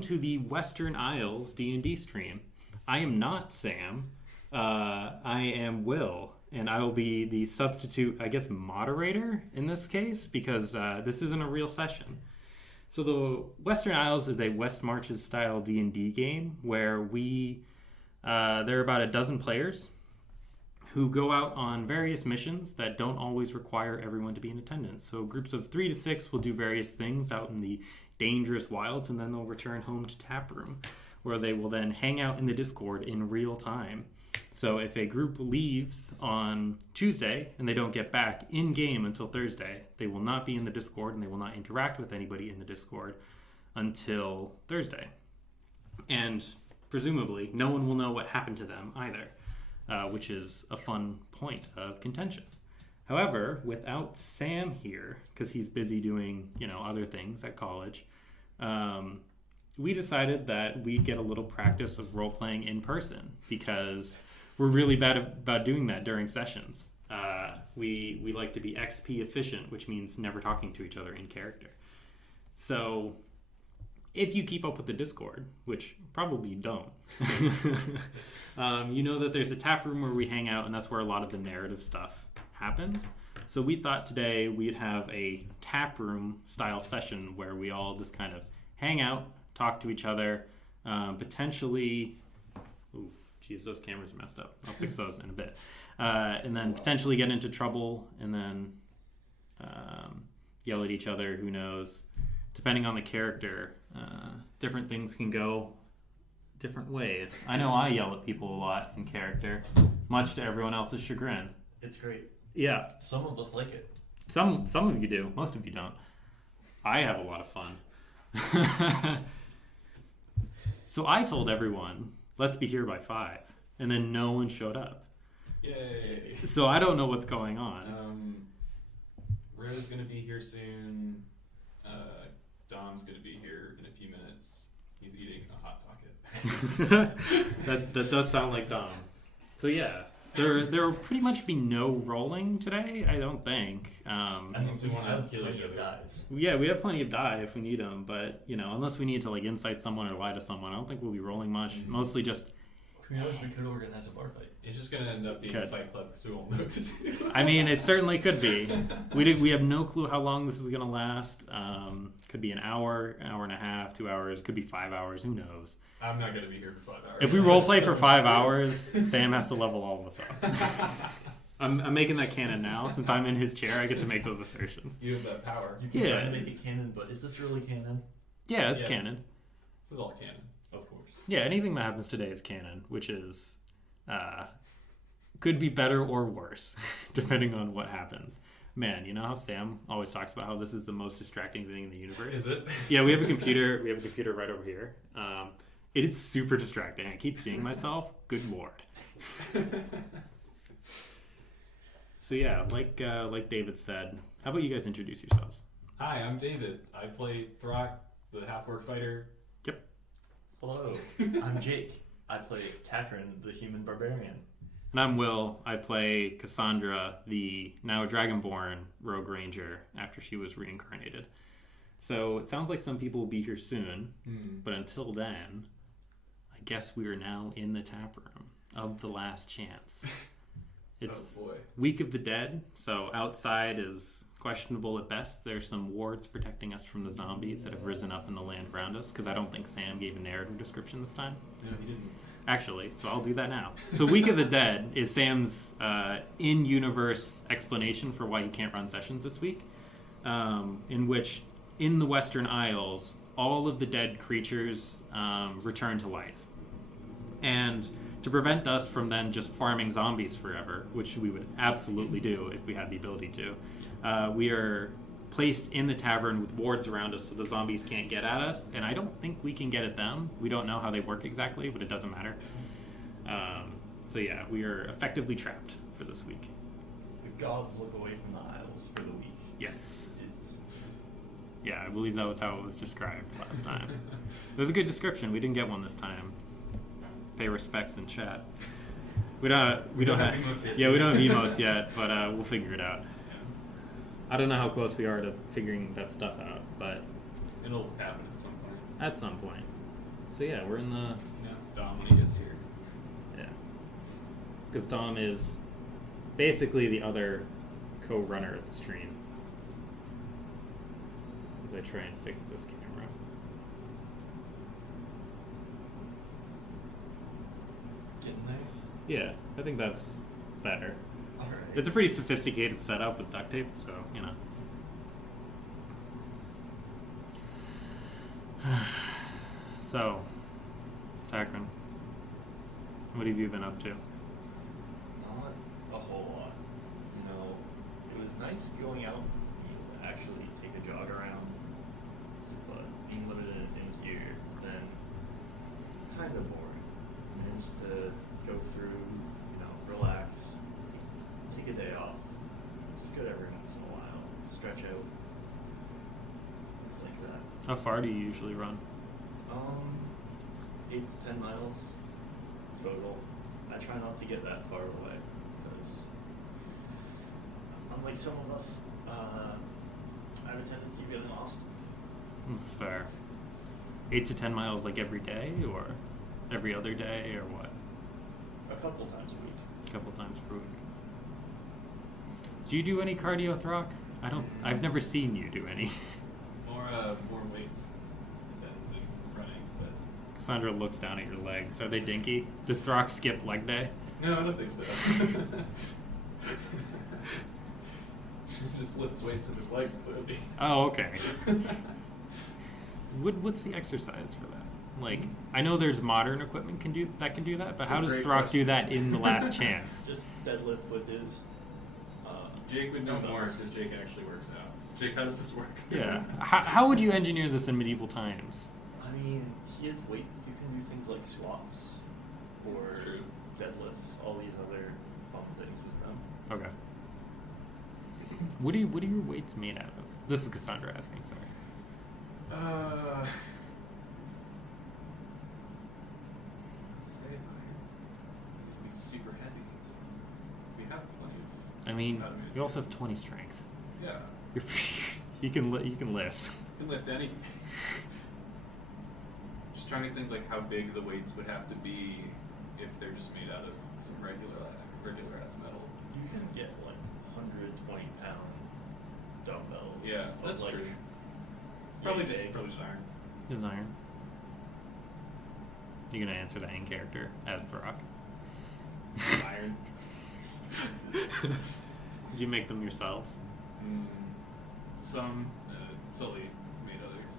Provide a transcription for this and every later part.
welcome to the Western Isles D&D stream. I am not Sam. I am Will, and I will be the substitute, I guess, moderator in this case, because this isn't a real session. So the Western Isles is a West Marches style D&D game where there are about a dozen players who go out on various missions that don't always require everyone to be in attendance. So groups of 3 to 6 will do various things out in the dangerous wilds, and then they'll return home to Taproom, where they will then hang out in the Discord in real time. So if a group leaves on Tuesday and they don't get back in-game until Thursday, they will not be in the Discord and they will not interact with anybody in the Discord until Thursday. And presumably, no one will know what happened to them either, which is a fun point of contention. However, without Sam here, because he's busy doing, other things at college, we decided that we'd get a little practice of role-playing in person, because we're really bad about doing that during sessions. We like to be XP efficient, which means never talking to each other in character. So if you keep up with the Discord, which probably you don't, you know that there's a tap room where we hang out, and that's where a lot of the narrative stuff happens. So we thought today we'd have a tap room style session where we all just kind of hang out, talk to each other, potentially... Ooh, geez, those cameras are messed up. I'll fix those in a bit. And then potentially get into trouble, and then yell at each other, who knows. Depending on the character, different things can go different ways. I know I yell at people a lot in character, much to everyone else's chagrin. It's great. Yeah. Some of us like it. Some of you do. Most of you don't. I have a lot of fun. So I told everyone, let's be here by 5. And then no one showed up. Yay. So I don't know what's going on. Rita's going to be here soon. Dom's going to be here in a few minutes. He's eating a Hot Pocket. that does sound like Dom. So yeah, there will pretty much be no rolling today, I don't think. Unless we want to kill each other. Guys. Yeah, we have plenty of die if we need them, but unless we need to incite someone or lie to someone, I don't think we'll be rolling much. Mm-hmm. Mostly just... Who knows, we could organize a bar fight. It's just going to end up being a fight club, so we won't know what to do. I mean, it certainly could be. We have no clue how long this is going to last. Could be an hour and a half, 2 hours. Could be 5 hours. Who knows? I'm not going to be here for 5 hours. If we roleplay for 5 hours, Sam has to level all of us up. I'm making that canon now. Since I'm in his chair, I get to make those assertions. You have that power. You can try to make it canon, but is this really canon? Yeah, it's canon. This is all canon. Of course. Yeah, anything that happens today is canon, which is could be better or worse, depending on what happens. Man, you know how Sam always talks about how this is the most distracting thing in the universe? Is it? Yeah, we have a computer. We have a computer right over here. It is super distracting. I keep seeing myself. Good lord. So yeah, like David said, how about you guys introduce yourselves? Hi, I'm David. I play Throk, the half-orc fighter. Yep. Hello, I'm Jake. I play Takrend, the human barbarian. And I'm Will. I play Cassandra, the now Dragonborn Rogue Ranger, after she was reincarnated. So it sounds like some people will be here soon, but until then, I guess we are now in the tap room of the last chance. It's Week of the Dead, so outside is questionable at best. There's some wards protecting us from the zombies that have risen up in the land around us, because I don't think Sam gave a narrative description this time. No, he didn't. Actually, so I'll do that now. So Week of the Dead is Sam's in-universe explanation for why he can't run sessions this week, in which, in the Western Isles, all of the dead creatures return to life. And to prevent us from then just farming zombies forever, which we would absolutely do if we had the ability to, we are placed in the tavern with wards around us so the zombies can't get at us, and I don't think we can get at them. We don't know how they work exactly, but it doesn't matter. So yeah, we are effectively trapped for this week. The gods look away from the Isles for the week. Yes. Yeah, I believe that was how it was described last time. It was a good description. We didn't get one this time. Pay respects in chat. We don't have emotes yet, but we'll figure it out. I don't know how close we are to figuring that stuff out, but it'll happen at some point. At some point. So yeah, we're in the That's Dom when he gets here. yeah, because Dom is basically the other co-runner of the stream. As I try and fix this camera. Getting there? Yeah, I think that's better. Alright. It's a pretty sophisticated setup with duct tape, so you know. So, Takrend, what have you been up to? Not a whole lot. You know, it was nice going out, actually take a jog around, but being limited in here, then kind of boring. And just to go through, relax, take a day off. It's good every once in a while. Stretch out. Things like that. How far do you usually run? 8 to 10 miles total. I try not to get that far away because, unlike some of us, I have a tendency to get lost. That's fair. 8 to 10 miles like every day, or every other day, or what? A couple times a week. A couple times per week. Do you do any cardio, Throk? I've never seen you do any. More weights than running, but Cassandra looks down at your legs. Are they dinky? Does Throk skip leg day? no, I don't think so. Just lifts weights with his legs, clearly. Oh, okay. What's the exercise for that? Like, I know there's modern equipment can do that, but how does Throk do that in the last chance? Just deadlift with his. Jake would know dumbbells. more because Jake actually works out. Jake, how does this work? Yeah. How would you engineer this in medieval times? I mean, he has weights. You can do things like squats or That's true. deadlifts. All these other fun things with them. Okay. What are your weights made out of? This is Cassandra asking. Sorry. Say iron. Be super heavy. So we have plenty of. I mean, you also have 20 strength. Yeah. You can lift. Can lift any. Just trying to think like how big the weights would have to be if they're just made out of some regular ass metal. You can get like 120-pound dumbbells. Yeah, of, that's like, true. yay Probably big. just iron. Is iron. You're gonna answer that in character as Throk. Iron. Did you make them yourselves? Some Tully made others.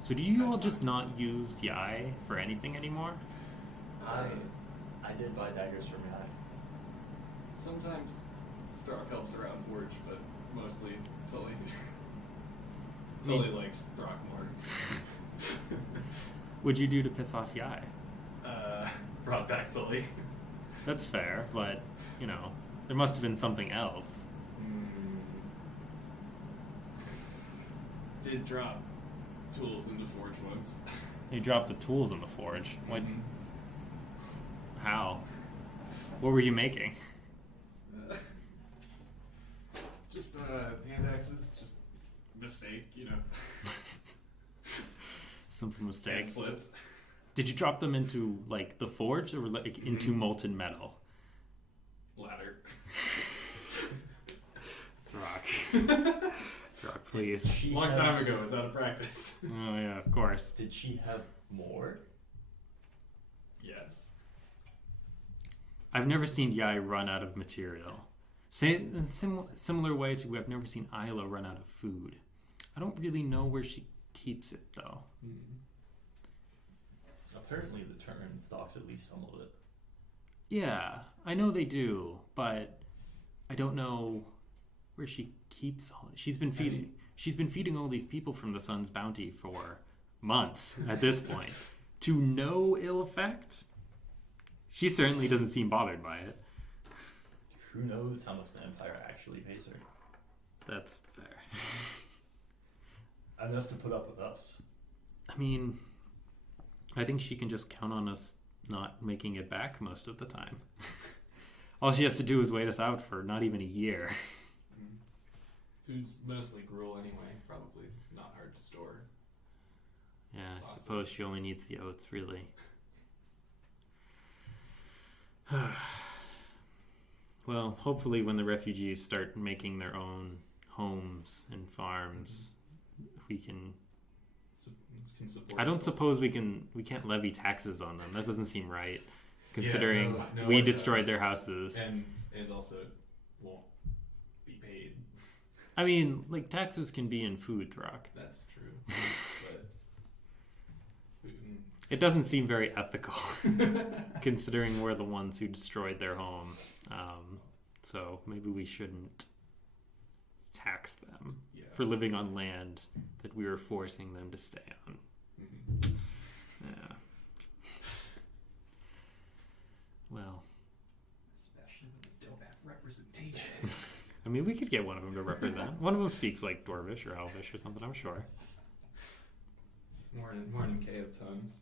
So do you all just not use Yai for anything anymore? I did buy daggers from Yai. Sometimes Throk helps around Forge, but mostly Tully. I mean- Tully likes Throk more. What'd you do to piss off Yai? Brought back Tully. That's fair, but, you know, there must have been something else. Did drop tools into Forge once. You dropped the tools in the forge. What? Mhm. How? What were you making? Just hand axes, just mistake, you know. Simple mistake. Hand slipped. Did you drop them into, like, the forge, or like into molten metal? Ladder. Throk. Throk, please. Long time ago, I was out of practice. Oh, yeah, of course. Did she have more? Yes. I've never seen Yai run out of material. Similar way to I've never seen Isla run out of food. I don't really know where she keeps it, though. Apparently the Turn stocks at least some of it. Yeah, I know they do, but I don't know where she keeps all it. She's been feeding all these people from the Sun's bounty for months at this point. To no ill effect. She certainly doesn't seem bothered by it. Who knows how much the Empire actually pays her? That's fair. Enough to put up with us. I mean, I think she can just count on us not making it back most of the time. All she has to do is wait us out for not even a year. Food's mostly gruel anyway, probably not hard to store. Yeah, I Lots of suppose she only needs the oats, really. Well, hopefully when the refugees start making their own homes and farms, we can... Can support I don't themselves. suppose we can't levy taxes on them. That doesn't seem right, considering no, we it destroyed does. their houses. And also it won't be paid. I mean, like, taxes can be in food, Throk. That's true. But It doesn't seem very ethical, considering we're the ones who destroyed their home. So maybe we shouldn't tax them yeah. for living on land that we were forcing them to stay on. Mhm. Yeah. Well, Especially when they don't have representation. I mean, we could get one of them to represent. One of them speaks like Dwarvish or Elvish or something, I'm sure. Morning K of tongues.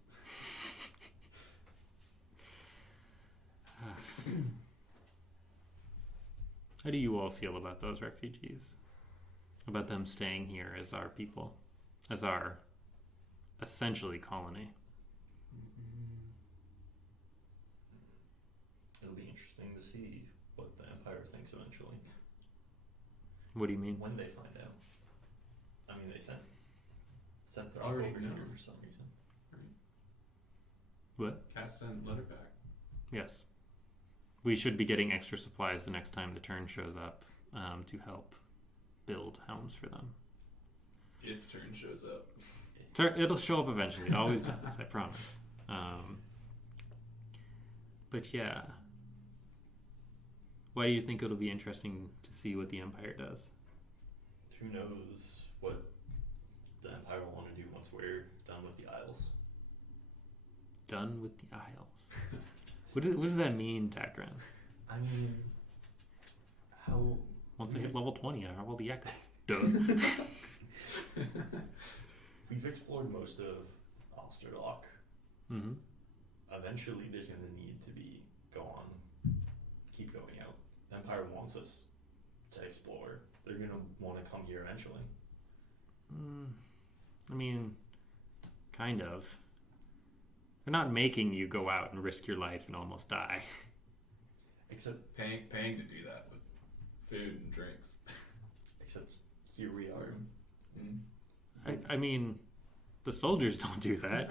How do you all feel about those refugees? About them staying here as our people? As our, essentially, colony? It'll be interesting to see what the Empire thinks eventually. What do you mean? When they find out. I mean, they sent Throk Already over know. here for some reason. What? Cass sent letter back. Yes. We should be getting extra supplies the next time the turn shows up to help build homes for them. If turn shows up. It'll show up eventually. It always does, I promise. But yeah. Why do you think it'll be interesting to see what the Empire does? Who knows what the Empire will want to do once we're done with the Isles. Done with the Isles. What does that mean, Takrend? I mean, how... Once I hit level 20, I have all the echoes. Duh. We've explored most of Osterlock. Mm-hmm. Eventually, there's going to need to keep going out. The Empire wants us to explore. They're going to want to come here eventually. I mean, kind of. They're not making you go out and risk your life and almost die. Except Paying to do that with food and drinks. Except here we are. Mm. I mean, the soldiers don't do that.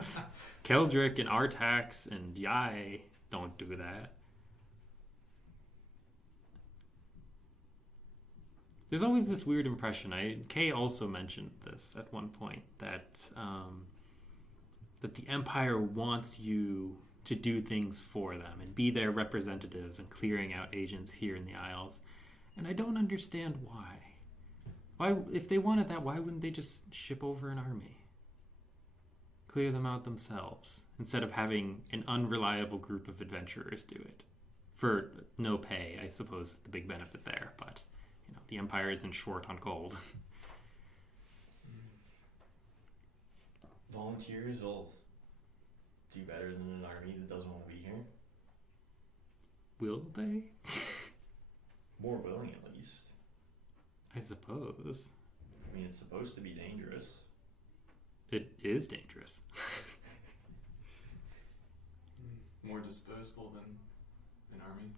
Keldrick and Artax and Yai don't do that. There's always this weird impression. Kay also mentioned this at one point, that the Empire wants you to do things for them and be their representatives and clearing out agents here in the Isles. And I don't understand why. Why, if they wanted that, why wouldn't they just ship over an army? Clear them out themselves, instead of having an unreliable group of adventurers do it. For no pay, I suppose, is the big benefit there, but the Empire isn't short on gold. Volunteers will do better than an army that doesn't want to be here. Will they? More willing, at least. I suppose. I mean, it's supposed to be dangerous. It is dangerous. More disposable than an army.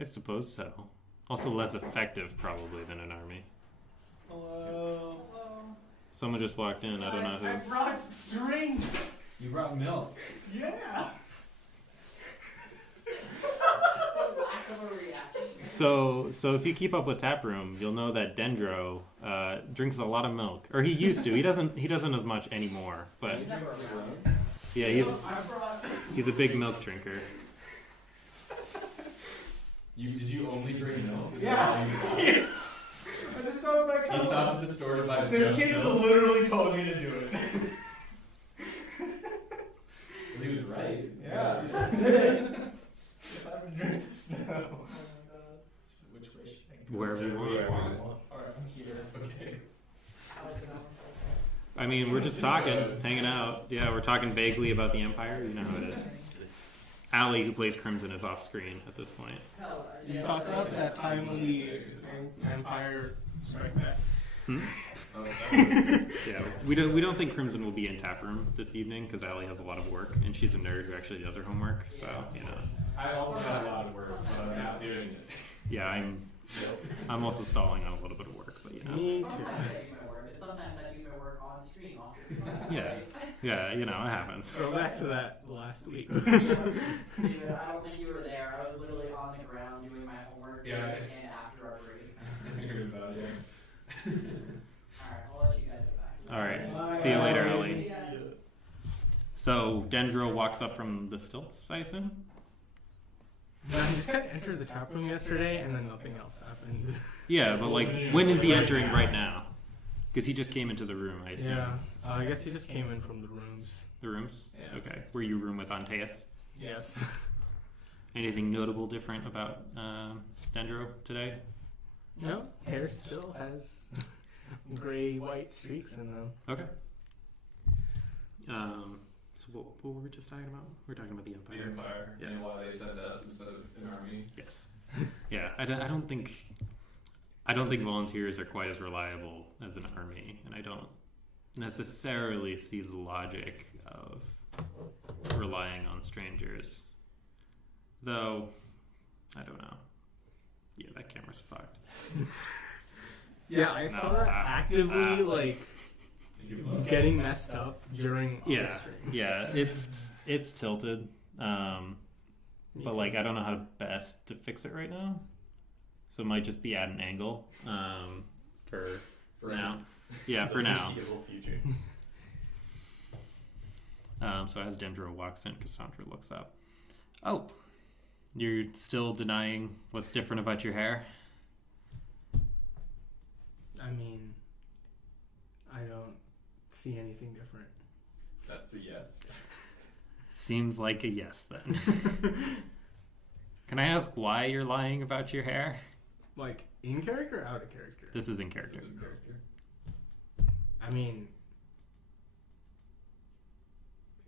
I suppose so. Also less effective, probably, than an army. Hello. Someone just walked in. I don't know I who. brought drinks. You brought milk. Yeah. So if you keep up with Taproom, you'll know that Dendro drinks a lot of milk, or he used to. He doesn't as much anymore. But yeah, he's a big milk drinker. Did you only bring milk? Yeah. I just saw it back You stopped at the store to buy Sim just Kids milk? literally told me to do it. He was right. Yeah. I've been drinking snow. Which way? Wherever you want. Alright, I'm here. Okay. I mean, we're just talking, hanging out. Yeah, we're talking vaguely about the Empire. You know how it is. Allie, who plays Crimson, is off screen at this point. You talked about that time when the Empire strike back. Hmm? Oh, that Yeah, we don't think Crimson will be in Taproom this evening because Allie has a lot of work and she's a nerd who actually does her homework. So I also have a lot of work, but I'm not doing it. yeah, I'm also stalling on a little bit of work, but Sometimes I do my work, and sometimes I do my work on stream. yeah, it happens. Go back to that last week. Dude, I don't think you were there. I was literally on the ground doing my homework Yeah. and after our break. I heard about it. Alright, I'll let you guys go back. All right, Bye. see you later, Bye. Allie. Yes. So Dendro walks up from the stilts, I assume. No, he just kind of entered the tap room yesterday, and then nothing else happened. Yeah, but like, when is he entering right now? Because he just came into the room, I assume. Yeah, I guess he just came in from the rooms. The rooms? Yeah. Okay. Were you room with Antaeus? Yes. Anything notable different about Dendro today? No, hair still has gray white streaks in them. Okay. So what were we just talking about? We were talking about the Empire. The Empire, Yeah. and why they sent us instead of an army. Yes. Yeah, I don't think volunteers are quite as reliable as an army, and I don't necessarily see the logic of relying on strangers. Though, I don't know. Yeah, that camera's fucked. Yeah, I No, saw that stop. actively, Stop. like, getting messed up during our Yeah, stream. yeah, it's tilted. But like, I don't know how best to fix it right now. So it might just be at an angle. For now. Yeah, for now. Foreseeable future. So as Dendro walks in, Cassandra looks up. Oh, you're still denying what's different about your hair? I mean, I don't see anything different. That's a yes. Seems like a yes then. Can I ask why you're lying about your hair? Like, in character or out of character? This is in This character. is in character. I mean,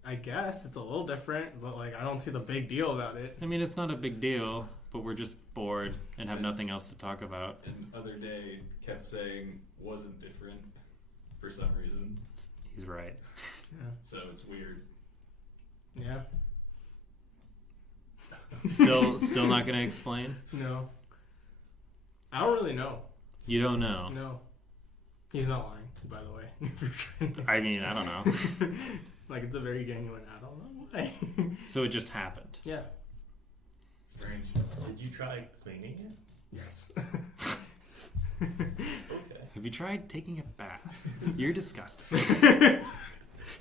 I guess it's a little different, but like, I don't see the big deal about it. I mean, it's not a big deal, but we're just bored and have nothing else to talk about. And other day kept saying wasn't different for some reason. He's right. Yeah. So it's weird. Yeah. Still not gonna explain? No. I don't really know. You don't know. No. He's not lying, by the way. I mean, I don't know. Like, it's a very genuine, I don't know why. So it just happened. Yeah. Strange. Did you try cleaning it? Yes. Okay. Have you tried taking a bath? You're disgusting.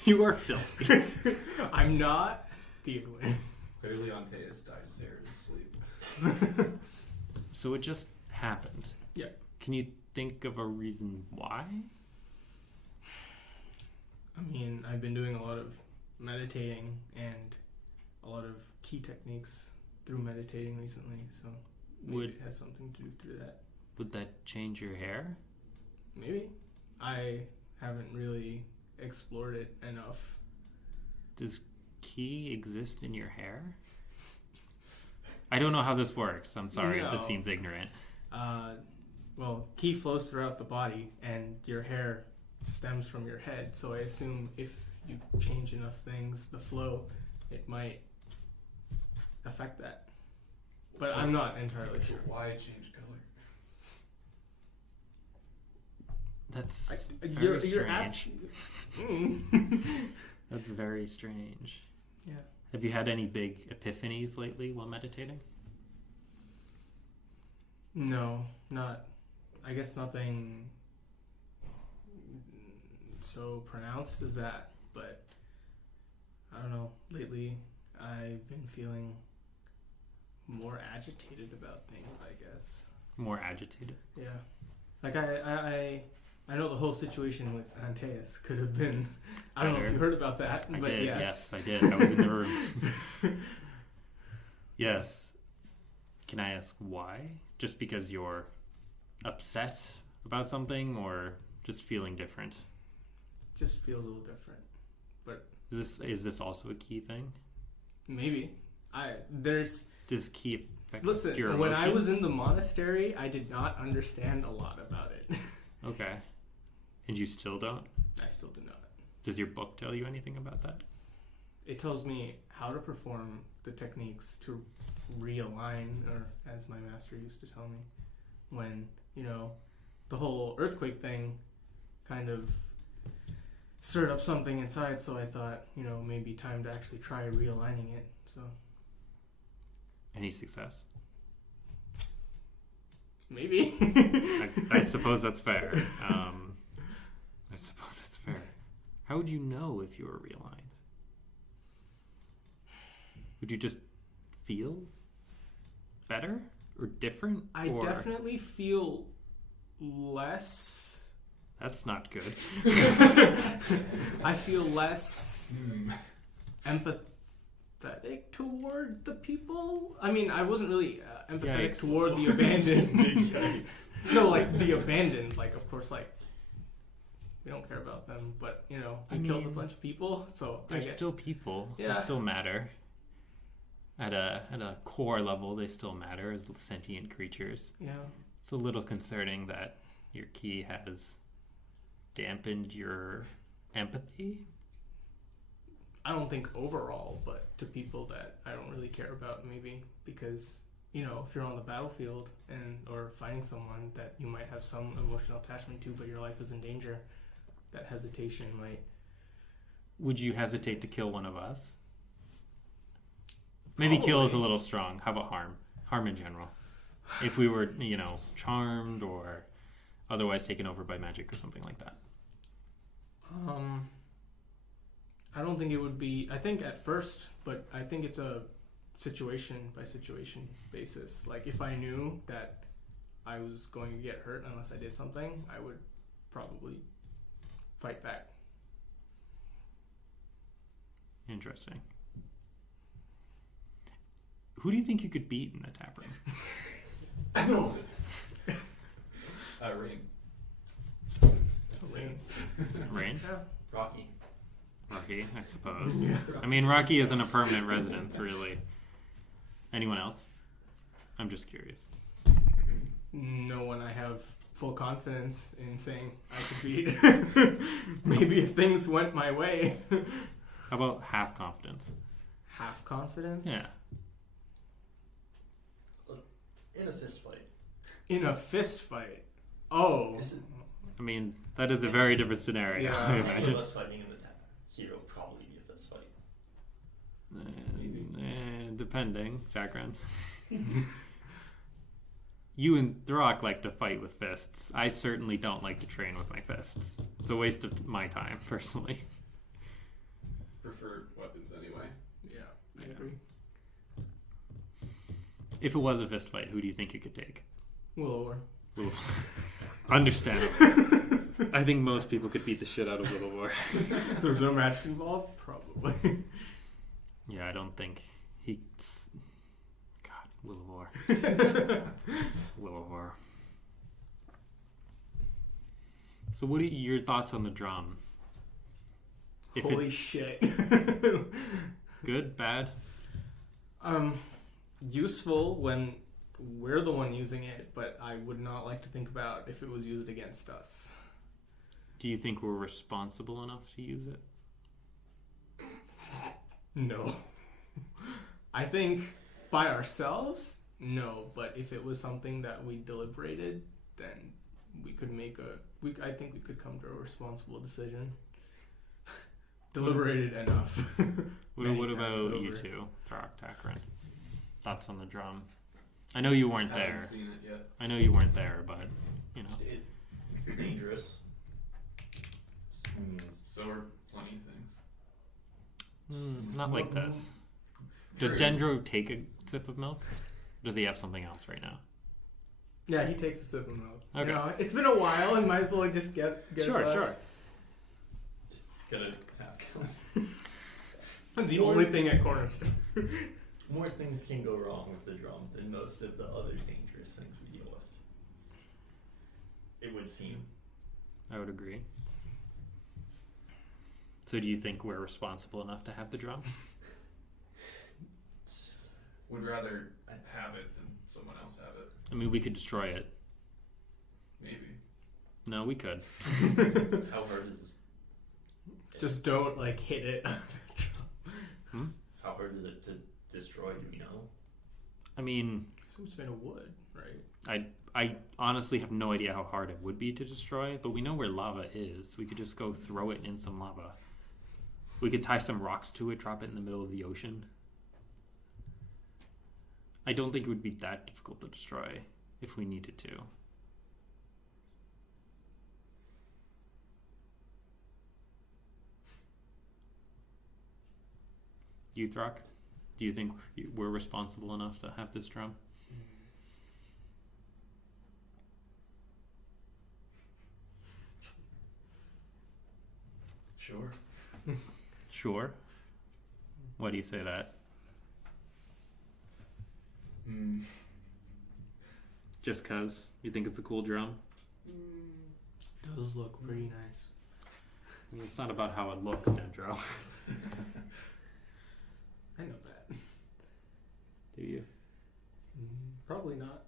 You are filthy. I'm not Theodwin. Clearly Antaeus dyed his hair in his sleep. So it just happened. Yeah. Can you think of a reason why? I mean, I've been doing a lot of meditating and a lot of key techniques through meditating recently, so maybe Would- it has something to do through that. Would that change your hair? Maybe. I haven't really explored it enough. Does ki exist in your hair? I don't know how this works. I'm sorry if this No. seems ignorant. Well, ki flows throughout the body, and your hair stems from your head. So I assume if you change enough things, the flow, it might affect that. But I'm not entirely sure. Why change color? That's You're very strange. asking. That's very strange. Yeah. Have you had any big epiphanies lately while meditating? No, not. I guess nothing so pronounced as that, but I don't know. Lately, I've been feeling more agitated about things, I guess. More agitated? Yeah. Like, I know the whole situation with Antaeus could have been. I don't know if you heard about that, I but did, yes. I did. I was in the room. Yes. Can I ask why? Just because you're upset about something or just feeling different? Just feels a little different. But Is this also a key thing? maybe. There's. Does key affect Listen, your when I was emotions? in the monastery, I did not understand a lot about it. Okay. And you still don't? I still do not. Does your book tell you anything about that? It tells me how to perform the techniques to realign, or as my master used to tell me, when, the whole earthquake thing kind of stirred up something inside, so I thought, maybe time to actually try realigning it. So Any success? maybe. I suppose that's fair. I suppose that's fair. How would you know if you were realigned? Would you just feel better or different? I definitely feel less. That's not good. I feel less empathetic toward the people. I mean, I wasn't really empathetic Yikes. toward the abandoned. No, like the abandoned. Like, of course, like we don't care about them, but we killed a bunch of people, so They're I guess. still people. Yeah. They still matter. At a core level, they still matter as sentient creatures. Yeah. It's a little concerning that your key has dampened your empathy. I don't think overall, but to people that I don't really care about, maybe because if you're on the battlefield or fighting someone that you might have some emotional attachment to, but your life is in danger, that hesitation might. Would you hesitate to kill one of us? Maybe kill is a little strong. How about harm? Harm in general. If we were, charmed or otherwise taken over by magic or something like that. I don't think it would be. I think at first, but I think it's a situation by situation basis. Like if I knew that I was going to get hurt unless I did something, I would probably fight back. Interesting. Who do you think you could beat in the taproom? Rain. Rain. Rain? Yeah. Rocky. Rocky, I suppose. I mean, Rocky isn't a permanent residence, really. Anyone else? I'm just curious. No one I have full confidence in saying I could beat. Maybe if things went my way. How about half confidence? Half confidence? Yeah. In a fist fight. In a fist fight. Oh. I mean, that is a very different scenario, Yeah. I Any of imagine. us fighting in the hero probably be a fist fight. Depending. Takrend. You and Throk like to fight with fists. I certainly don't like to train with my fists. It's a waste of my time, personally. Preferred weapons anyway. Yeah, I agree. If it was a fist fight, who do you think you could take? Willow. Ooh. Understandable. I think most people could beat the shit out of Willowmore. There's no magic involved? Probably. Yeah, I don't think he's... God, Willowmore. Willowmore. So what are your thoughts on the drum? If Holy shit. good, bad? Useful when we're the one using it, but I would not like to think about if it was used against us. Do you think we're responsible enough to use it? No. I think by ourselves, no. But if it was something that we deliberated, then we could I think we could come to a responsible decision. Deliberated enough. What Many about times you over. two, Throk, Takrend? Thoughts on the drum? I know you weren't Haven't there. seen it yet. I know you weren't there, but It's dangerous. Just means So are plenty of things. not like this. Does Very- Dendro take a sip of milk? Does he have something else right now? Yeah, he takes a sip of milk. Okay. It's been a while, and might as well just get Sure, a sure. just gonna have That's the only thing at Cornerstone. more things can go wrong with the drum than most of the other dangerous things we deal with. It would seem. I would agree. So do you think we're responsible enough to have the drum? Would rather have it than someone else have it. I mean, we could destroy it. Maybe. No, we could. How hard is Just don't like hit it. how hard is it to destroy? Do we know? I mean, It's made of wood, right? I honestly have no idea how hard it would be to destroy, but we know where lava is. We could just go throw it in some lava. We could tie some rocks to it, drop it in the middle of the ocean. I don't think it would be that difficult to destroy if we needed to. You, Throk? Do you think we're responsible enough to have this drum? Sure. Sure. Why do you say that? Just 'cause you think it's a cool drum? Does look pretty nice. I mean, it's not about how it looks, Dendro. I know that. Do you? Probably not.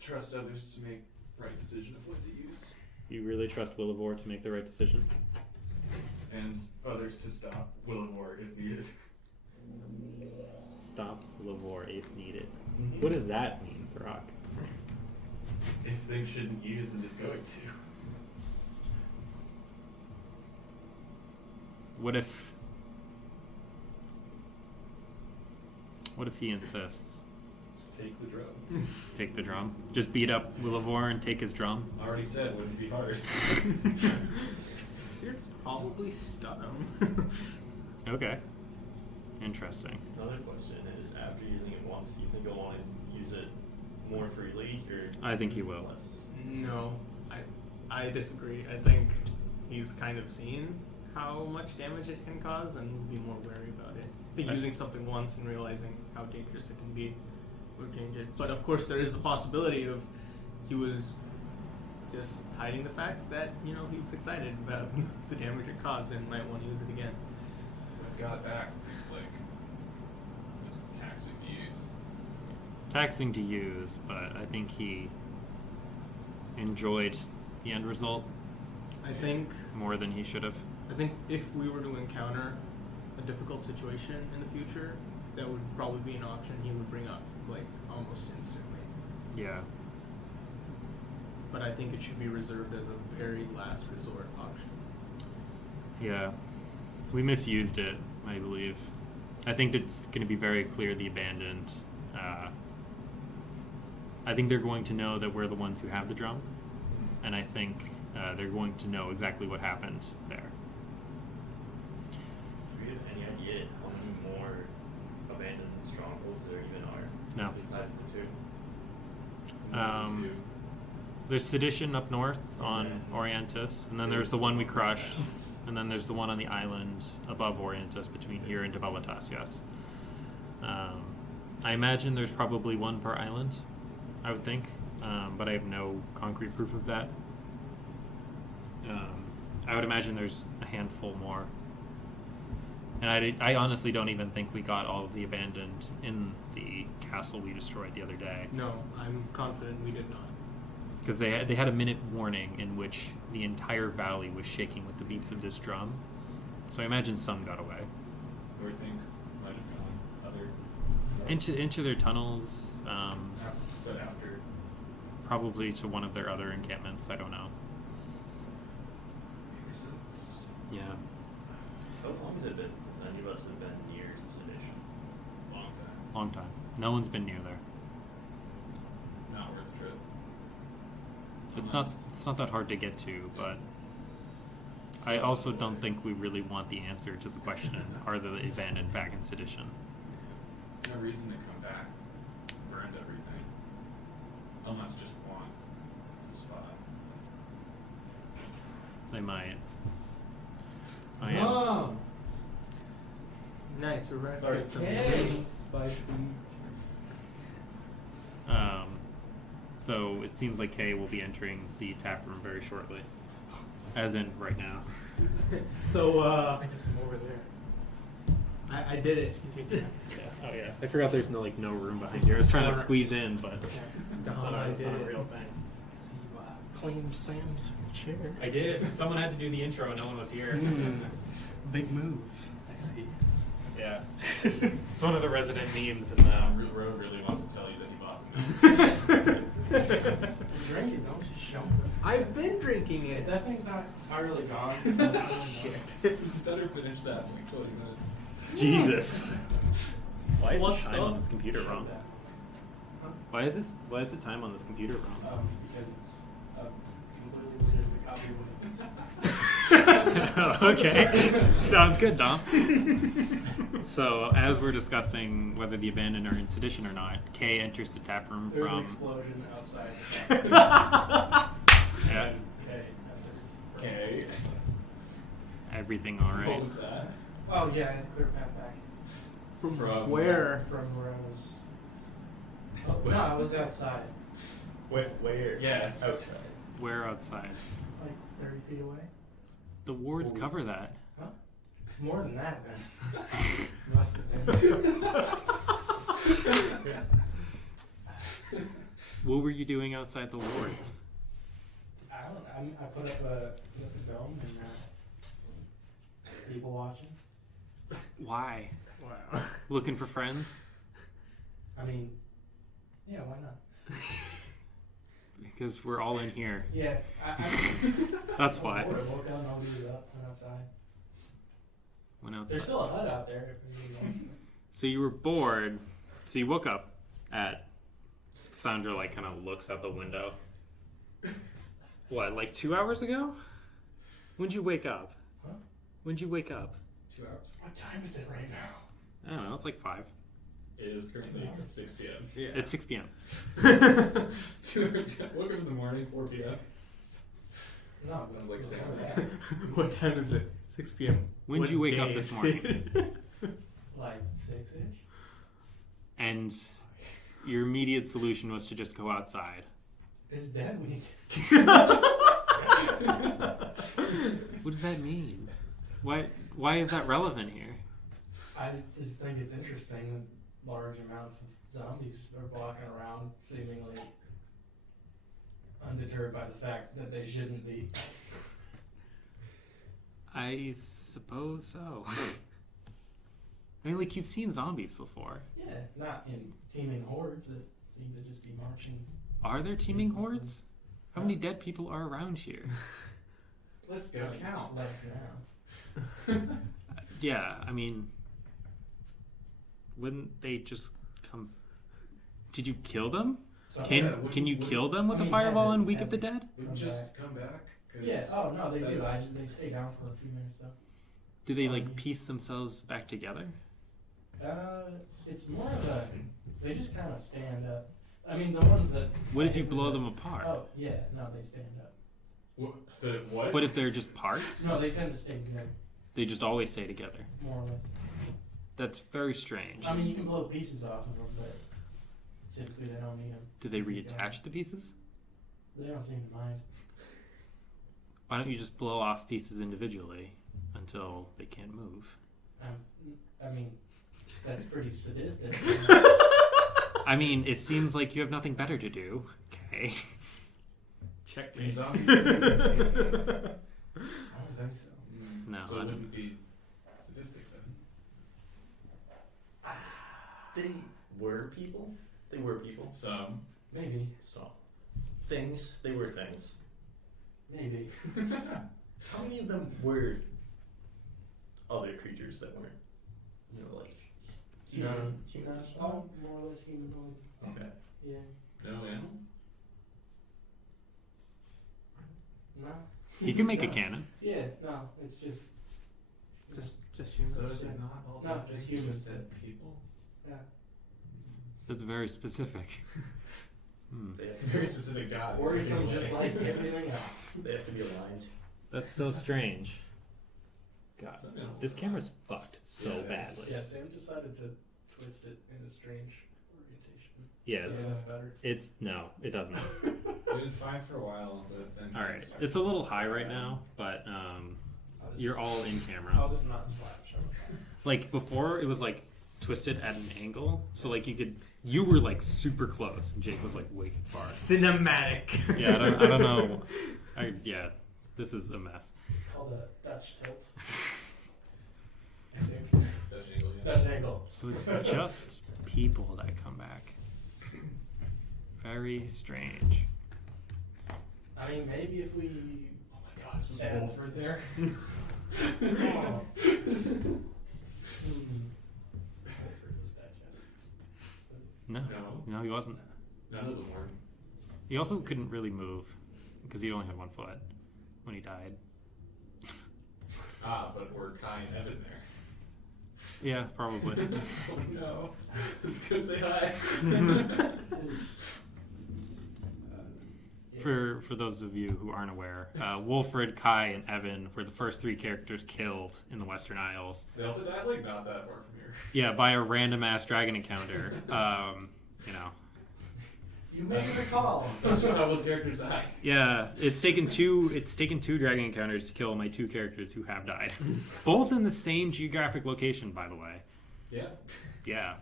Trust others to make right decision of what to use, You really trust Willivore to make the right decision? and others to stop Willivore if needed. Stop Willivore if needed. What does that mean, Throk? If things shouldn't use and is going to. What if he insists? Take the drum. Take the drum? Just beat up Willivore and take his drum? Already said it wouldn't be hard. It's probably stun him. Okay. Interesting. Another question is, after using it once, do you think you'll want to use it more freely, or I think he will. less? No, I disagree. I think he's kind of seen how much damage it can cause and will be more wary about it. I think using something once and realizing how dangerous it can be would change it. But of course, there is the possibility of he was just hiding the fact that he was excited about the damage it caused and might want to use it again. When it got back, it seemed like it was taxing to use. Taxing to use, but I think he enjoyed the end result I think more than he should have. if we were to encounter a difficult situation in the future, that would probably be an option he would bring up like almost instantly. Yeah. But I think it should be reserved as a very last resort option. Yeah. We misused it, I believe. I think it's going to be very clear the abandoned. I think they're going to know that we're the ones who have the drum, and I think they're going to know exactly what happened there. Do we have any idea how many more abandoned strongholds there even are? No. Besides the two? Um, There's Sedition up north on Orientis, and then there's the one we crushed, and then there's the one on the island above Orientis between here and Develitas, yes. I imagine there's probably one per island, I would think, but I have no concrete proof of that. I would imagine there's a handful more. And I honestly don't even think we got all of the abandoned in the castle we destroyed the other day. No, I'm confident we did not. Because they had a minute warning in which the entire valley was shaking with the beats of this drum. So I imagine some got away. Or think might have gone other. Into their tunnels, But after. probably to one of their other encampments, I don't know. Makes sense. Yeah. How long has it been since any of us have been near Sedition? Long time. Long time. No one's been near there. Not worth the trip. It's not that hard to get to, but I also don't think we really want the answer to the question, are the abandoned back in Sedition? No reason to come back. Burned everything. Unless just one spot. They might. I am. Mom! Nice, we're back Sorry. to get some Hey! Spicy. So it seems like Kay will be entering the tap room very shortly. As in right now. So, I guess I'm over there. I did it. Yeah. Oh yeah. I forgot there's no room behind here. I was trying to squeeze in, but I did it. thing. See, wow. claimed Sam's chair. I did. Someone had to do the intro and no one was here. Big moves. I see. Yeah. It's one of the resident memes in the... Road really wants to tell you that he bought the Drink it, don't just show me. I've been drinking If it. that thing's not entirely gone, Shit. Better finish that in like 20 minutes. Jesus. Why is What the time the- on this computer wrong? Why is the time on this computer wrong? because it's completely limited to copy. Okay. Sounds good, Dom. So, as we're discussing whether the abandoned are in sedition or not, Kay enters the tap room There's an from... explosion outside. Yeah. Okay. Everything alright. What was that? Oh yeah, I had a clear path back From From where? from where I was. Oh, no, I was outside, Where? Yes. Outside. Where outside? like 30 feet away. The wards cover that. Huh? More than that, then. Must have been. What were you doing outside the wards? I don't know. I put up a dome and people watching. Why? Wow. Looking for friends? I mean, yeah, why not? Because we're all in here. Yeah, That's why. I woke up, nobody was up, went outside. Went outside. There's still a hut out there if anybody wants it. So you were bored. So you woke up at... Cassandra, like, kind of looks out the window. What, like 2 hours ago? When'd you wake up? Huh? When'd you wake up? 2 hours. What time is it right now? I don't know, it's like 5. It is currently 6 p.m. Yeah. It's 6 p.m. 2 hours ago. Woke up in the morning, 4 p.m. No, it Sounds like it's Sam. not that. What time is it? 6 p.m. When'd What you wake up day this is morning? it? Like 6-ish? And your immediate solution was to just go outside. It's dead week. What does that mean? Why is that relevant here? I just think it's interesting that large amounts of zombies are walking around seemingly undeterred by the fact that they shouldn't be. I suppose so. I mean, like, you've seen zombies before. Yeah, not in teeming hordes that seem to just be marching. Are there teeming Jesus. hordes? How many dead people are around here? Let's go count. Less now. Yeah, I mean, wouldn't they just come? Did you kill them? So, Can you kill them with I a mean, fireball have in it- Week have of the it- Dead? We Come just back. come back. 'Cause Yeah, oh no, they do. that's- They stay down for a few minutes though. Do they like piece themselves back together? It's more of a. They just kind of stand up. I mean, the ones that. What if you blow them apart? Oh yeah, no, they stand up. What? But if they're just parts, No, they tend to stay together, they just always stay together. more or less. That's very strange. I mean, you can blow pieces off of them, but typically they don't need them. Do they reattach the pieces? They don't seem to mind. Why don't you just blow off pieces individually until they can't move? I mean, that's pretty sadistic. I mean, it seems like you have nothing better to do. Okay. Check I mean, zombies. I don't think so. No, So I it don't- wouldn't be sadistic then. They were people. They were people. Some. Maybe, So, things. They were things. maybe. How many of them were other creatures that weren't, like None. human? Oh, more or less humanoid. Okay. Yeah. No animals? No. You can make a No. cannon. Yeah. No, it's just. Just humans. So is it not all No, dead just things, humans. dead people? Yeah. That's very specific. They have It's a very specific guy. Worrisome, just like everything else. They have to be aligned. That's so strange. God, Some animals this are camera's fucked so Yeah, it's- badly. Yeah, Sam decided to twist it in a strange orientation. Yeah, So it's, that's better. it's no, it doesn't. It was fine for a while, but then. All right, it's a little high right now, but I'll just- you're all in I'll camera. just not slap. Show. Like before, it was like twisted at an angle, so like you were like super close, and Jake was like way far. Cinematic. Yeah, I don't know. This is a mess. It's called a Dutch tilt. Dutch angle, yeah. Dutch angle. So it's just people that come back. Very strange. I mean, maybe if we. Oh my god, is Yeah. Wolford there? Oh. No, No. he wasn't. None of them were. He also couldn't really move because he only had 1 foot when he died. But were Kai and Evan there? Yeah, probably. Oh no. Let's go say hi. For those of you who aren't aware, Wolfred, Kai, and Evan were the first 3 characters killed in the Western Isles. They also died like not that far from here. Yeah, by a random ass dragon encounter. You know. You made the call. That's just how those characters die. Yeah, it's taken two dragon encounters to kill my 2 characters who have died. Both in the same geographic location, by the way. Yeah. Yeah.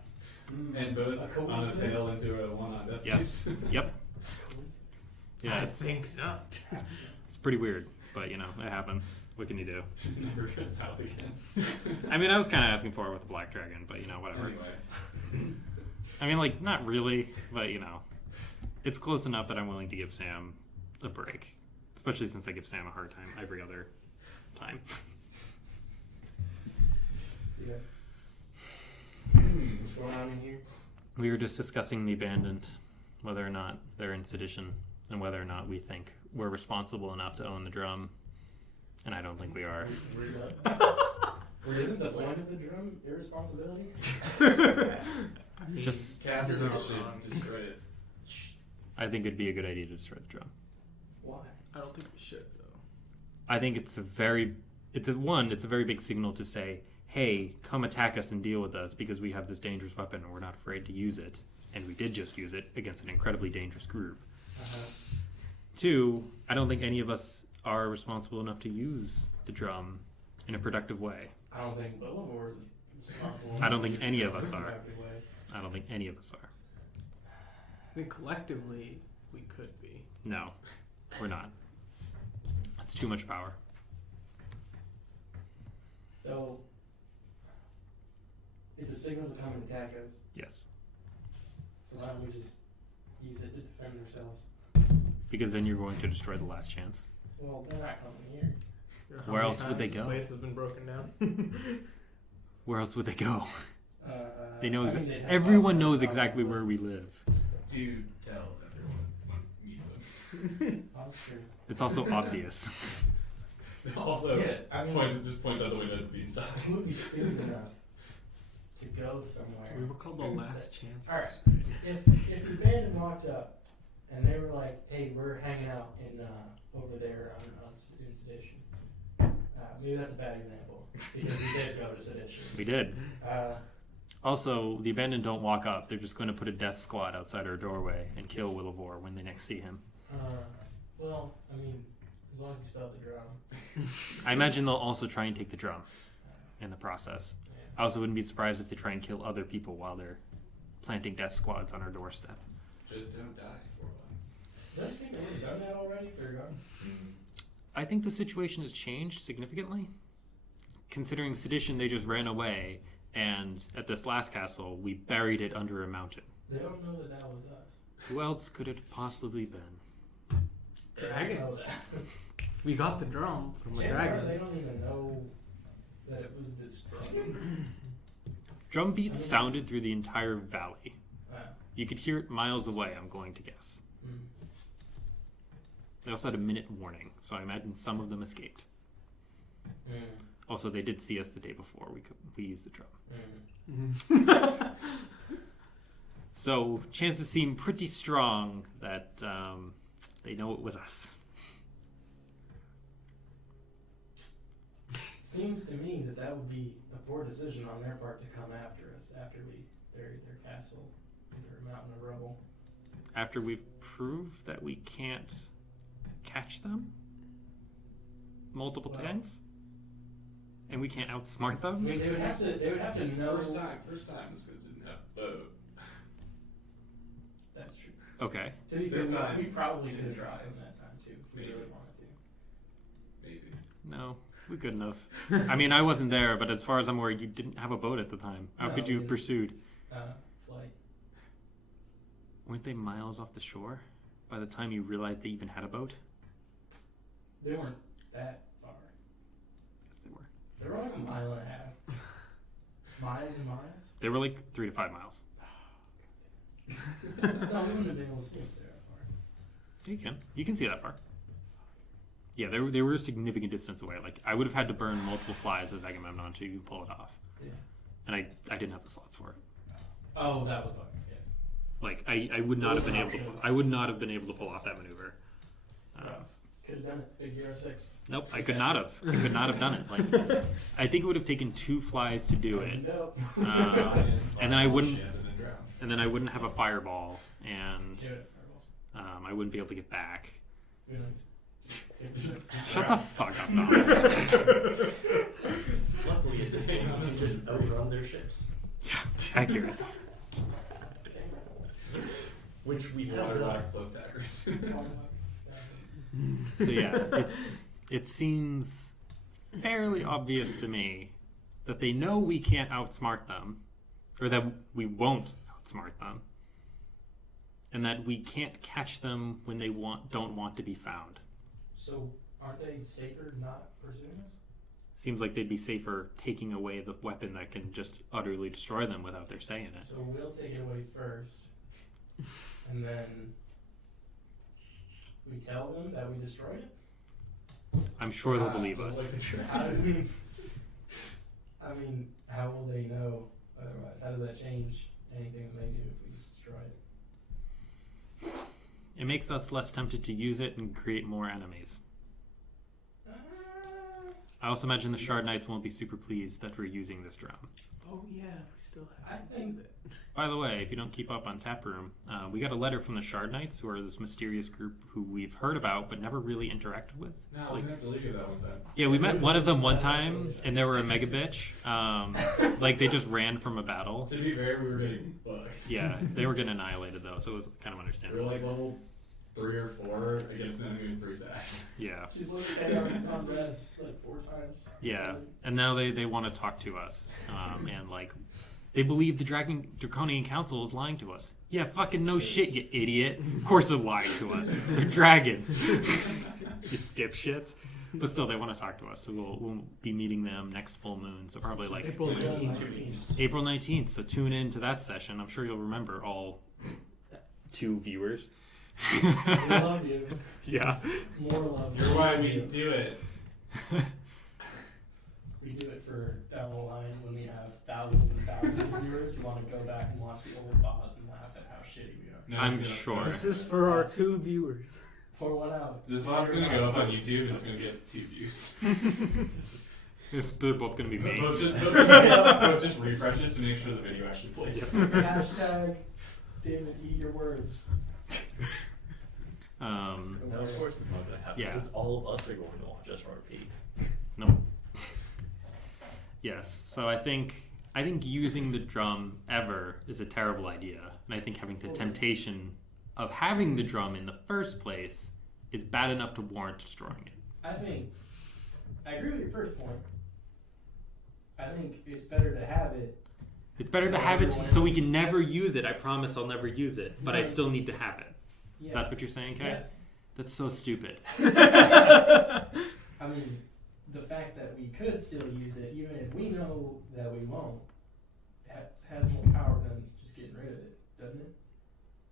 And both A on a coincidence? fail into a one on death. Yes. Yep. Yeah, I it's think not. pretty weird, but you know, it happens. What can you do? Just never goes south again. I mean, I was kind of asking for it with the black dragon, but you know, whatever. Anyway. I mean, like, not really, but you know, it's close enough that I'm willing to give Sam a break, especially since I give Sam a hard time every other time. Yeah. What's going on in here? We were just discussing the abandoned, whether or not they're in sedition, and whether or not we think we're responsible enough to own the drum. And I don't think we are. Isn't the point of the drum irresponsibility? I mean, Just- Cassandra you're not should wrong. destroy it. I think it'd be a good idea to destroy the drum. Why? I don't think we should though. I think it's a very big signal to say, hey, come attack us and deal with us because we have this dangerous weapon and we're not afraid to use it. And we did just use it against an incredibly dangerous group. Uh-huh. 2, I don't think any of us are responsible enough to use the drum in a productive way. I don't think Willowmore is responsible. I don't think any of us are. Productive way. I don't think any of us are. I think collectively we could be. No, we're not. That's too much power. So, it's a signal to come and attack us. Yes. So why don't we just use it to defend ourselves? Because then you're going to destroy the last chance. Well, they're not coming here. You know how Where many else would they times go? this place has been broken down. Where else would they go? They know I mean, they'd have everyone five knows minutes exactly on where we live. Do tell everyone when you meet them. Oh, that's true. It's also obvious. Also, Yeah, I mean, points out the window to be stopped. who would be stupid enough to go somewhere? We were called the last chance. All right. If the band walked up and they were like, "Hey, we're hanging out in over there in Sedition," maybe that's a bad example because we did go to Sedition. We did. Uh, Also, the abandoned don't walk up. They're just going to put a death squad outside our doorway and kill Willowmore when they next see him. well, I mean, as long as you still have the drum. I imagine they'll also try and take the drum in the process. Yeah. I also wouldn't be surprised if they try and kill other people while they're planting death squads on our doorstep. Just don't die for Don't you think they would have done that already if they're gone? I think the situation has changed significantly. Considering sedition, they just ran away, and at this last castle, we buried it under a mountain. They don't know that was us. Who else could it possibly been? They don't know Dragons. that. We got the drum from the Chances are dragon. they don't even know that it was this drum. Drum beats sounded through the entire valley. Wow. You could hear it miles away, I'm going to guess. Mm. They also had a minute warning, so I imagine some of them escaped. Mm. Also, they did see us the day before we used the drum. Mm. So chances seem pretty strong that they know it was us. Seems to me that would be a poor decision on their part to come after us after we buried their castle in their mountain of rubble. After we've proved that we can't catch them multiple Well. times, And we can't outsmart them? I mean, they would have to know. First time, this guy didn't have a boat. That's true. Okay. To be This fair, time, we probably we could have can tried try. him that time too, if we Maybe. really wanted to. Maybe. No, we couldn't have. I mean, I wasn't there, but as far as I'm aware, you didn't have a boat at the time. How No, could you have we- pursued? Flight. Weren't they miles off the shore by the time you realized they even had a boat? They weren't that far. Yes, they were. They were like a mile and a half. Miles and miles? They were like 3 to 5 miles. No, we wouldn't have been able to see it there that far. You can see that far. Yeah, they were a significant distance away. Like, I would have had to burn multiple flies as Agamemnon to pull it off. Yeah. And I didn't have the slots for it. Oh, that was fucking yeah. Like, I would not have been able to. I would not have been able to pull off that maneuver. Could have done it. Big Hero 6. Nope, I could not have. I could not have done it. Like, I think it would have taken 2 flies to do it, Nope. and then I wouldn't. Shit, and then drown. And then I wouldn't have a fireball, and Do it, Fireball. I wouldn't be able to get back. We don't- Shut the fuck up, Dom. Luckily, at this point, you can just outrun their ships, Accurate. which we have Water done. rock plus Takrend. So yeah, it seems fairly obvious to me that they know we can't outsmart them, or that we won't outsmart them, and that we can't catch them when they don't want to be found. So, aren't they safer not pursuing us? Seems like they'd be safer taking away the weapon that can just utterly destroy them without their saying it. So we'll take it away first, and then we tell them that we destroyed it? I'm sure they'll believe us. I mean, how will they know otherwise? How does that change anything that they do if we just destroy it? It makes us less tempted to use it and create more enemies. I also imagine the Shard Knights won't be super pleased that we're using this drum. Oh yeah, we still have. I think By the way, if you don't keep up on Taproom, we got a letter from the Shard Knights, who are this mysterious group who we've heard about but never really interacted with. No, we Like, didn't have to leave you that one time. yeah, we met one of them one time, and they were a mega bitch. Like, they just ran from a battle. To be fair, we were getting bugs. Yeah, they were getting annihilated, though, so it was kind of We were understandable. like level 3 or 4 against an enemy with 3 attacks. Yeah. she's looking on red like 4 times. Yeah, and now they want to talk to us, and like they believe the Draconian Council is lying to us. Yeah, fucking no shit, you idiot. Of course they're lying to us. They're dragons, you dipshits. But still, they want to talk to us, so we'll be meeting them next full moon. So probably like April 19th. April 19th. So tune in to that session. I'm sure you'll remember all 2 viewers. We love you. Yeah. More love. You're why we do it. We do it for down the line when we have thousands and thousands of viewers who want to go back and watch the old VODs and laugh at how shitty we are. No, I'm it's gonna- sure. This is for our 2 viewers. Pour one out. This VOD's gonna go up on YouTube and it's gonna get 2 views. They're both going to be me. Both just refreshes to make sure the video actually plays. Hashtag David, eat your words. Um, No, of course it's not going to happen, Yeah. since all of us are going to watch us repeat. No. Yes. So I think using the drum ever is a terrible idea, and I think having the temptation of having the drum in the first place is bad enough to warrant destroying it. I agree with your first point. I think it's better to have it. It's better to So have it everyone so we else- can never use it. I promise I'll never use it, but I Right. still need to have it. Yeah. Is that what you're saying, Kay? Yes. That's so stupid. I mean, the fact that we could still use it, even if we know that we won't, has more power than just getting rid of it, doesn't it?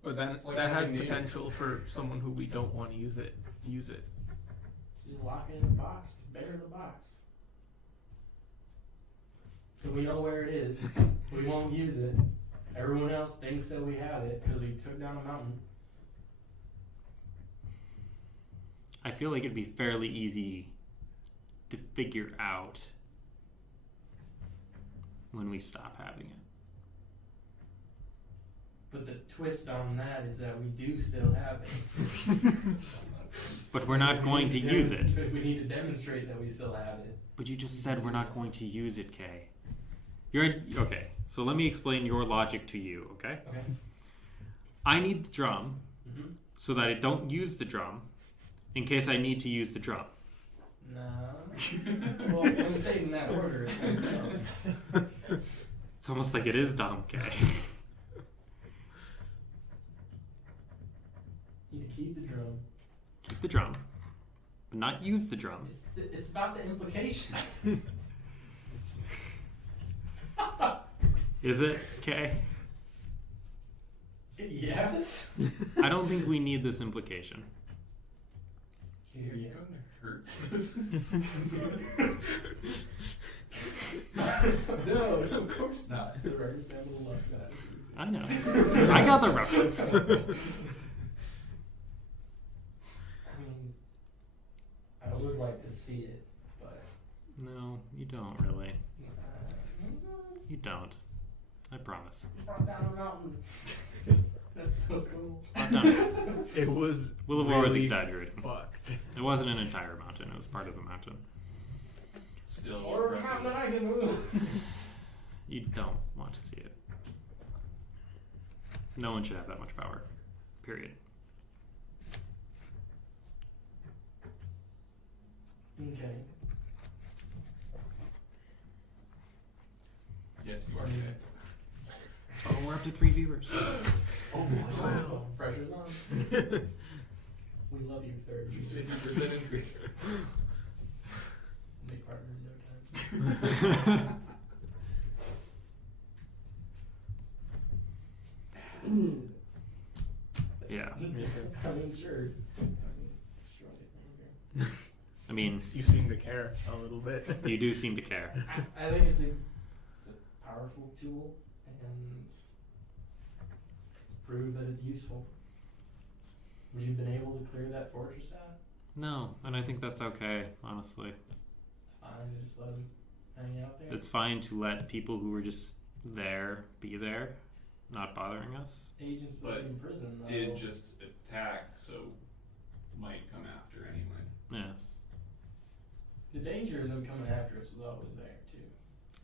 But then It's like that has having needles. potential for someone who we don't want to use it. Just lock it in the box, bury the box. So we know where it is. We won't use it. Everyone else thinks that we have it because we took down a mountain. I feel like it'd be fairly easy to figure out when we stop having it. But the twist on that is that we do still have it. But we're not going to use it. We need to demonstrate that we still have it. But you just said we're not going to use it, Kay. You're okay. So let me explain your logic to you, okay? Okay. I need the drum Mm-hmm. so that I don't use the drum in case I need to use the drum. No. Well, when you say it in that order, it's like, no. It's almost like it is dumb, Kay. You need to keep the drum. Keep the drum, but not use the drum. It's about the implication. Is it, Kay? Yes. I don't think we need this implication. You're gonna hurt this. No, of course not. The right example like that. I know. I got the reference. I mean, I would like to see it, but No, you don't really. You don't. I promise. brought down a mountain. That's so cool. Not done. It was Willowmore was really exaggerating. fucked. It wasn't an entire mountain. It was part of a mountain. Still Or a mountain that I can move. You don't want to see it. No one should have that much power. Period. Okay. Yes, you are okay. Oh, we're up to 3 viewers. Oh boy. Wow. Pressure's on. We love you, third. 50% increase. Make partner in no time. Yeah. I'm insured. Strong it. I mean, You seem to care a little bit. you do seem to care. I think it's a powerful tool, and it's proved that it's useful. Would you have been able to clear that fortress out? No, and I think that's okay, honestly. It's fine to just let them hang out there. It's fine to let people who were just there be there, not bothering us. Agents But in prison, though. Did just attack, so might come after anyway. Yeah. The danger of them coming after us was always there too.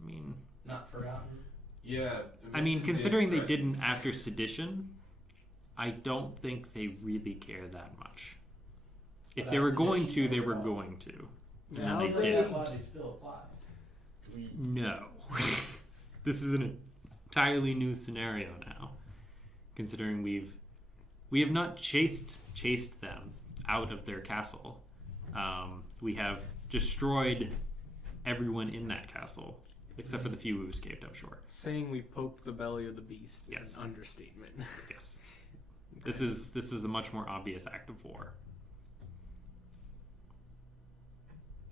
I mean, Not forgotten. Yeah. considering they didn't after sedition, I don't think they really care that much. If But they were after going to, sedition, they they were were going to. And Now then But they that didn't. logic still applies. No. This is an entirely new scenario now. Considering we have not chased them out of their castle. We have destroyed everyone in that castle, except for the few who escaped, I'm sure. Saying we poked the belly of the beast is Yes. an understatement. Yes. This is a much more obvious act of war.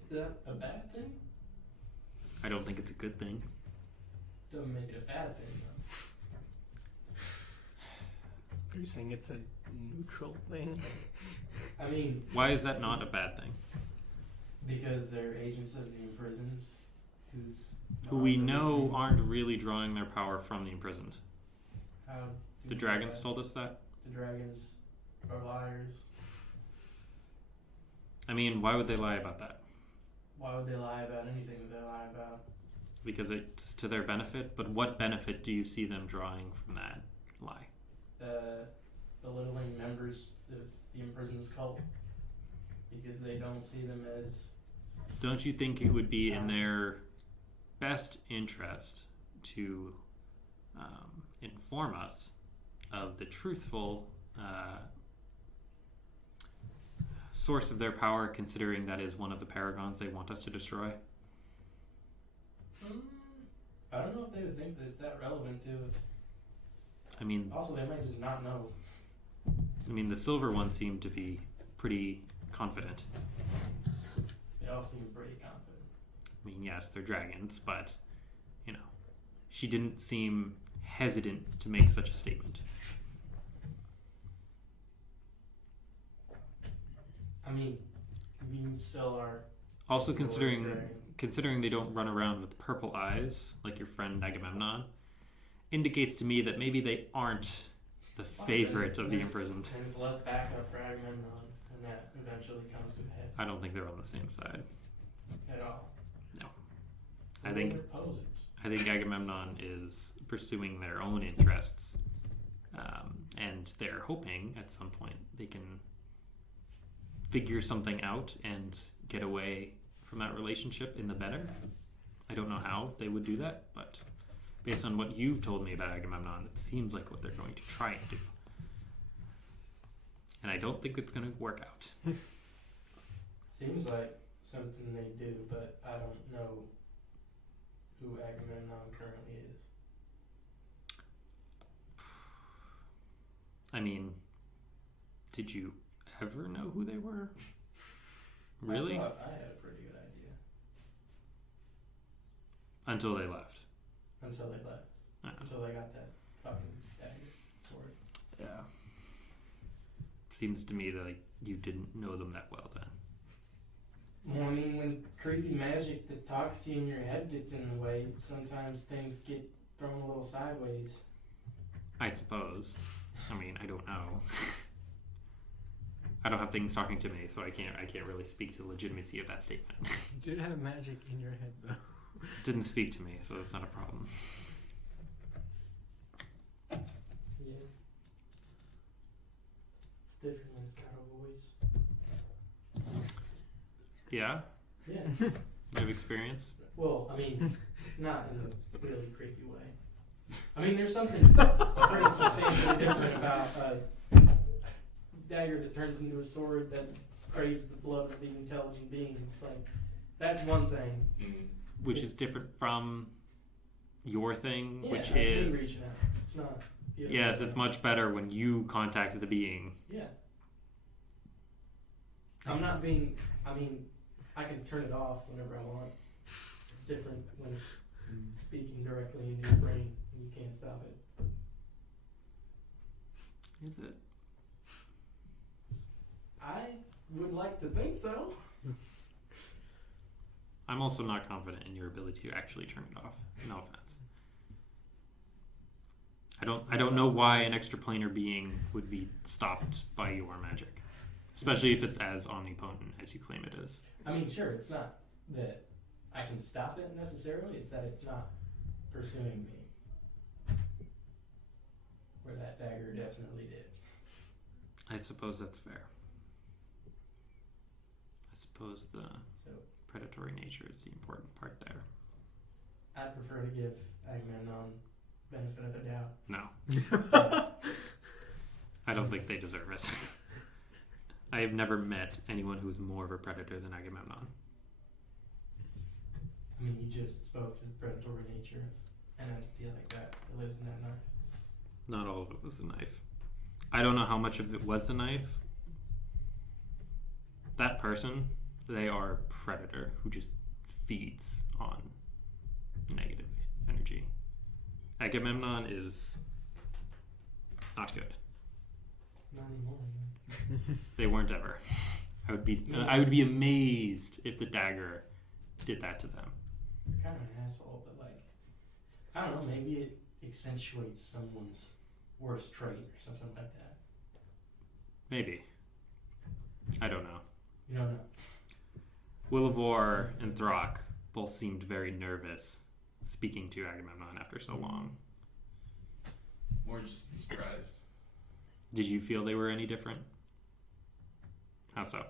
Is that a bad thing? I don't think it's a good thing. Doesn't make it a bad thing though. Are you saying it's a neutral thing? I mean, Why is that not a bad thing? because they're agents of the imprisoned, Who we know aren't really drawing their power from the imprisoned. How do The we dragons know told us that. that? The dragons are liars. I mean, why would they lie about that? Why would they lie about anything that they lie about? Because it's to their benefit. But what benefit do you see them drawing from that lie? Belittling members of the imprisoned cult because they don't see them as Don't you think it would be in their best interest to inform us of the truthful source of their power, considering that is one of the paragons they want us to destroy? I don't know if they would think that it's that relevant to us. I mean, Also, they might just not know. the silver one seemed to be pretty confident. They all seem pretty confident. I mean, yes, they're dragons, but, she didn't seem hesitant to make such a statement. I mean, we still are. Also, considering they don't run around with purple eyes, like your friend Agamemnon, indicates to me that maybe they aren't the favorite of the imprisoned. And it's less backup for Agamemnon, and that eventually comes to a head I don't think they're on the same side. at all. No. I think They're posers. I think Agamemnon is pursuing their own interests, and they're hoping at some point they can figure something out and get away from that relationship in the better. I don't know how they would do that, but based on what you've told me about Agamemnon, it seems like what they're going to try and do. And I don't think it's going to work out. Seems like something they do, but I don't know who Agamemnon currently is. I mean, did you ever know who they were? Really? I thought I had a pretty good idea Until they left. until they left. Until they got that fucking dagger sword. Yeah. Seems to me that like, you didn't know them that well then. Well, I mean, when creepy magic that talks to you in your head gets in the way, sometimes things get thrown a little sideways. I suppose. I mean, I don't know. I don't have things talking to me, so I can't really speak to the legitimacy of that statement. You did have magic in your head, though. It didn't speak to me, so it's not a problem. Yeah. It's different when it's got a voice. Yeah? Yeah. You have experience? Well, I mean, not in a really creepy way. I mean, there's something pretty substantially different about a dagger that turns into a sword that craves the blood of the intelligent beings. Like, that's one thing. Which is different from your thing, Yeah, which that's me is... reaching out. It's not. the other Yes, way it's around. much better when you contact the being. Yeah. I'm not being. I mean, I can turn it off whenever I want. It's different when it's speaking directly into your brain and you can't stop it. Is it? I would like to think so. I'm also not confident in your ability to actually turn it off. No offense. I don't know why an extraplanar being would be stopped by your magic. Especially if it's as omnipotent as you claim it is. I mean, sure, it's not that I can stop it necessarily, it's that it's not pursuing me. Where that dagger definitely did. I suppose that's fair. I suppose the So predatory nature is the important part there. I'd prefer to give Agamemnon benefit of the doubt. No. I don't think they deserve it. I have never met anyone who is more of a predator than Agamemnon. I mean, you just spoke to the predatory nature of an entity like that lives in that knife. Not all of it was the knife. I don't know how much of it was the knife. That person, they are a predator who just feeds on negative energy. Agamemnon is not good. Not anymore. They weren't ever. I would be amazed if the dagger did that to them. You're kind of an asshole, but like, I don't know, maybe it accentuates someone's worst trait or something like that. Maybe. I don't know. You don't know. Willivore and Throk both seemed very nervous speaking to Agamemnon after so long. More just surprised. Did you feel they were any different? How so?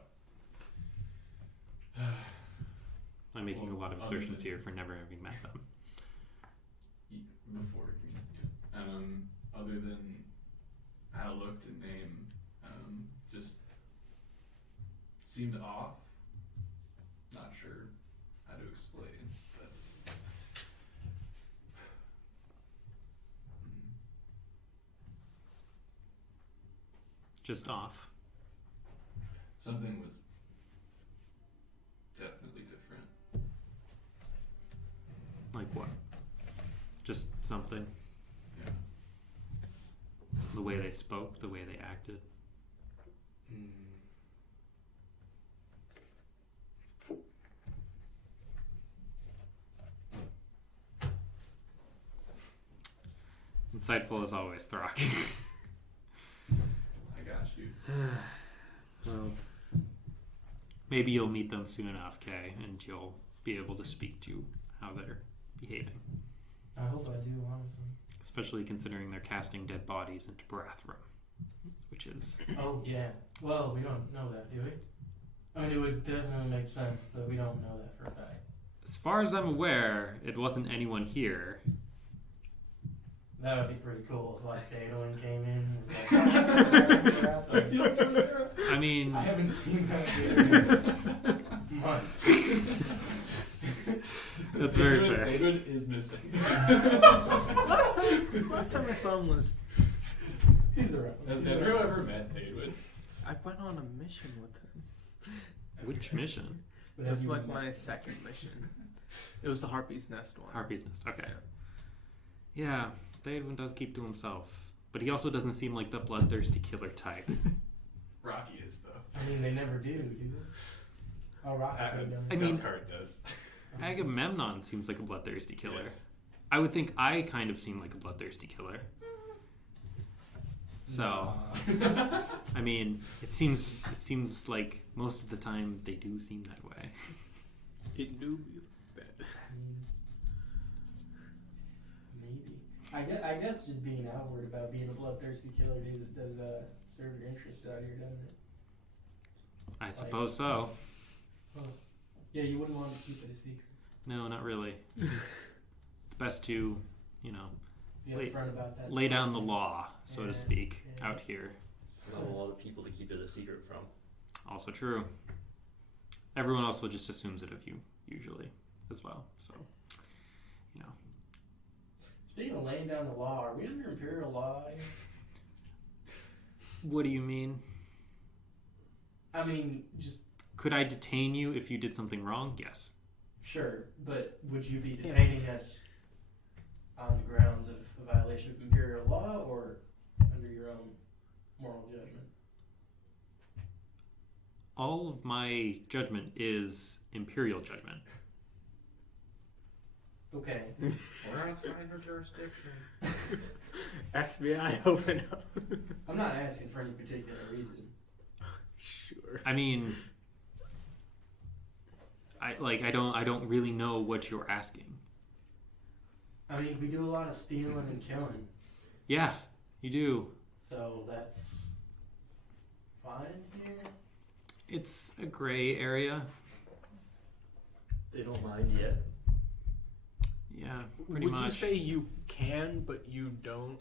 I'm making a lot of assertions here for never having met them. Before, other than how it looked and name, just seemed off. Not sure how to explain, but Just off. something was definitely different. Like what? Just something? Yeah. The way they spoke, the way they acted. Insightful as always, Throk. Well, maybe you'll meet them soon enough, Kay, and you'll be able to speak to how they're behaving. I hope I do, honestly. Especially considering they're casting dead bodies into Barathrum, which is... Oh, yeah. Well, we don't know that, do we? I mean, it would definitely make sense, but we don't know that for a fact. As far as I'm aware, it wasn't anyone here. That would be pretty cool if, like, Daedalin came in and was like, I mean... I haven't seen that in months. That's very fair. David is missing. Last time I saw him was He's around. Has Dendro ever met David? I went on a mission with him. Which mission? It was like my second mission. It was the Harpy's Nest one. Harpy's Nest. Okay. Yeah, Daedalin does keep to himself. But he also doesn't seem like the bloodthirsty killer type. Rocky is, though. I mean, they never do they? Oh, Rocky. I mean- Asgard does. Agamemnon seems like a bloodthirsty killer. Yes. I would think I kind of seem like a bloodthirsty killer. So, I mean, it seems like most of the time they do seem that way. It do be bad. Maybe. I guess just being outward about being a bloodthirsty killer does serve your interests out here, doesn't it? I suppose so. Oh. Yeah, you wouldn't want to keep it a secret. No, not really. It's best to, Be Lay- upfront about that. lay down the law, so to Yeah, speak, yeah. out here. It's not a lot of people to keep it a secret from. Also true. Everyone also just assumes it of you, usually, as well. So, Speaking of laying down the law, are we under Imperial law? What do you mean? I mean, just Could I detain you if you did something wrong? Yes. sure, but would you be detaining us on the grounds of a violation of Imperial law or under your own moral judgment? All of my judgment is imperial judgment. Okay. We're outside her jurisdiction. FBI, open up. I'm not asking for any particular reason. Sure. I mean, I don't really know what you're asking. I mean, we do a lot of stealing and killing, Yeah, you do. so that's fine here. It's a gray area. They don't mind yet. Yeah, pretty Would much. you say you can, but you don't?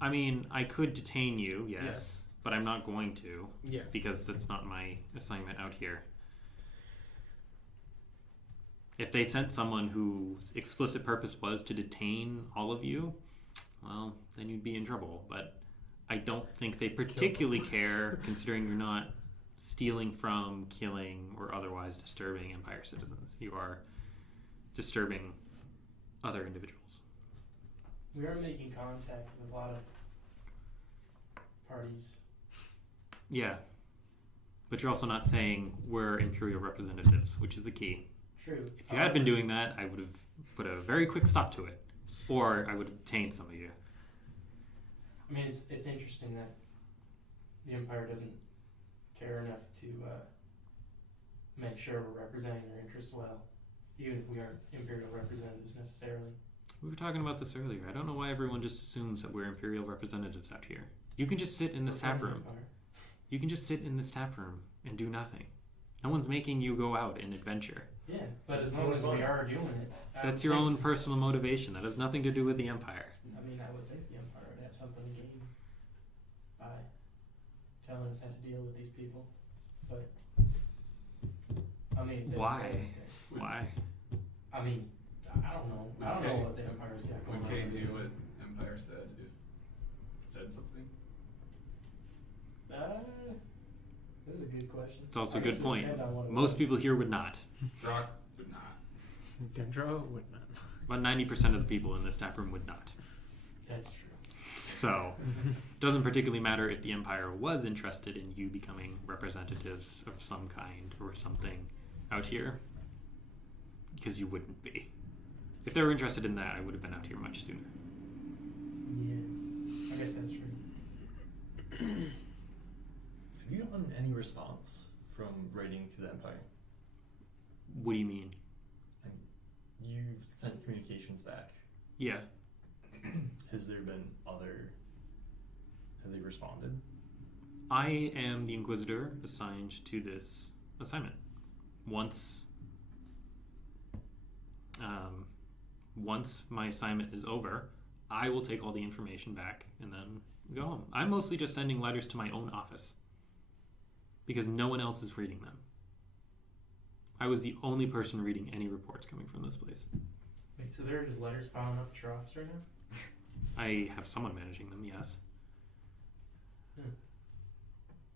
I mean, I could detain you, yes, Yes. but I'm not going to Yeah. because that's not my assignment out here. If they sent someone whose explicit purpose was to detain all of you, well, then you'd be in trouble. But I don't think they particularly care, considering you're not stealing from, killing, or otherwise disturbing Empire citizens. You are disturbing other individuals. We are making contact with a lot of parties. Yeah. But you're also not saying we're Imperial representatives, which is the key. True. If you had been doing that, I would have put a very quick stop to it. Or I would have detained some of you. I mean, it's interesting that the Empire doesn't care enough to make sure we're representing their interests well, even if we aren't Imperial representatives necessarily. We were talking about this earlier. I don't know why everyone just assumes that we're Imperial representatives out here. You can just sit in this We're from tap the room. Empire. You can just sit in this tap room and do nothing. No one's making you go out and adventure. Yeah, but as It's long not as fun. we are doing it, I That's would your think- own personal motivation. That has nothing to do with the Empire. I mean, I would think the Empire would have something to gain by telling us how to deal with these people. But I mean, if they- Why? Why? I mean, I don't know. I don't know what the Empire's got going Would on. Kay do what Empire said if said something? That is a good question. It's also I a guess good it point. depends on what it Most was. people here would not. Throk would not. Dendro would not. About 90% of the people in this tap room would not. That's true. So, it doesn't particularly matter if the Empire was interested in you becoming representatives of some kind or something out here, because you wouldn't be. If they were interested in that, I would have been out here much sooner. Yeah, I guess that's true. response from writing to the Empire? What do you mean? You've sent communications back. Yeah. Has there been other... Have they responded? I am the Inquisitor assigned to this assignment. Once my assignment is over, I will take all the information back and then go home. I'm mostly just sending letters to my own office because no one else is reading them. I was the only person reading any reports coming from this place. Wait, so there are just letters piling up at your office right now? I have someone managing them, yes.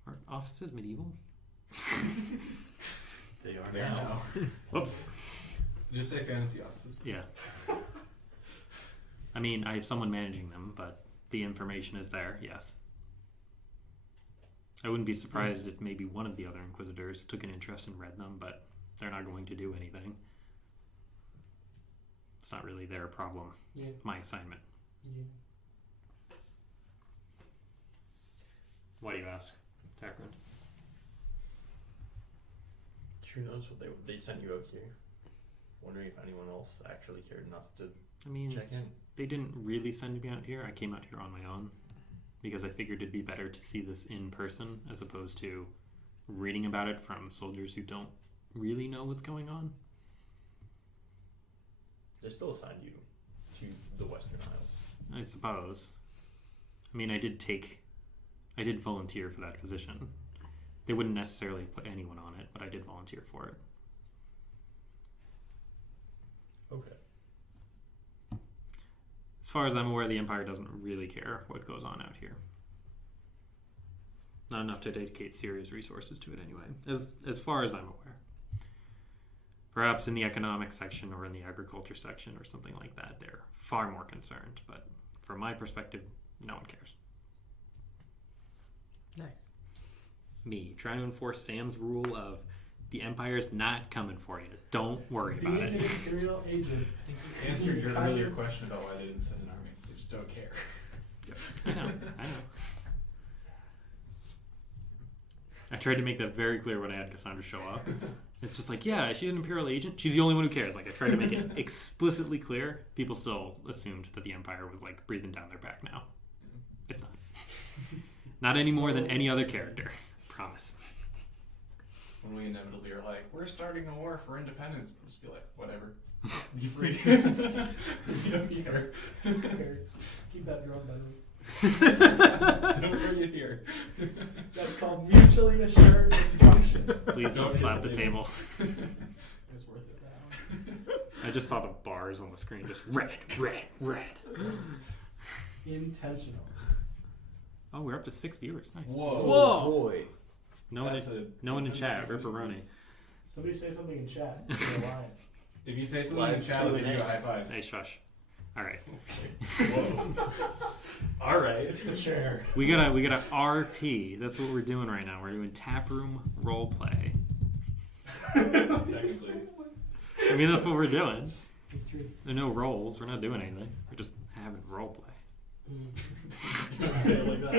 Are offices medieval? They are They are now. Whoops. Just say fantasy offices. Yeah. I mean, I have someone managing them, but the information is there, yes. I wouldn't be surprised if maybe one of the other Inquisitors took an interest and read them, but they're not going to do anything. It's not really their problem. Yeah. My assignment. Yeah. Why do you ask, Takrend? Who knows what they sent you out here? Wondering if anyone else actually cared enough to I mean, check in. they didn't really send me out here. I came out here on my own because I figured it'd be better to see this in person as opposed to reading about it from soldiers who don't really know what's going on. They still assigned you to the Western Isles. I suppose. I mean, I did volunteer for that position. They wouldn't necessarily put anyone on it, but I did volunteer for it. Okay. As far as I'm aware, the Empire doesn't really care what goes on out here. Not enough to dedicate serious resources to it anyway, as far as I'm aware. Perhaps in the economic section or in the agriculture section or something like that, they're far more concerned. But from my perspective, no one cares. Nice. Me, trying to enforce Sam's rule of the Empire's not coming for you. Don't worry about Being an it. Imperial agent. Answer your kind earlier of- question about why they didn't send an army. They just don't care. I know. I tried to make that very clear when I had Cassandra show up. It's just like, yeah, she's an Imperial agent. She's the only one who cares. Like, I tried to make it explicitly clear. People still assumed that the Empire was, like, breathing down their back now. It's not. Not any more than any other character. Promise. When we inevitably are like, we're starting a war for independence, they'll just be like, whatever. Be free. You don't care. Keep that drum, by the way. Don't bring it here. That's called mutually assured destruction. Please don't flap the table. It was worth it, that one. I just saw the bars on the screen. Just red, red, red. Intentional. Oh, we're up to 6 viewers. Nice. Whoa. Whoa. Boy. No one, no one in chat. Ripperoni. Somebody say something in chat. You're lying. If you say something in Live chat, I'll give you a Q&A. high five. Hey, shush. All right. Whoa. All right. It's the chair. We got a RP. That's what we're doing right now. We're doing Taproom roleplay. Technically. I mean, that's what we're doing. It's true. There are no roles. We're not doing anything. We're just having roleplay. Don't say it like that.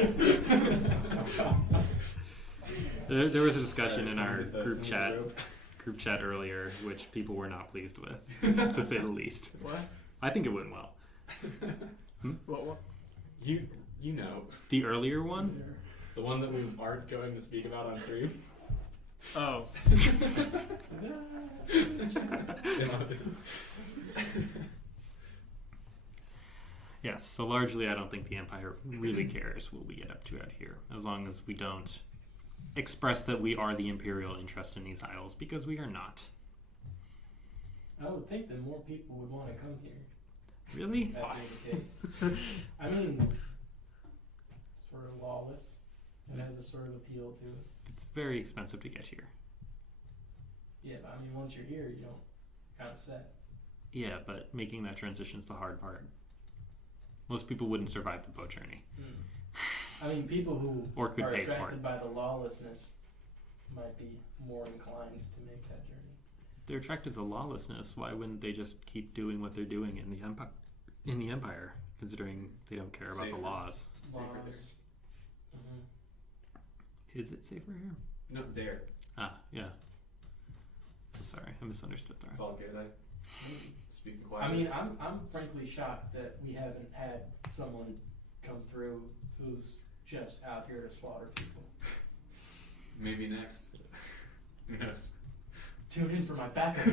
There was a discussion in our Somebody group thought chat somebody earlier, which people were not pleased with, to say the least. What? I think it went well. What? You know. The earlier one? The one that we aren't going to speak about on stream. Oh. Yes, so largely I don't think the Empire really cares what we get up to out here, as long as we don't express that we are the Imperial interest in these isles, because we are not. I would think that more people would want to come here. Really? That being the case. I mean, sort of lawless. It has a sort of appeal to it. It's very expensive to get here. Yeah, but I mean, once you're here, you don't kind of set. Yeah, but making that transition is the hard part. Most people wouldn't survive the boat journey. I mean, people who Or could are pay for attracted it. by the lawlessness might be more inclined to make that journey. If they're attracted to lawlessness, why wouldn't they just keep doing what they're doing in the Empire, considering they don't care about Safer. the laws? Safer there. Laws. Is it safer here? No, there. Ah, yeah. I'm sorry, I misunderstood It's there. all good. I speaking I quietly. mean, I'm frankly shocked that we haven't had someone come through who's just out here to slaughter people. Maybe next. Who knows? Tune in for my backup.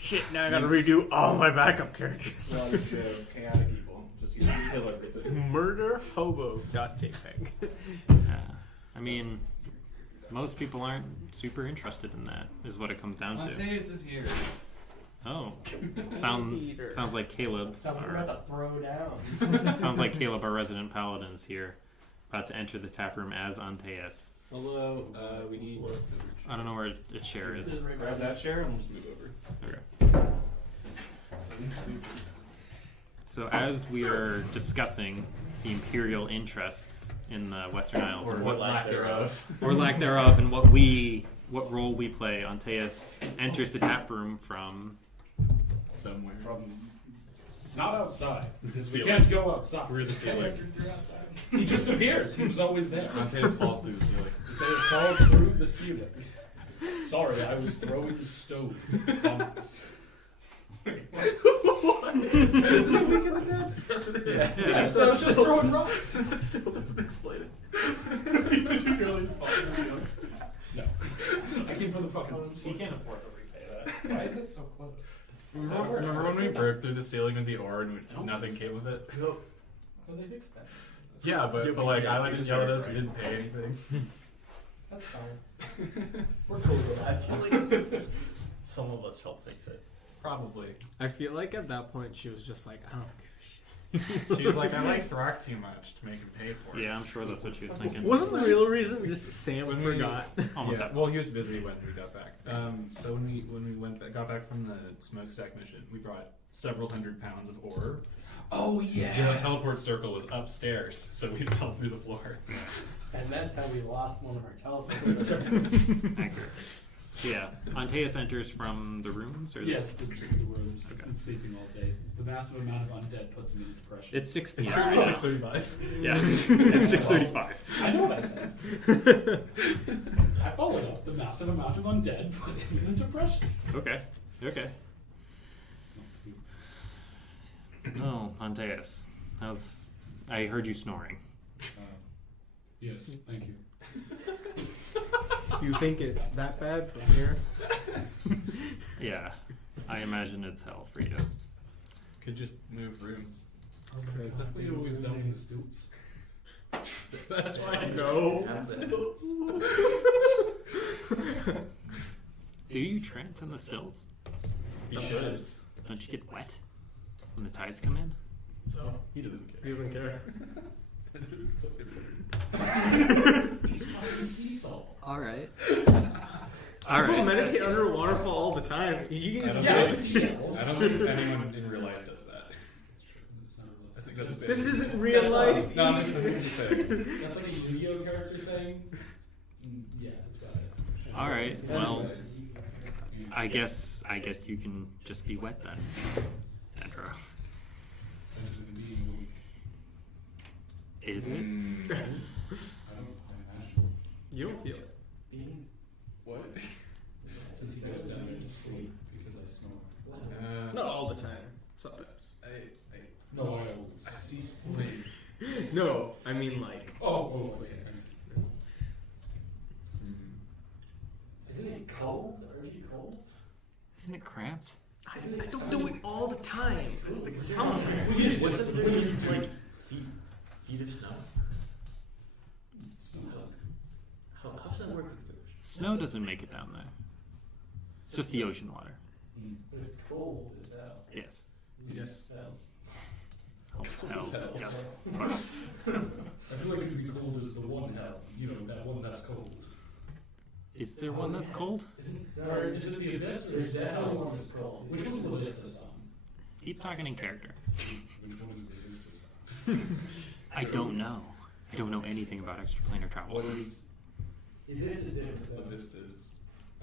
Shit, now I gotta redo all my backup characters. Slaughter show, chaotic evil. Just use to kill everything. Murder hobo .jpg. Yeah. I mean, most people aren't super interested in that, is what it comes down to. Antaeus is here. Oh. Sounds like Caleb. Sounds like we're our- about to throw down. Sounds like Caleb, our resident paladin, is here, about to enter the tap room as Antaeus. Hello. We need. I don't know where a chair is. Grab that chair and we'll just move over. Okay. So as we are discussing the imperial interests in the Western Isles, Or and what lack thereof. or lack thereof, and what role we play, Antaeus enters the tap room from. Somewhere. From not outside. We Ceiling. can't go outside. Through the ceiling. He just appears. He was always there. Antaeus falls through the ceiling. They fall through the ceiling. Sorry, I was throwing stones. Yeah. So I was just throwing rocks. It still doesn't explain it. Did you really just fall through the ceiling? No. I came from the fucking. He can't afford to repay that. Why is this so close? Remember when we broke through the ceiling with the ore and nothing came of it? Well, they fixed that. Yeah, but like I didn't yell at us. We didn't pay anything. That's fine. We're cool with I that. feel like some of us helped fix it. Probably. I feel like at that point she was just like, I don't give a shit. She was like, I like Throk too much to make him pay for it. Yeah, I'm sure that's what she was thinking. Wasn't the real reason just Sam When we- forgot? Almost Yeah, up. well, he was busy when we got back. So when we got back from the smokestack mission, we brought several hundred pounds of ore. Oh The teleport circle was upstairs, so we fell through the floor. And that's how we lost one of our teleporters. Accurate. So yeah, Antaeus enters from the rooms, or Yes, the rooms. Okay. And sleeping all day. The massive amount of undead puts him into depression. It's 6 It's p.m. currently 6:35. Yeah, it's 6:35. I know what I said. I followed up. The massive amount of undead put him into depression. Okay. Oh, Antaeus, I heard you snoring. Yes, thank you. You think it's that bad from here? Yeah, I imagine it's hell for you. Could just move rooms. We always down in the stilts. That's why I know. Do you trance on the stilts? Sometimes. Don't you get wet when the tides come in? He doesn't care. He doesn't care. He's trying to seesaw. All right. People meditate under a waterfall all the time. You I guys don't Yes, think- seals. I don't think anyone in real life does that. I think that's This isn't real life. No, I'm just saying. That's like a Yu-Gi-Oh character thing. Yeah, that's about it. All right. Well, I guess you can just be wet then, Dendro. Is it? Mm. You don't feel it. What? Since he goes down there to sleep because I snore. Not all the time. Sometimes. No, I always see. No, I mean like. Oh, I see. Isn't it cold? Are you cold? Isn't it cramped? I don't do it all the time. It's like sometimes. Wasn't there just like feet of snow? How's that work? Snow doesn't make it down there. It's just the ocean water. But it's cold as hell. Yes. Yes. Oh, hell. Yes. I feel like it could be cold as the one hell. You know, that one that's cold. Is there one that's cold? Or is it the abyss or is There's that that hell? one that's cold. Which one's the abyss on? Keep talking in character. Which one is the abyss? I don't know. I don't know anything about extraplanar travel. What is This is different the though. vistas?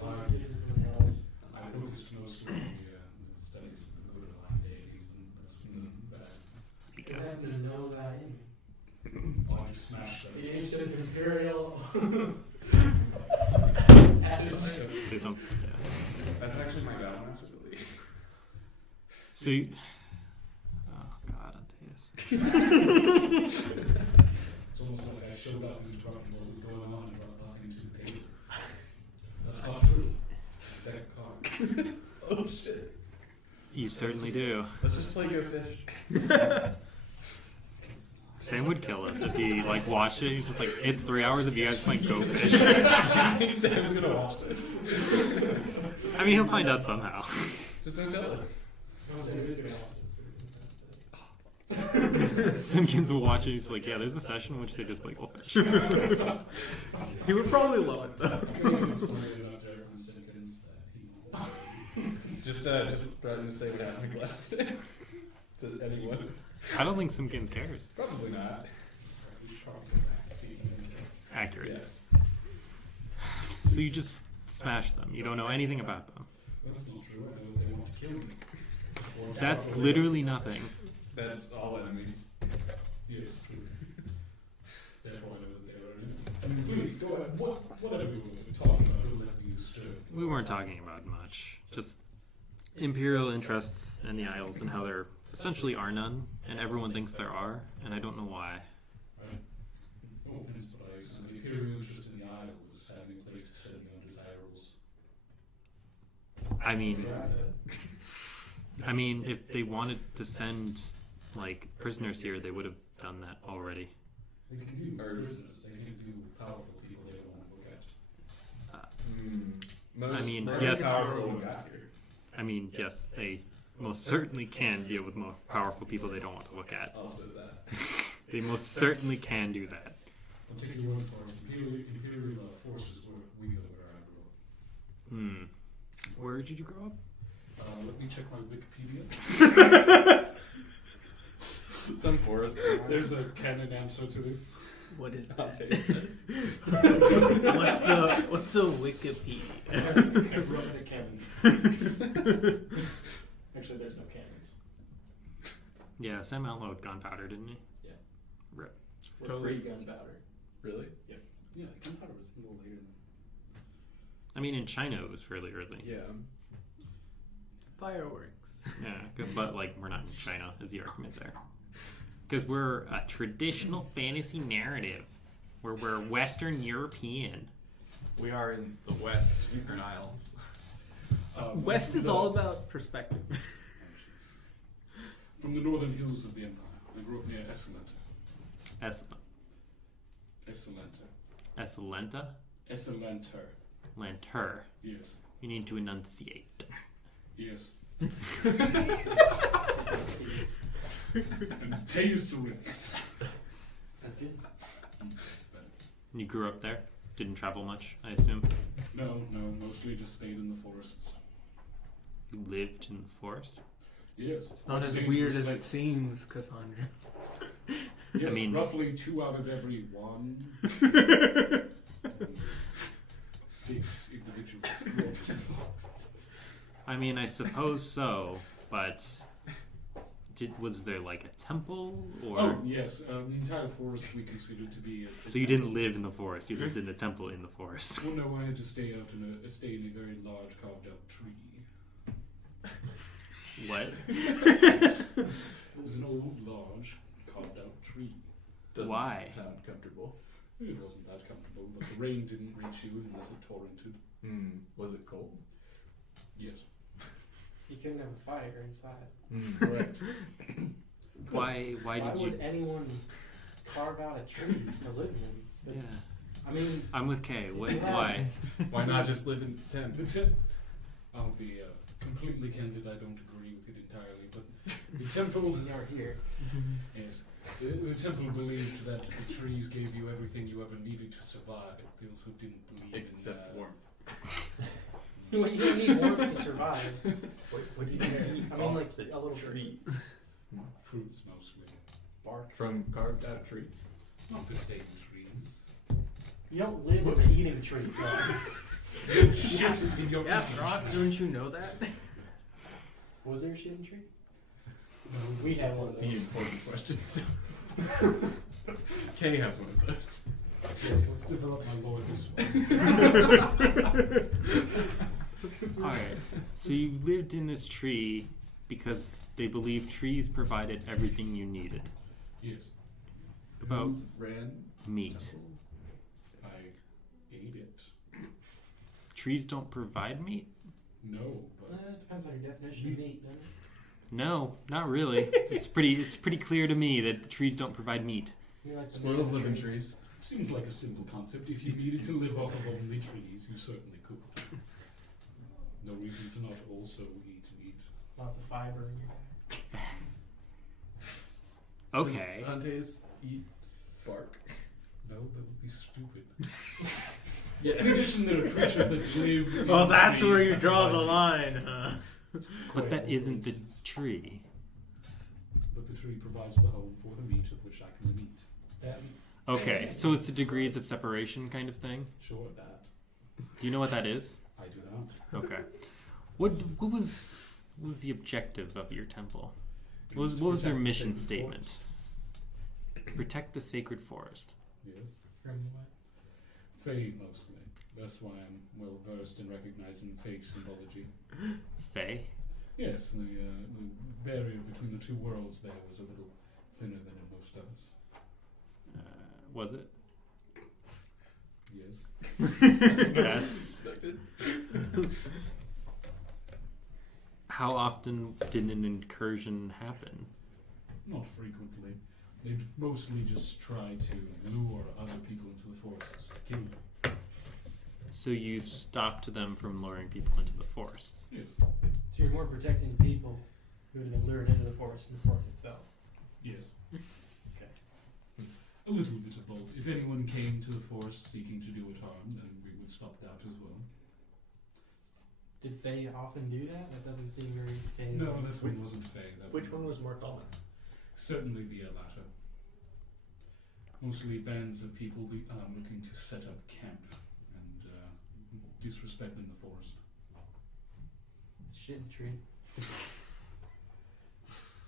This is different from else. I focused most on the studies of the Buddha deities, and that's bad. Speak You up. happen to know that in. On smash them. The ancient imperial. Please don't. Yeah. That's actually my Battlemaster ability. So you, oh god, Antaeus. It's almost like I showed up and interrupted what was going on and brought back into the paper. That's not true. Deck of cards. Oh shit. You certainly do. Let's just play Go Fish. Sam would kill us if he like watched it. He's just like, it's 3 hours of you guys playing Go Fish. I think Sam's gonna watch this. I mean, he'll find out somehow. Just don't tell him. Simpkins will watch it. He's like, yeah, there's a session in which they just play Go Fish. He would probably love it though. Just threaten to say what happened to Glass today. To anyone. I don't think Simpkins cares. Probably not. Accurate. Yes. So you just smash them. You don't know anything about them. That's not true. I know they want to kill me. Or That's probably- literally nothing. That's all enemies. Yes, true. Therefore, I know that they are enemies. I mean, please, go ahead. Whatever we were talking about, don't let me disturb. We weren't talking about much. Just imperial interests in the Isles and how there essentially are none, and everyone thinks there are, and I don't know why. No offense, but I the imperial interest in the Isle was having a place to send the undesirables. I mean, if they wanted to send like prisoners here, they would have done that already. They can do prisoners. They can do powerful people they don't want to look at. Most I mean, most yes. powerful one got here. I mean, yes, they most certainly can deal with more powerful people they don't want to look at. Also that. They most certainly can do that. I'll take your word for it. Imperial forces were weaker where I grew up. Where did you grow up? Let me check my Wikipedia. Some forest. There's a canon answer to this. What is that? What's a Wikipedia? I grew up in a canon. Actually, there's no cannons. Yeah, Sam outlawed gunpowder, didn't he? Yeah. Rip. We're free gunpowder. Really? Yeah, gunpowder was a little later than. I mean, in China it was fairly early. Yeah. Fireworks. Yeah, but like we're not in China is the argument there. Because we're a traditional fantasy narrative where we're Western European. We are in the Western Isles. West is all about perspective. From the northern hills of the empire. I grew up near Esselenta. Esselenta? Esselenter. Lanter. Yes. You need to enunciate. Yes. Antaeus. That's good. You grew up there? Didn't travel much, I assume? No, mostly just stayed in the forests. You lived in the forest? Yes. It's not as weird as it seems, Cassandra. Yes, I mean- roughly 2 out of every 1. 6 individuals grew up in the forest. I mean, I suppose so, but was there like a temple or? Oh, yes. The entire forest we considered to be a So you didn't live in the forest; you lived in the temple in the forest. Well, no, I had to stay in a very large carved out tree. What? It was an old, large carved out tree. Doesn't Why? sound comfortable. It wasn't that comfortable, but the rain didn't reach you unless it torrented. Was it cold? Yes. You couldn't have a fire inside. Correct. Why Why did would you? anyone carve out a tree to live in? Yeah, I mean, I'm with Kay. Yeah. Why? Why not just live in tent? I'll be completely candid, I don't agree with it entirely, but the temple, we are here. yes, the temple believed that the trees gave you everything you ever needed to survive. They also didn't believe Except in warmth. You don't need warmth to survive. What do you eat I mean, off like the a little trees? fruits mostly. bark. From carved out tree? Not the same trees. You don't live in the eating tree. Shit in your Yeah, eating Throk, tree. don't you know that? Was there a shitting tree? No, We had one of The those. important question. Kay has one of those. Yes, let's develop my lore this way. Alright, so you lived in this tree because they believed trees provided everything you needed. Yes. About Who ran meat. temple? I ate it. Trees don't provide meat? No, but It depends on your definition of meat, doesn't it? No, not really. It's pretty clear to me that the trees don't provide meat. I mean, like the Squirrels meat live in tree. trees. seems like a simple concept. If you needed to live off of only trees, you certainly could. No reason to not also eat meat. Lots of fiber in your diet. Okay. Does Antaeus eat bark? No, that would be stupid. Yeah. In addition, there are creatures that live. Oh, in that's trees where you that draw the provide line, huh? meat. But that Quail, for isn't the instance. tree. But the tree provides the home for the meat of which I can eat. That, Okay, so it's the degrees of separation kind of thing. Sure, that Do you know what that is? I do not. Okay. What was the objective of your temple? What was their Protect the mission sacred statement? forest. Protect the sacred forest. Yes. from what? Fae mostly. That's why I'm well versed in recognizing Fae symbology. Fae? Yes, the barrier between the two worlds there was a little thinner than in most others. Was it? Yes. Yes. Expected. How often did an incursion happen? Not frequently. They'd mostly just try to lure other people into the forests to kill them. So you stopped them from luring people into the forests. Yes. So you're more protecting people who would have been lured into the forest than the forest itself. Yes. A little bit of both. If anyone came to the forest seeking to do it harm, then we would stop that as well. Did Faye often do that? That doesn't seem very Faye. No, that one wasn't Fae. Which one was more common? Certainly the latter. Mostly bands of people looking to set up camp and disrespecting the forest. Shit in tree.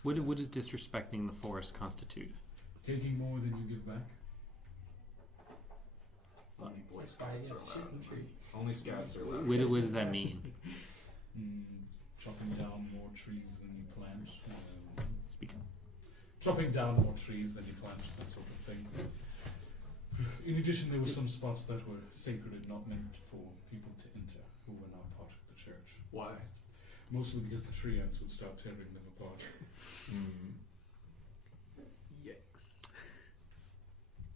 What does disrespecting the forest constitute? Taking more than you give back. Only Boy That's why Scouts you are have shit allowed. in tree. Only Scouts are allowed. What does that mean? Chopping down more trees than you plant. Speak up. Chopping down more trees than you plant, that sort of thing. In addition, there were some spots that were sacred and not meant for people to enter who were not part of the church. Why? Mostly because the tree ants would start tearing them apart. Yikes.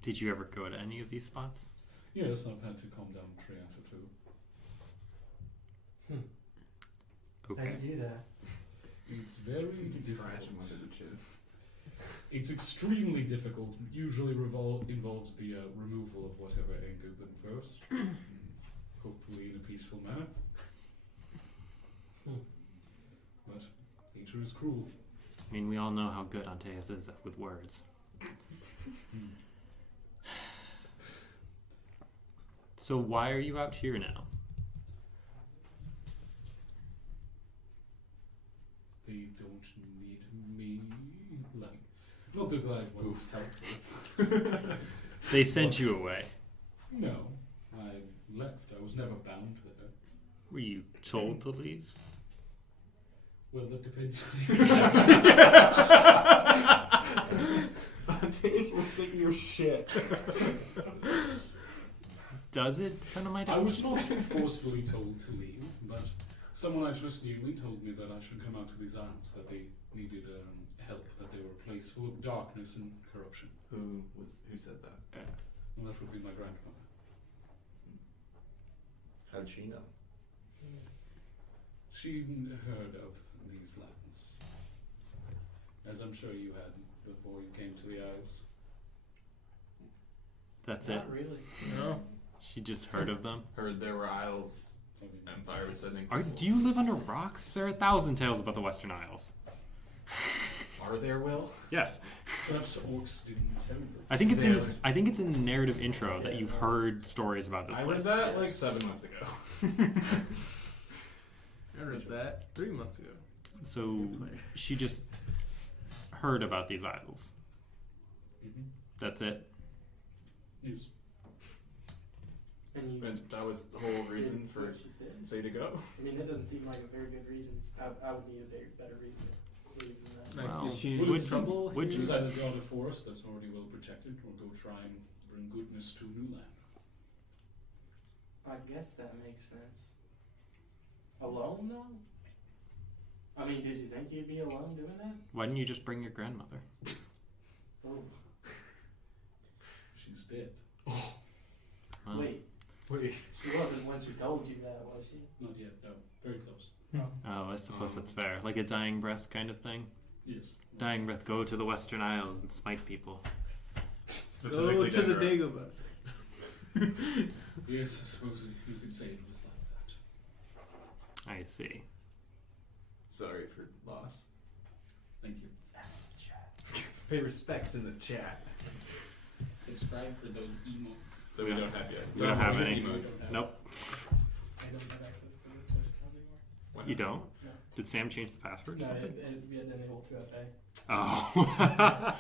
Did you ever go to any of these spots? Yes, I've had to calm down a tree ant or two. How Okay. do you do that? It's very Scratch him difficult. under the chin. It's extremely difficult. Usually involves the removal of whatever angered them first. Hopefully in a peaceful manner. But nature is cruel. I mean, we all know how good Antaeus is with words. So why are you out here now? They don't need me. Like, not that I wasn't helpful. They sent you away. No, I left. I was never bound there. Were you told to leave? Well, that depends. Antaeus will sing your shit. Does it depend on my I dad? was not forcefully told to leave, but someone I trust newly told me that I should come out to these isles, that they needed help, that they were a place full of darkness and corruption. Who said that? Well, that would be my grandmother. How'd she know? She'd heard of these lands, as I'm sure you had before you came to the Isles. That's it? Not really. No. She just heard of them. Heard there were isles. I mean, Empire was sending. Do you live under rocks? There are 1,000 tales about the Western Isles. Are there, Will? Yes. perhaps orcs didn't tell you. I think it's in the narrative intro that Yeah. you've heard stories about this I place. read that like Yes. 7 months ago. I read that 3 months ago. So she just heard about these isles. Mm-hmm. That's it. Yes. And you. And that was the whole reason did for what she said. say to go. I mean, that doesn't seem like a very good reason. I would need a very better reason than that. Like, Well, is she would in you- trouble? would here? Choose either go to a forest that's already well protected, or go try and bring goodness to new land. I guess that makes sense. Alone though? I mean, did you think you'd be alone doing that? Why didn't you just bring your grandmother? Oh, She's dead. Well, wait. She wasn't when she told you that, was she? Not yet, no. Very close. Oh, I suppose that's fair. Like a dying breath kind of thing. Yes. Dying breath, go to the Western Isles and smite people. Go to the Dendro. Dagobus. Yes, I suppose you could say it was like that. I see. Sorry for loss. Thank you. Pay respects in the chat. Subscribe for those emotes. That we don't have yet. We don't have we any. don't have. Nope. I don't have access to the Twitch account anymore. Why You not? don't? No. Did Sam change the password or No, something? it'd be enable 2FA. Oh.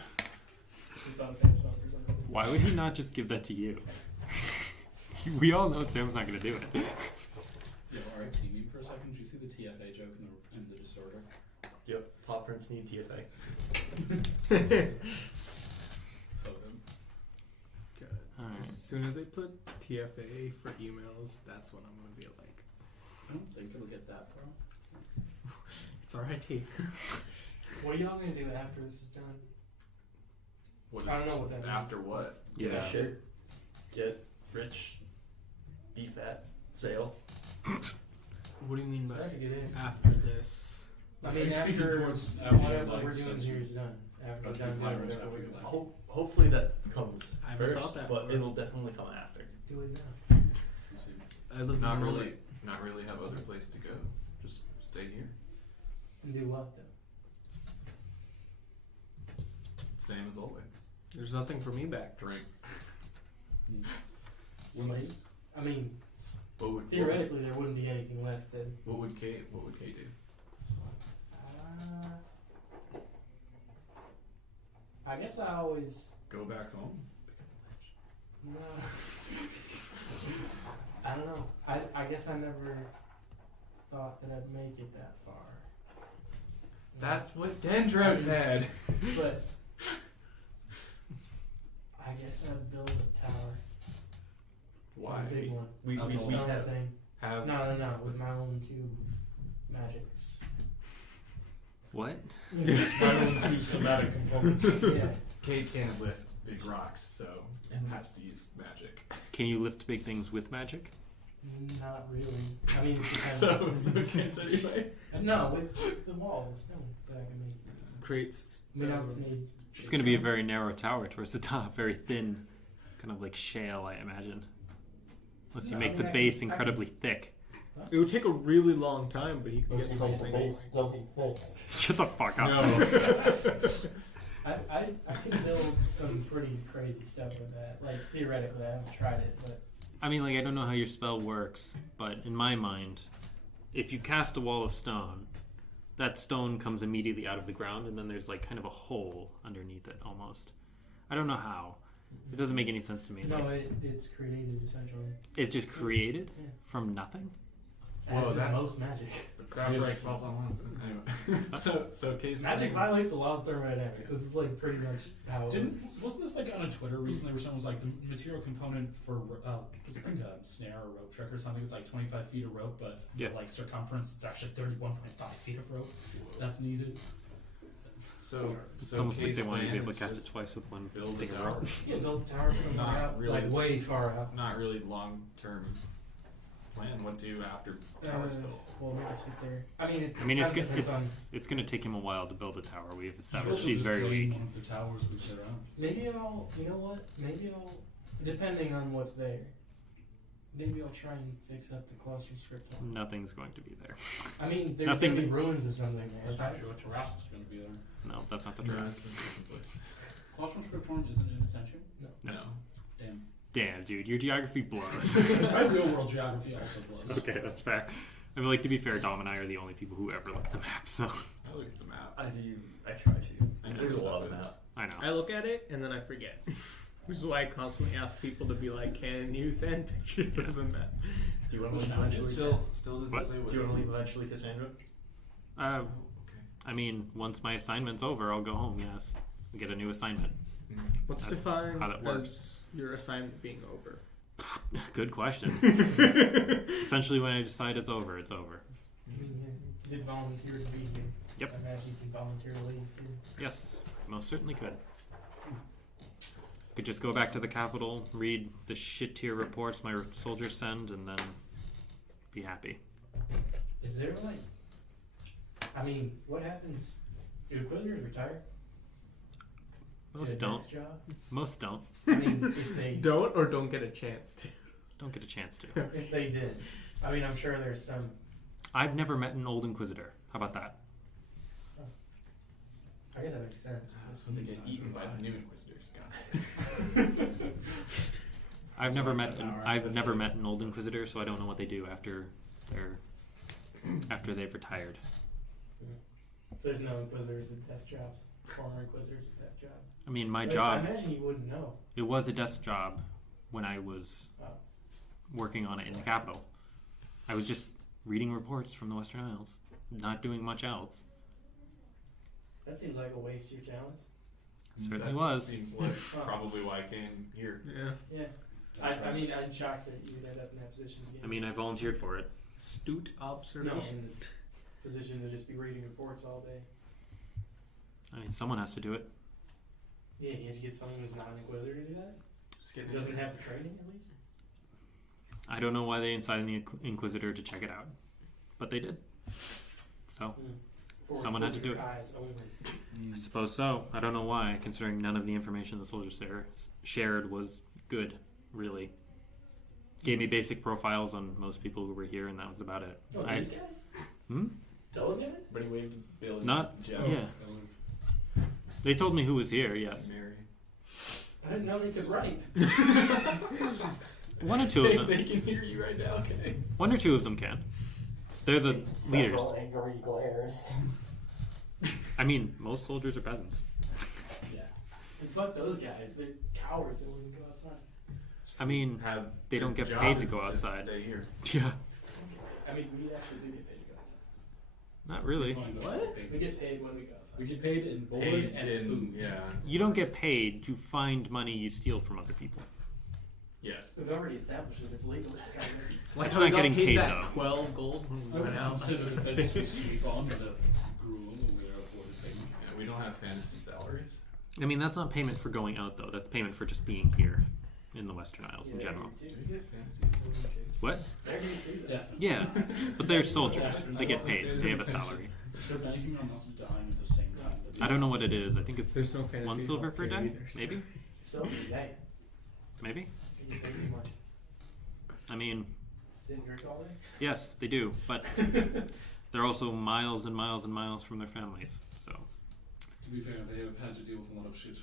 It's on Sam's phone for some reason. Why would he not just give that to you? We all know Sam's not going to do it. Yeah, alright, teaming for a second. Did you see the TFA joke in the disorder? Yep, pop prints need TFA. So good. Good. Alright. As soon as they put TFA for emails, that's when I'm gonna be like, I don't think it'll get that far. it's alright. What are y'all gonna do after this is done? What I is don't know what that means. after what? Get Yeah. shit, get rich, be fat, sail. What do you mean by I have to get in. after this? I mean, Speaking after towards after your whatever life we're doing since here you- is done. After we're after done your doing life, whatever after we're your doing. life. Hopefully that comes I haven't first, thought that but far. it'll definitely come after. Do it now. You see. I live Not in Norway. really. Not really have other place to go. Just stay here. And do what though? Same as always. There's nothing for me back. Drink. Slave? I mean, What would theoretically there wouldn't be anything left to. What would Kate do? I guess I always. Go back home. No. I don't know. I guess I never thought that I'd make it that far. That's what Dendro said. But I guess I'd build a tower. Why? A big one. We Stone have. thing. Have No. With my own two magics. What? My own two somatic components. Yeah. Kate can't lift big rocks, so has to use magic. Can you lift big things with magic? Not really. I mean, it depends. So can't anyway. No, with the wall, the stone that I can make. Creates. I mean, I would need. It's going to be a very narrow tower towards the top, very thin, kind of like shale, I imagine. Unless you No, I make mean, the I base can- incredibly thick. It would take a really long time, but you can get something. Shut the fuck up. I can build some pretty crazy stuff with that. Like, theoretically, I haven't tried it, but. I mean, like, I don't know how your spell works, but in my mind, if you cast a wall of stone, that stone comes immediately out of the ground, and then there's, like, kind of a hole underneath it, almost. I don't know how. It doesn't make any sense to me. No, Like, it's created, essentially. it's just created Yeah. from nothing? Whoa, As is that- most magic. The crowd breaks all Anyway. so Kate's Magic violates the laws of thermodynamics. This is, like, pretty much how it works. Wasn't this like on a Twitter recently where someone was like the material component for was it like a snare or rope trick or something? It's like 25 feet of rope, but Yeah. for like circumference, it's actually 31.5 feet of rope that's needed. So It's almost like Kate's they want you to be plan able is to cast it just twice with one build a thing of tower. rope. Yeah, build a tower somewhere Not out, really. like, way far out. Not really long-term plan. What do after tower's built? Well, we can sit there. I mean, it I mean, it's kind of depends on. it's going to take him a while to build a tower. We've Also established she's just very claim weak. One of the towers we sit around. Maybe I'll. You know what? Maybe I'll. Depending on what's there. Maybe I'll try and fix up the cluster script. Nothing's going to be there. I mean, there's Nothing gonna be that- ruins or something there. That's not sure what Terrascus is going to be there. No, that's not the No, task. it's in a different place. Classroom scriptorium isn't an essential. No. Damn. Damn, dude, your geography blows. My real world geography also blows. Okay, that's fair. I mean, like, to be fair, Dom and I are the only people who ever look at the map, so I look at the map. I try to. I know There's a lot stuff of is- map. I know. I look at it and then I forget. Which is why I constantly ask people to be like, can you send pictures of them? Do you want to Which leave now eventually? Still didn't What? say Do what. you want to leave eventually, Cassandra? Uh, Okay. I mean, once my assignment's over, I'll go home. Yes, get a new assignment. What's That's defined how that works. as your assignment being over? Good question. Essentially, when I decide it's over, it's over. I mean, you did volunteer to be here. Yep. I imagine you can volunteer to leave too. Yes, most certainly could. Could just go back to the capital, read the shit tier reports my soldiers send, and then be happy. Is there like, I mean, what happens? Do Inquisitors retire? Most to a don't. desk job? Most don't. I mean, if they Don't or don't get a chance to. Don't get a chance to. if they did, I mean, I'm sure there's some. I've never met an old Inquisitor. How about that? I guess that makes sense. So they get eaten by the new Inquisitors. I've never met an old Inquisitor, so I don't know what they do after they've retired. So there's no Inquisitors with desk jobs. Former Inquisitors with desk jobs. I mean, my Like, job, I imagine you wouldn't know. it was a desk job when I was Wow. working on it in the capital. I was just reading reports from the Western Isles, not doing much else. That seems like a waste of your talents. It certainly That was. Seems like probably why I came here. Yeah. Yeah. I mean, I'm shocked that you would end up in that position again. I mean, I volunteered for it. Astute no, observation. in the position to just be reading reports all day. I mean, someone has to do it. Yeah, you have to get someone who's not an Inquisitor to do that? Just getting Doesn't have the training, at least? I don't know why they incited the Inquisitor to check it out, but they did. So, For Someone had to do Inquisitor it. eyes only. I suppose so. I don't know why, considering none of the information the soldiers shared was good, really. Gave me basic profiles on most people who were here, and that was about it. Oh, I, these guys? hmm? Those guys? But anyway, Bill. Not, Joe. yeah. They told me who was here, yes. Mary. I didn't know they could write. One or two of They them. can hear you right now. Okay. One or two of them can. They're the leaders. Several angry glares. I mean, most soldiers are peasants. Yeah. And fuck those guys. They're cowards. They won't even go outside. I mean, Have they don't their get job paid to is go outside. Stay here. Yeah, I mean, we actually do get paid to go outside. not really. We get paid when we go outside. We get paid in board Paid and in, food. yeah. You don't get paid. You find money you steal from other people. Yes. We've already established that it's legal. Like It's how not we got getting paid paid, that though. 12 gold when I we would went out. consider it that we sleep on with a gruel and we are afforded payment. Yeah, we don't have fantasy salaries. I mean, that's not payment for going out, though. That's payment for just being here in the Western Isles in general. Do we get fantasy food? What? They're gonna do that. Definitely. Yeah, but they're soldiers. They get paid. They have a salary. They're banking on us dying at the same time. I don't know what it is. I think it's There's no fantasy 1 silver per healthcare day. either, so- Maybe. So, yeah. Maybe. You get paid too much. I mean, Sit and drink all day? yes, they do, but they're also miles and miles and miles from their families. So To be fair, they have had to deal with a lot of shit.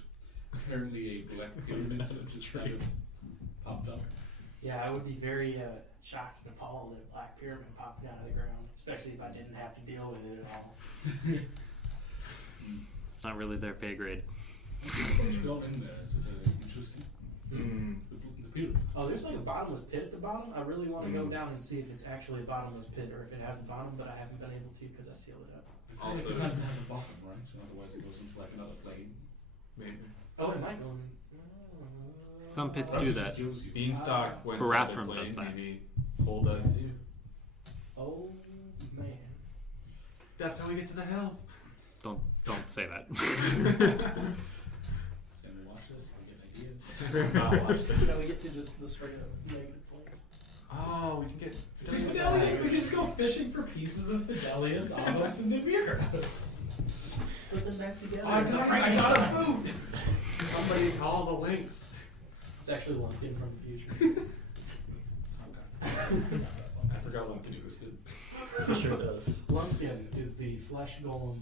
Apparently a black pyramid that just kind of popped up. Yeah, I would be very shocked and appalled at a black pyramid popping out of the ground, especially if I didn't have to deal with it at all. it's not really their pay grade. What you got in there? Is it interesting? The pyramid. Oh, there's like a bottomless pit at the bottom. I really want to go down and see if it's actually a bottomless pit or if it has a bottom, but I haven't been able to because I sealed it up. I feel like it has to have a bottom, right? So otherwise it goes into like another plane. Maybe. Oh, it might go in. Some pits Perhaps do it that. just kills you. Beanstalk went Barathrum to the plane. does that. Maybe Hole does too. Oh, man. That's how we get to the hells. Don't say that. Send watches, I get ideas. So we get to just the straight up negative points. Oh, we can get. Fidelia, we just go fishing for pieces of Fidelius, Amos, and Nimir. Put them back together. Oh, It's a guys, I got the Frankenstein. boot. Somebody call the links. It's actually lumped in from the future. I forgot what existed. It sure does. Lumpkin is the flesh golem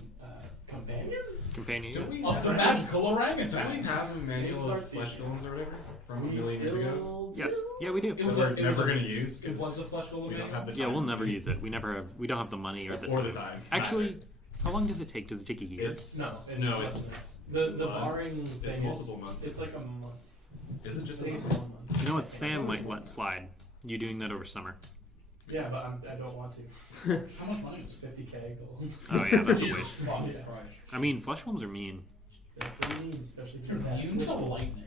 companion? Companion. Don't we Of the have- magical Don't we orangutan. have a manual It's of flesh artificial. bones or whatever from a We million years ago? still Yes. do? Yeah, we do. It was We're a, it was never a, gonna use. It was a flesh golem. We don't have the Yeah, time. we'll never use it. We don't have the money or the Or time. the time. Actually, how long does it take? Does it take a year? It's No, no, it's the months. barring It's thing multiple is months. it's like a month. Just takes 1 month. You know what Sam might let slide? You doing that over summer. Yeah, but I don't want to. How much money is it? 50k gold. Oh yeah, that's a Jesus waste. fucking Yeah. Christ. I mean, flesh wombs are mean. They're pretty mean, especially if They're you're immune to lightning.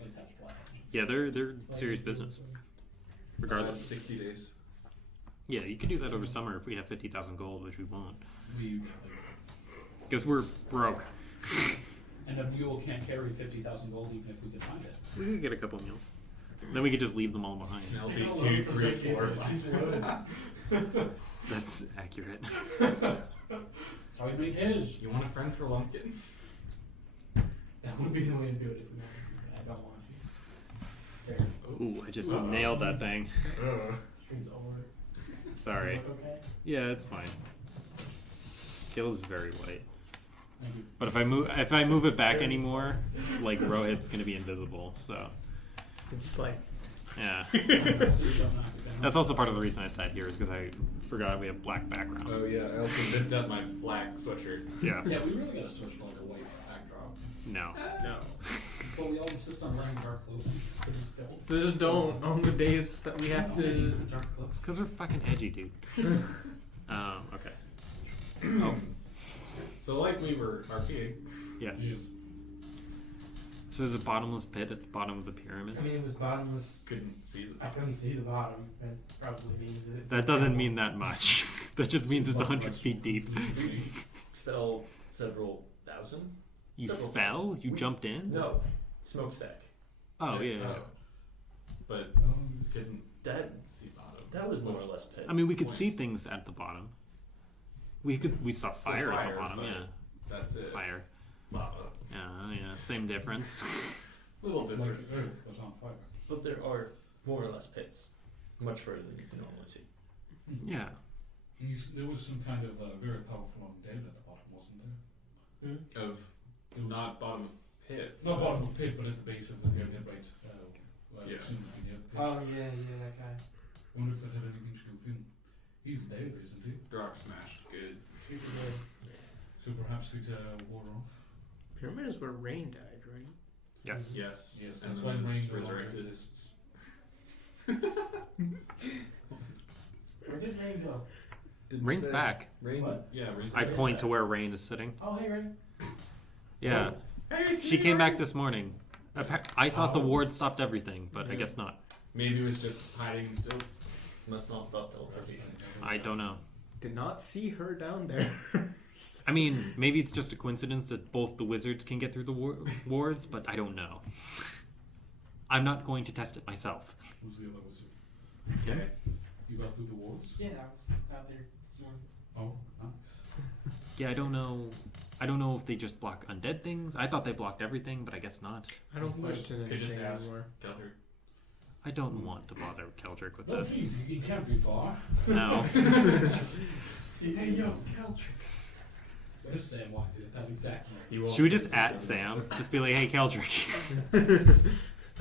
Like that's flat. Yeah, they're serious business. Regardless. 60 days. Yeah, you could do that over summer if we have 50,000 gold, which we won't. We Because we're broke. and a mule can't carry 50,000 gold even if we could find it. We could get a couple meals. Then we could just leave them all behind. It'll be 2, 3, 4, 5. That's accurate. How we made his. You want a friend for Lumpkin? That would be the way to do it if we wanted to. I don't want to. There. Ooh, I just nailed that thing. Stream's over. Sorry. Does it look okay? Yeah, it's fine. Kill is very white. Thank you. But if I move it back anymore, like Rohit's gonna be invisible. So It's like yeah. Please don't knock it down. That's also part of the reason I sat here is because I forgot we have black backgrounds. Oh yeah, I also zipped up my black sweatshirt. Yeah. Yeah, we really gotta switch to like a white backdrop. No. no. But we all insist on wearing dark clothing. Please don't. So just don't on the days that we have to. dark clothes. It's because we're fucking edgy, dude. Okay. Oh. So like we were arcade. Yeah. Yes. So there's a bottomless pit at the bottom of the pyramid. I mean, it was bottomless. Couldn't see the I couldn't see the bottom. That probably means it. That doesn't mean that much. That just means it's 100 feet deep. Fell several thousand. You Several fell? thousand. You jumped in? No, smokestack. Oh yeah. But couldn't That see bottom. that was more or less pit. I mean, we could see things at the bottom. We saw fire at the fire, bottom. but Yeah. That's it. Fire. Lava. Yeah. Same difference. A little It's bit like different. Earth, but on fire. But there are more or less pits, much further than you can normally see. Yeah. There was some kind of very powerful undead at the bottom, wasn't there? Hmm? Of It was not bottom of pit. not bottom of the pit, but at the base of the pyramid, right? Well, Yeah. soon to be near the pit. Oh yeah, that guy. I wonder if that had anything to do with him. He's there, isn't he? Rock smashed. Good. Super good. So perhaps it wore off. Pyramid is where Rain died, right? Yes. Yes. Yes, And that's then why it was rain no longer resurrected. exists. Where did Rain go? Rain's back. Rain. What? Yeah. Rain's I back. point to where Rain is sitting. Oh hey Rain. Yeah. She came back this morning. I thought the ward stopped everything, but I guess not. Maybe it was just hiding in stilts. Must not stop teleporting. I don't know. Did not see her down there. I mean, maybe it's just a coincidence that both the wizards can get through the wards, but I don't know. I'm not going to test it myself. Who's the other wizard? Okay. You got through the walls? Yeah, I was out there this morning. Oh, nice. Yeah, I don't know. I don't know if they just block undead things. I thought they blocked everything, but I guess not. I don't question Could just anything ask. anymore. Keldrick. I don't want to bother Keldrick with No, this. please, he can't be far. No. Hey yo, Keldrick. This Sam walked in that exact moment. He won't Should we just resist at it. Sam? Just be like, hey, Keldrick.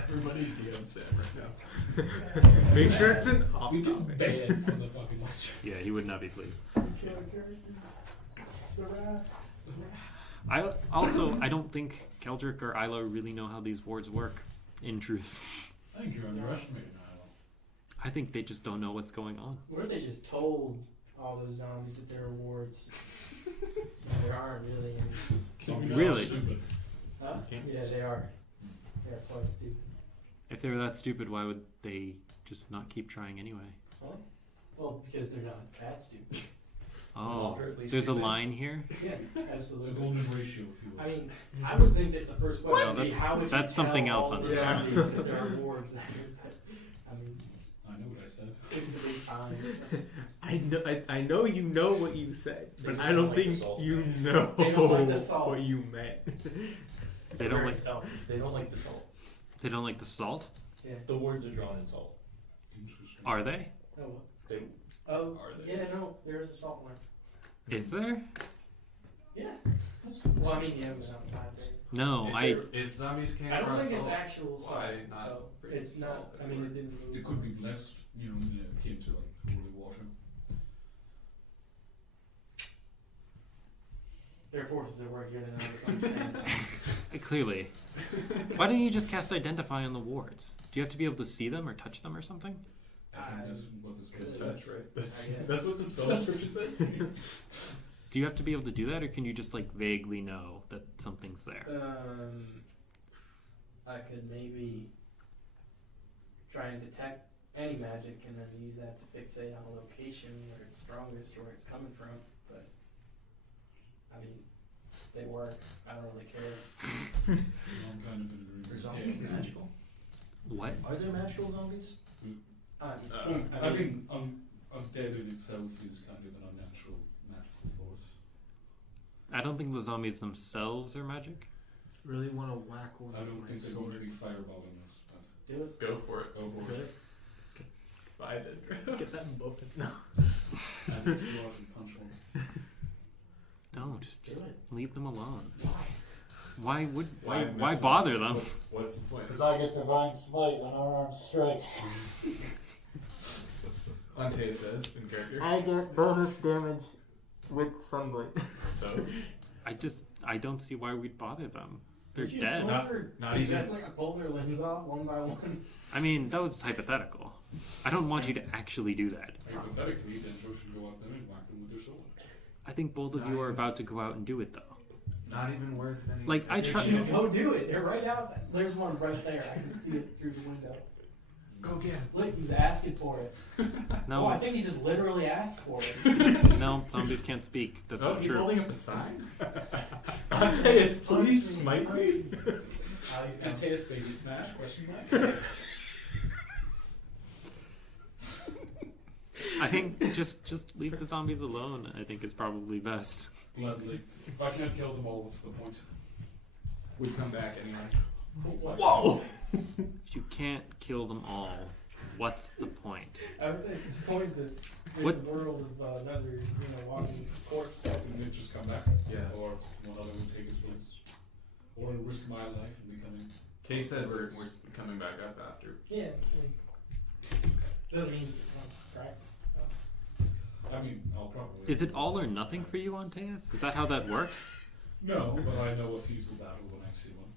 Everybody DM Sam right now. Make sure it's an off We get topic. banned from the fucking monster. Yeah, he would not be pleased. The rat. I don't think Keldrick or Isla really know how these wards work, in truth. I think you're underestimating Isla. I think they just don't know what's going on. What if they just told all those zombies that there are wards? And there aren't really any. Zombies are Really? Stupid. Huh? Yeah, they are. They're quite stupid. If they were that stupid, why would they just not keep trying anyway? Well, because they're not that stupid. Oh, Or at least there's a stupid. line here? Yeah, A absolutely. golden ratio, if you will. I mean, I would think that the first question Well, would be that's- how would that's you something tell else all on the the side. zombies that there are wards there? But, I mean, I know what I said. this is a big sign. I know you know what you said, They but just I don't don't like think the salt. you know They don't like the salt. what you meant. They don't Very like salt. They don't like the salt. they don't like the salt? Yeah. The words are drawn in salt. Interesting. Are they? Oh, what? They Oh, Are they? yeah, no, there is a salt line. Is there? Yeah. Well, I mean, yeah, it was outside there. No, If zombies can't I don't cross think it's salt, actual salt. why not though. bring It's not. salt I mean, it everywhere? didn't move. It could be blessed, you know, when it came to like holy water. Their forces at work here, they don't understand. Clearly. Why don't you just cast Identify on the wards? Do you have to be able to see them or touch them or something? I think that's what the spell Good says. touch, right? That's, I guess. that's what the spell description says. Do you have to be able to do that, or can you just like vaguely know that something's there? I could maybe try and detect any magic and then use that to fixate on a location where it's strongest or where it's coming from. But I mean, they work. I don't really care. I'm kind of in agreement. Are zombies Yeah. magical? What? Are there magical zombies? I mean, undead in itself is kind of an unnatural magical force. I don't think the zombies themselves are magic. Really want to whack one I with don't my think they're sword. going to be fireballing us. But Do it. Go for it. go for Really? it. Bye, Dendro. Get that bonus. No. And let's go out and punch one. Don't. Do Just it. leave them alone. Why? Why mess with bother it? them? What's the point? Because I get divine smite when our arm strikes. Antaeus says in character. I get bonus damage with sunlight. So I don't see why we'd bother them. They're Did you dead. pull her- Not so you even- just like pull their limbs off one by one. I mean, that was hypothetical. I don't want you to actually do that. Hypothetically, Dendro should go out there and whack them with their sword. I think both of you are about to go out and do it, though. not even worth any. Like, I try- You go do it. They're right out. There's one right there. I can see it through the window. Go get him. Look, he's asking for it. No, Oh, I think he just literally asked for it. no, zombies can't speak. That's Oh, not he's true. holding up a sign. Antaeus, please smite me. Antaeus, baby smash? Question mark. I think just leave the zombies alone. I think is probably best. Gladly. If I can't kill them all, what's the point? We'd come back anyway. Whoa! If you can't kill them all, what's the point? Everything points at What- the world of another, walking corpse. Wouldn't they just come back? Yeah. Or one other would take his place? Or risk my life and becoming... Kay said we're coming back up after. Yeah. Doesn't mean, right? I mean, I'll probably... Is it all or nothing for you, Antaeus? Is that how that works? No, but I know a futile battle when I see one.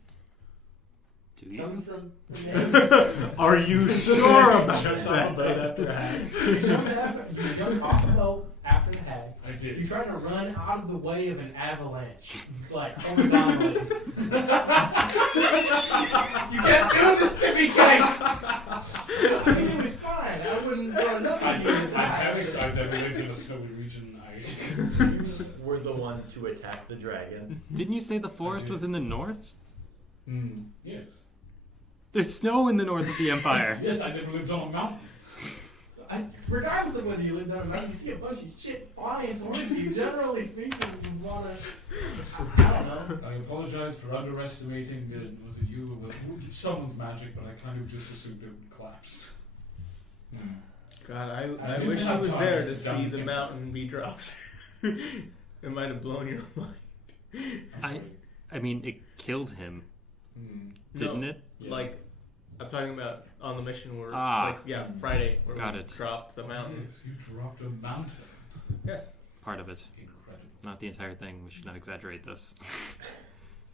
Do you? Coming from the Are you sure about After a hag. You jump off the boat after the hag. I did. You're trying to run out of the way of an avalanche. Like, horizontally. You can't do this to me, Kate! I mean, it was fine. I wouldn't throw nothing. I've never lived in a snowy region. We're the one to attack the dragon. Didn't you say the forest was in the north? Yes. There's snow in the north of the Empire. Yes, I never lived on a mountain. Regardless of whether you live down a mountain, you see a bunch of shit flying towards you. Generally speaking, you want to. I don't know. I apologize for underestimating, was it you? Someone's magic, but I kind of just assumed it would collapse. God, I didn't wish I have was time there to to sit down see and the think. mountain be dropped. It might have blown your mind. I mean, it killed him, didn't No, it? Yeah. Like, I'm talking about on the mission where, Ah. Friday, where Got we it. dropped the mountain. Yes, you dropped a mountain. Yes. Part of it, Incredible. not the entire thing. We should not exaggerate this.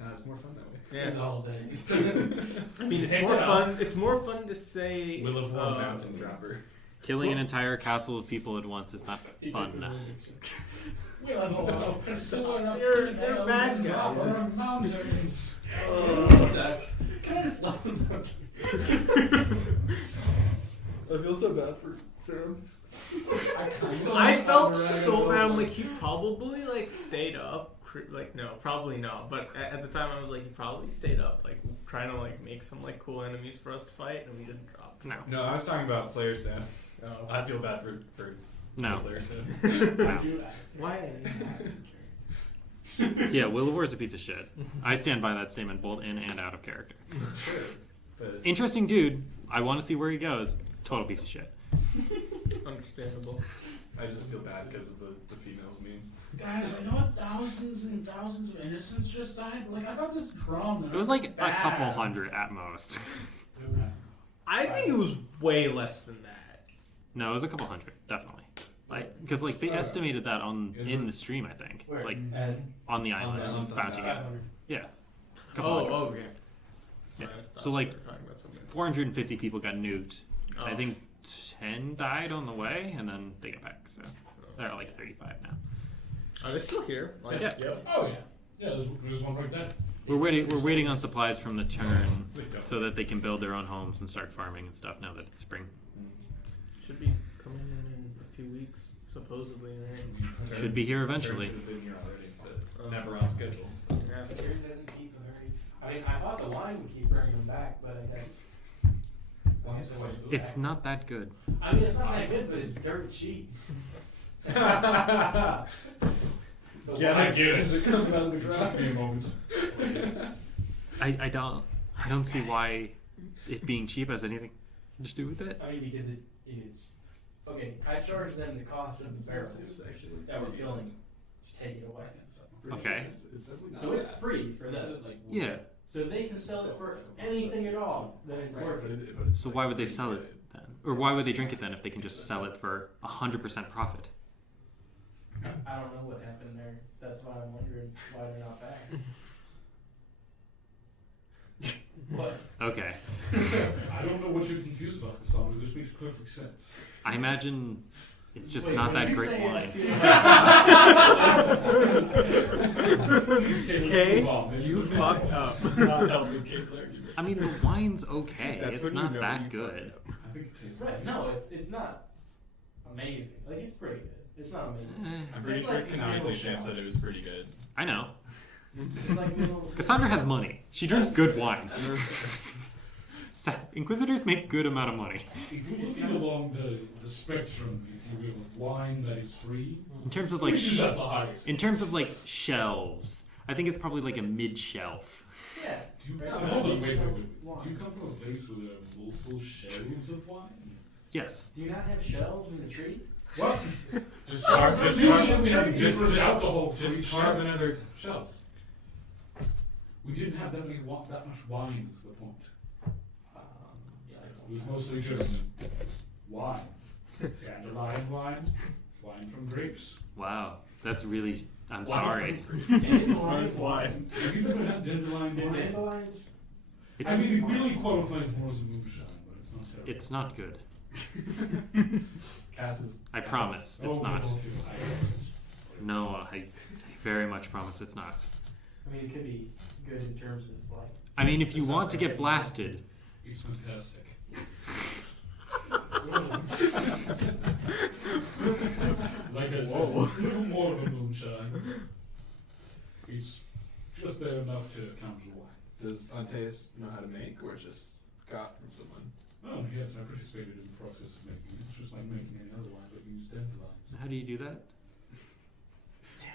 No, it's more fun that way. It's the Yeah. whole thing. I mean, Takes it out. It's more fun to say. Will of War mountain dropper. Killing an entire castle of people at once is not fun. We live alone. You're bad guys. There are mountains. Sucks. Can I just love them? I feel so bad for Sam. I felt so bad. I'm like, he probably stayed up. No, probably not. But at the time, I was like, he probably stayed up, trying to make some cool enemies for us to fight, and we just dropped. No, No, I was talking about player Sam. Oh. I feel bad for no. player Sam. No. Why? Yeah, Will of War is a piece of shit. I stand by that statement, both in and out of character. Sure. But Interesting dude. I want to see where he goes. Total piece of shit. Understandable. I just feel bad because of the females memes. Guys, I know thousands and thousands of innocents just died. I got this drum. It was a couple hundred at most. I think it was way less than that. No, it was a couple hundred, definitely. Like, because like they estimated that in the stream, I think, Where? like And on the island, island, on bounty. the Yeah, 500. yeah. Couple Oh, hundred. okay. Yeah. Sorry, I So, thought like, we were talking about something. 450 people got nuked. Oh. I think 10 died on the way, and then they got back. So they're at like 35 now. Are they still here? Like, Yeah. Oh yeah. Yeah, there's one right there. We're waiting on supplies from the turn so that they can build their own homes and start farming and stuff now that it's spring. Should be coming in a few weeks, supposedly. Right? Should be here eventually. Should have been here already, but never on schedule. Yeah. Jerry doesn't keep a very. I mean, I thought the wine would keep bringing them back, but I guess. Wine's quite good. It's not that good. I mean, it's not that good, but it's dirt cheap. Yes, I get As it. it comes out of the It took ground. me a moment. I don't see why it being cheap has anything to do with it. I mean, because it's okay. I charge them the cost of the barrels that we're filling to take it away. Okay. So it's free for them. Yeah. So if they can sell it for anything at all, then it's worth it. So why would they sell it then? Or why would they drink it then if they can just sell it for 100% profit? I don't know what happened there. That's why I'm wondering why they're not back. What? Okay. I don't know what you're confused about, Cassandra. This makes perfect sense. I imagine it's just Wait, not when that you great say it, wine. Please, Kate, let's Okay, move on. This you is- fucked up. Not helping Kate's argument. I mean, the wine's okay. That's It's when you not know that you good. fucked up. I think it tastes Right? No, it's not amazing. Like it's pretty good. It's not amazing. Eh, I'm pretty It's sure like canonically middle Sham shelf. said it was pretty good. I know. It's like middle. Cassandra has money. She drinks good wine. So, Inquisitors make good amount of money. If you're looking along the spectrum, if you will, of wine that is free, In terms of like, which is at the highest? in terms of like shelves, I think it's probably like a mid-shelf. Yeah. Do you, Right. hold on, wait. Wine. Do you come from a place where there are multiple shelves of wine? Yes. Do you not have shelves in the tree? What? Just carve, Just just for the alcohol, just carve another shelf. We didn't have that much wine. Is the point? Yeah. It was mostly just wine, dandelion wine, wine from grapes. Wow. That's really. I'm Wine sorry. from grapes. Dandelions. wine. Have you never had dandelion wine? Dandelions. I mean, it really qualifies more as a moonshine, but it's not terrible. It's not good. Cass's. I promise. It's Oh, not. okay, I- No, I very much promise it's not. I mean, it could be good in terms of like. I mean, if you want to get blasted, It's fantastic. Like I said, a little more of a moonshine. It's just there enough to count as wine. Does Antaeus know how to make, or just got from someone? Oh, yes, I participated in the process of making it. It's just like making any other wine, but use dandelions. how do you do that?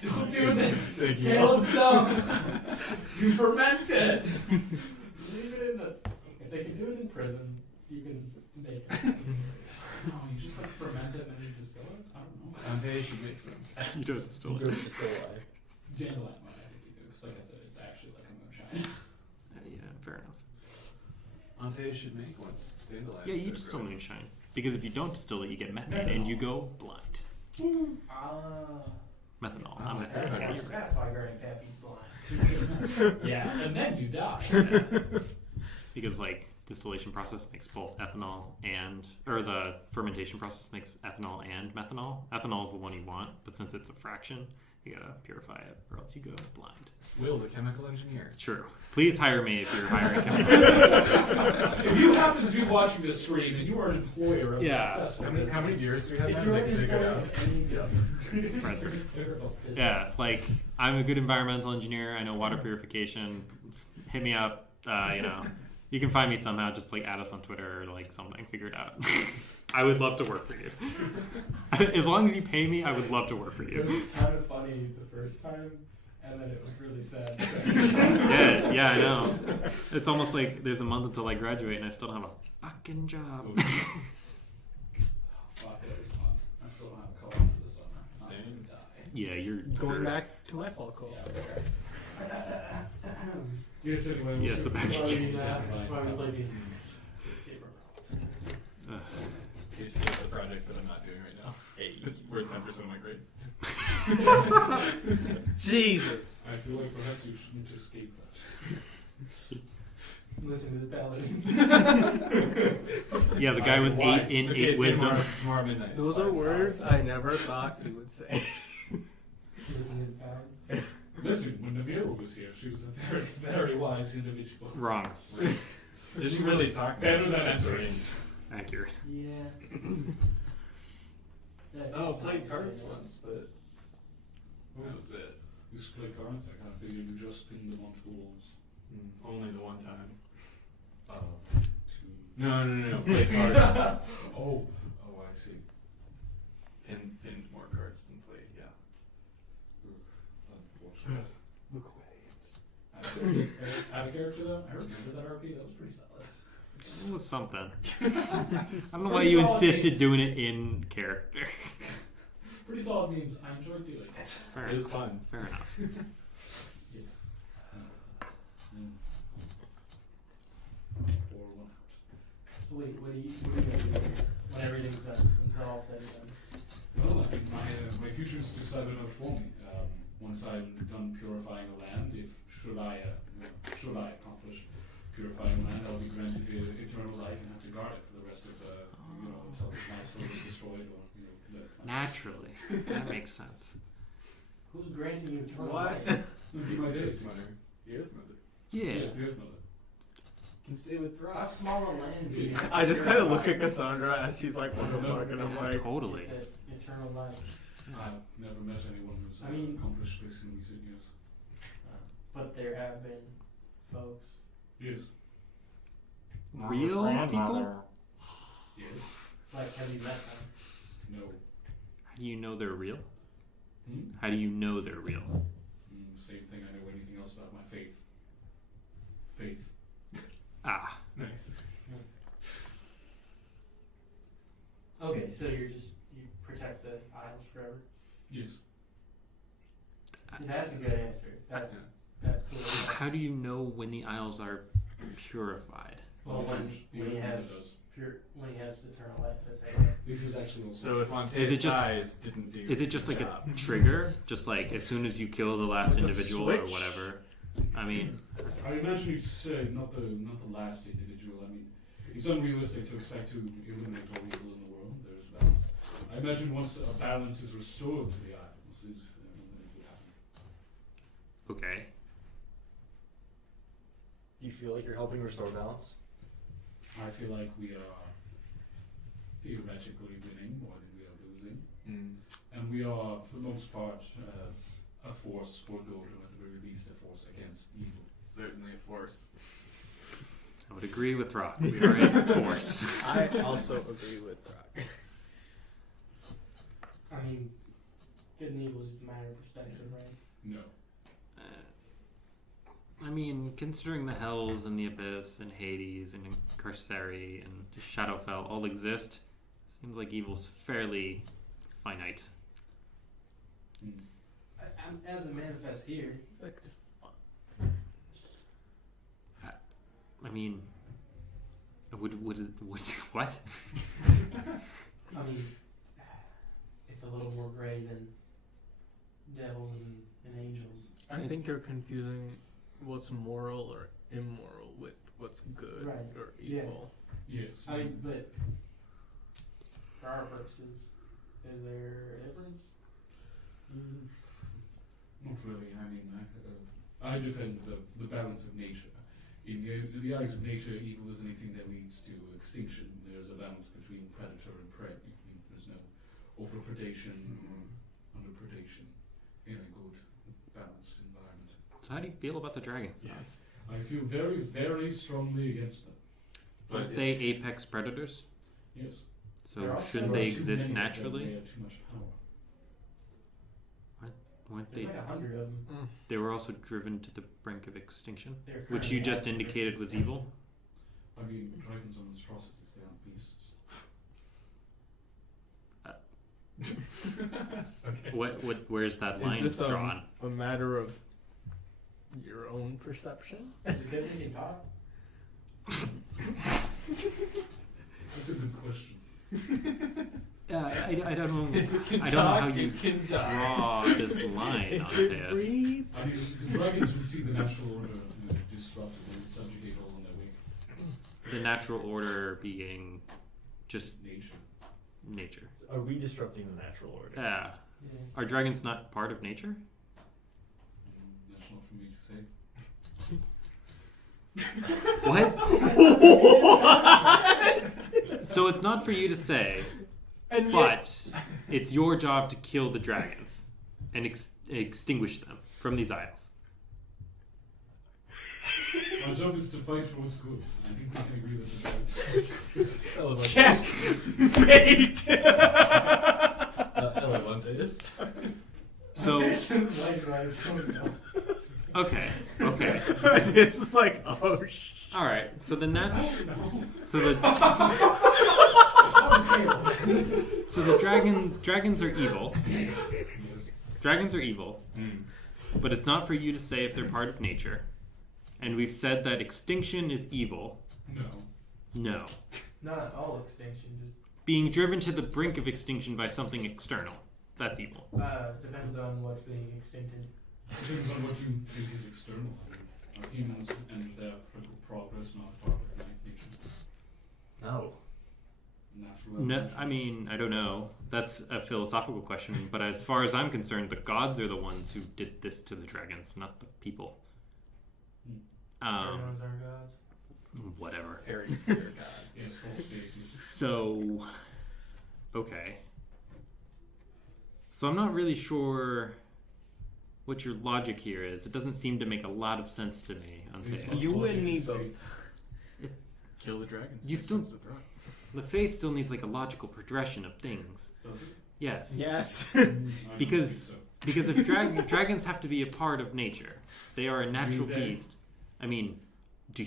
Don't do this! Thank you. Caleb, stop! You ferment it! Leave it in the. If they can do it in prison, you can make it. No, you just like ferment it and then you distill it? I don't know. Antaeus should make some. He does still. Go to the still life. Dandelion wine, I think you do. Because like I said, it's actually like a moonshine. Yeah, fair enough. Antaeus should make once dandelions. Yeah, you are distill grown. moonshine. Because if you don't distill it, you get methane and you go blind. Methanol, not methane. Yeah, you're right. That's why Grandpappy's blind. Yeah, and then you die. Because like distillation process makes both ethanol and, or the fermentation process makes ethanol and methanol. Ethanol is the one you want, but since it's a fraction, you gotta purify it, or else you go blind. Will's a chemical engineer. True. Please hire me if you're hiring chemical. If you happen to be watching this stream and you are an employer of Yeah. a successful How many business, years do you have If now? you're They an can figure it employee out. of any business, Right through. business. Yeah, like I'm a good environmental engineer. I know water purification. Hit me up. You can find me somehow. Just like add us on Twitter or like something. Figure it out. I would love to work for you. As long as you pay me, I would love to work for It you. was kind of funny the first time, and then it was really sad. Yeah, I know. It's almost like there's a month until I graduate and I still don't have a fucking job. Fuck, that was fun. I still don't have a call for the summer. I'm Same. gonna die. Yeah, you're Going back to my fall call. Yes, anyway. Yes, the back. That's why we play games. Ugh. You see the project that I'm not doing right now. Hey, It's we're worth 10% of my grade. Jesus. I feel like perhaps you shouldn't escape that. Listen to the paladin. Yeah, the guy with Why? 8 in It's okay, 8 it's wisdom. tomorrow midnight. Those It's are fine. words I never thought you would say. Listen to the paladin. Listen, when Namira was here, she was a very, very wise individual. Wrong. Didn't really talk Better about than it. Antaeus. Accurate. Yeah. Oh, played cards once, but that was it. You used to play cards? I can't figure you just pinned them onto the walls. Only the one time. To... No. Play cards. Oh, I see. Pinned more cards than played. Yeah. Unfortunate. Look away. Add a character though? I remember that RP. That was pretty solid. It was something. I don't know why you insisted doing it in character. Pretty solid means I enjoyed doing it. Fair It was enough. fun. Fair enough. Yes. Or one out. So wait, what are you gonna do when everything's done? When it's all said and done? Well, I mean, my future's decided out for me. Once I'm done purifying the land, should I accomplish purifying the land, I'll be granted eternal life and have to guard it for the rest of until my soul is destroyed or Naturally. That makes sense. Who's granting you eternal What? life? It'll be my days. Mother. The Earth Mother. Yeah. Yes, the Earth Mother. Can stay with How Throk. small a land do you have? I just kind of look at Cassandra as she's like, what the fuck, and I'm like, Totally. Eternal life. I've never met anyone who's I mean- accomplished this in recent years. But there have been folks. Yes. Real people? Yes. Like, have you met them? No. How do you know they're real? Hmm? How do you know they're real? Same thing I know anything else about my faith. Faith. Ah. Nice. Okay, so you protect the Isles forever. Yes. See, that's a good answer. That's cool. How do you know when the Isles are purified? Well, when The he Earth Mother has does. when he has eternal life, that's how. This is actually also So if Is Antaeus it just- dies, didn't do. Is it just like a job. trigger? Just like as soon as you kill the last Like a individual or switch? whatever? I mean, I imagine you'd say not the last individual. I mean, it's unrealistic to expect to eliminate all evil in the world. There's balance. I imagine once a balance is restored to the Isles, then it would happen. okay. Do you feel like you're helping restore balance? I feel like we are theoretically winning more than we are losing, and we are, for the most part, a force for good, or at the very least, a force against evil. Certainly a force. I would agree with Rock. We are a force. I also agree with Throk. I mean, good and evil is just a matter of perspective, right? No. I mean, considering the Hells and the Abyss and Hades and Carceri and Shadowfell all exist, seems like evil's fairly finite. As a manifest here, I mean, what? I mean, it's a little more gray than devils and angels. I think you're confusing what's moral or immoral with what's good Right. or Yeah. evil. Yes. I mean, but for our purposes, is there a difference? Not really. I mean, I defend the balance of nature. In the eyes of nature, evil is anything that leads to extinction. There's a balance between predator and prey. There's no overpredation or underpredation in a good, balanced environment. So how do you feel about the dragons? Yes. I feel very, very strongly against them. Aren't they apex predators? Yes. So They're also- shouldn't There they are too exist many of them. naturally? They have too much power. Weren't There's they? like 100 of them. They were also driven to the brink of extinction, They're which currently you just active. indicated was evil. I mean, dragons are monstrosities. They aren't beasts. Where's that Is line this, drawn? A matter of your own perception? Is it because they can talk? That's a good question. I don't know. If it can I don't know talk, how you it can die. draw this line If on it this. breathes. I mean, the dragons would see the natural order disrupted and subjugate all in their wake. The natural order being just Nature. nature. Are we disrupting the natural order? Yeah. Yeah. Are dragons not part of nature? That's not for me to say. What? So it's not for you to say, And but it's your job to kill the dragons and extinguish them from these isles. My job is to fight for what's good. I think we can agree that the dragons. checkmate. Antaeus? So okay. It's just like, oh shit. All right. So the dragons are evil. Yes. Dragons are evil, but it's not for you to say if they're part of nature. And we've said that extinction is evil. No. No. Not all extinction, just Being driven to the brink of extinction by something external. That's evil. depends on what's being extincted. Depends on what you think is external. Are humans and their progress not part of nature? No. Natural No, evolution? I mean, I don't know. That's a philosophical question. But as far as I'm concerned, the gods are the ones who did this to the dragons, not the people. Everyone's our gods. Whatever. Harry Potter gods. Yes, false statements. So, okay. So I'm not really sure what your logic here is. It doesn't seem to make a lot of sense to me. It's Antaeus. not You logic, and me it's both. faith. Kill the dragons. You Makes still- sense to Throk. The faith still needs like a logical progression of things. Does it? Yes. Yes. I don't Because- think so. Because if dragons have to be a part of nature, they are a natural Do they? beast. I mean, do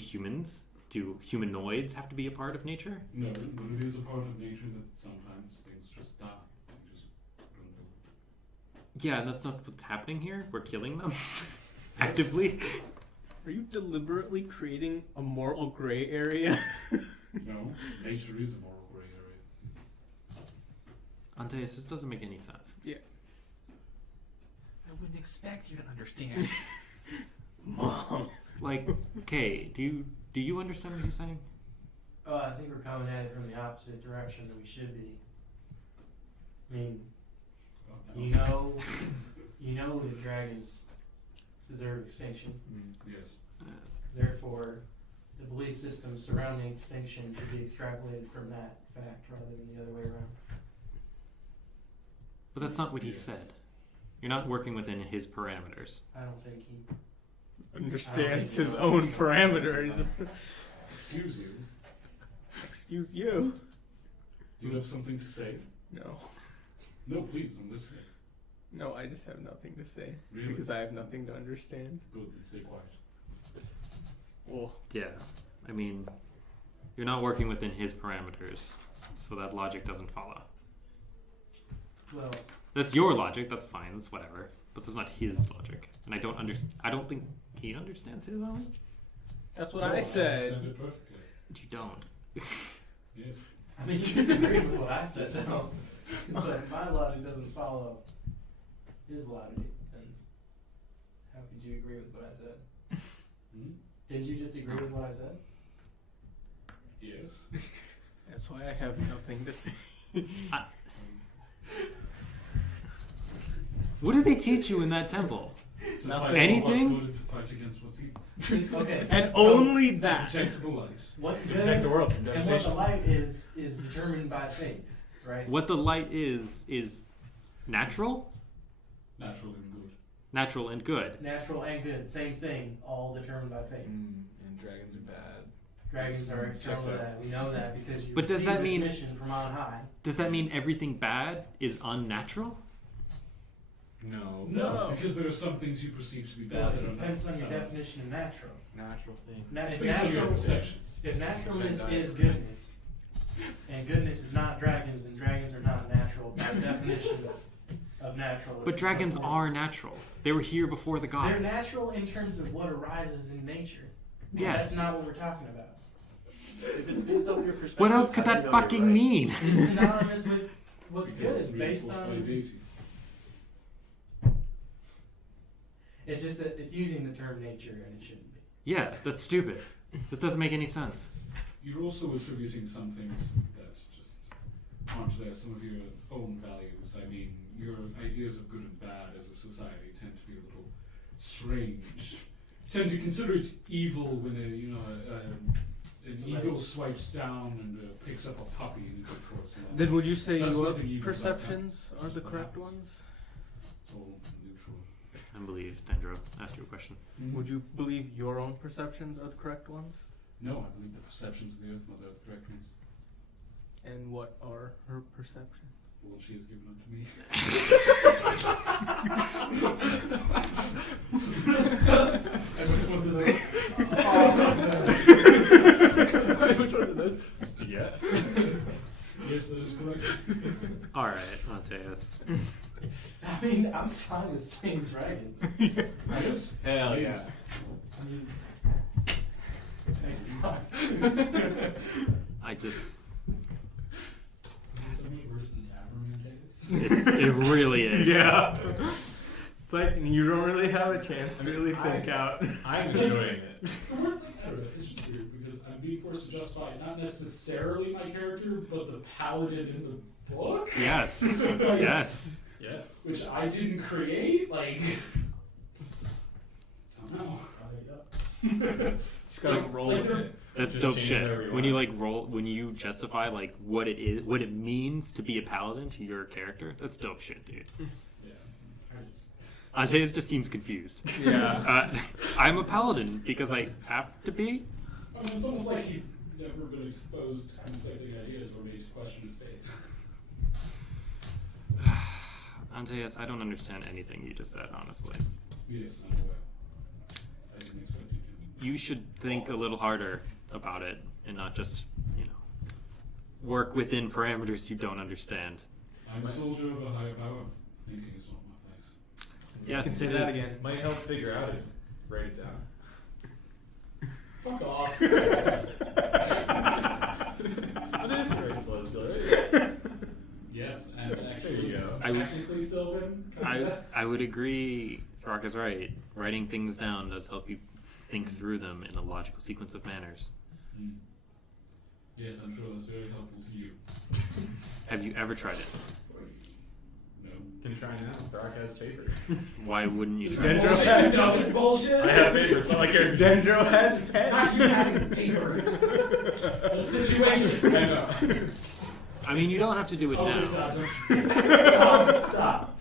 humanoids have to be a part of nature? No, but it is a part of nature that sometimes things just die. They just dwindle. Yeah, that's not what's happening here. We're killing them actively. Are you deliberately creating a moral gray area? No, nature is a moral gray area. Antaeus, this doesn't make any sense. I wouldn't expect you to understand. Mom. Like, okay, do you understand what he's saying? Oh, I think we're coming at it from the opposite direction that we should be. I mean, you know the dragons deserve extinction. Yes. Therefore, the belief system surrounding extinction should be extrapolated from that fact rather than the other way around. But that's not what he Yes. said. You're not working within his parameters. I don't think he. Understands his own parameters. Excuse you. Excuse you. Do you have something to say? No. No, please, I'm listening. No, I just have nothing to say. Really? Because I have nothing to understand. Good, then stay quiet. Well, Yeah. I mean, you're not working within his parameters, so that logic doesn't follow. Well, That's your logic, that's fine, that's whatever. But that's not his logic. And I don't think he understands his own. that's what No, I said. understand it perfectly. But you don't. Yes. I mean, you disagree with what I said, though. It's like my logic doesn't follow his logic, then how could you agree with what I said? Hmm? Did you just agree with what I said? Yes. That's why I have nothing to say. What did they teach you in that temple? To Nothing. fight Anything? for what's good, to fight against what's evil. Okay. And so only To that. protect the light. what's To good protect the world from and what the devastation. light is determined by faith, right? What the light is natural? Natural and good. Natural and good. Natural and good, same thing, all determined by faith. And dragons are bad. Dragons are external Checks to out. that. We know that because you But does received that this mean- mission from on high. Does that mean everything bad is unnatural? No. No. Because there are some things you perceive to be Well, bad it that are depends not. on your definition of natural. Natural thing. If Based on your natural, perceptions. if naturalness Defend is goodness, and goodness is not dragons, and dragons are not natural by definition of natural. But dragons are natural. They were here before the gods. They're natural in terms of what arises in nature. Yes. That's not what we're talking about. If it's based off your perspective, What else could how do that you know you're fucking right? mean? It's synonymous with what's Because good is it's based reinforced by on. Daisy. It's just that it's using the term nature and it shouldn't be. Yeah, that's stupid. That doesn't make any sense. You're also attributing some things that just aren't there, some of your own values. I mean, your ideas of good and bad as a society tend to be a little strange. You tend to consider it evil when an eagle swipes down and picks up a puppy and it force it. Then would you say That's your nothing evil about perceptions that. are Just the what correct happens. ones? It's all neutral. I believe Dendro asked you a question. Would you believe your own perceptions are the correct ones? No, I believe the perceptions of the Earth Mother are the correct ones. And what are her perceptions? The one she has given unto me. And which ones are those? Which ones are those? Yes. Yes, that is correct. All right, Antaeus. I mean, I'm fine with slaying dragons. Yes. Hell Please. yeah. I mean, nice talk. I just. Is this something worse than Taproom, Antaeus? It really is. Yeah. It's like you don't really have a chance to really think out. I'm enjoying it. The word like that is just weird because I'm being forced to justify not necessarily my character, but the paladin in the book. Yes. Like, Yes. Yes. Which I didn't create. Like, don't know. Just gotta Like- roll like with they're- it. That's Just dope change shit. whatever you When you want. like roll, when you justify like what it is, what it means to be a paladin to your character, that's dope shit, dude. Yeah. I just. Antaeus just seems confused. Yeah. I'm a paladin because I have to be. I mean, it's almost like he's never been exposed to conflicting ideas or made to question his faith. Antaeus, I don't understand anything you just said, honestly. Yes, I'm aware. I didn't expect you to. You should think a little harder about it and not just, work within parameters you don't understand. I'm a soldier of a higher power. Thinking is not my place. Yes, You can say it that is. again. Might help figure out and write it down. Fuck off. What is right, Celestial, right? Yes, and There actually, you go. technically Sylvan. I would agree. Throk is right. Writing things down does help you think through them in a logical sequence of manners. Hmm. Yes, I'm sure that's very helpful to you. Have you ever tried it? No. Can you try now? Brock has paper. Why wouldn't you It's try it? bullshit. No, it's bullshit. I have paper, so I care. Dendro has Not pen. you having paper. The situation. I know. I mean, you don't have to do it Oh, now. God, don't- stop.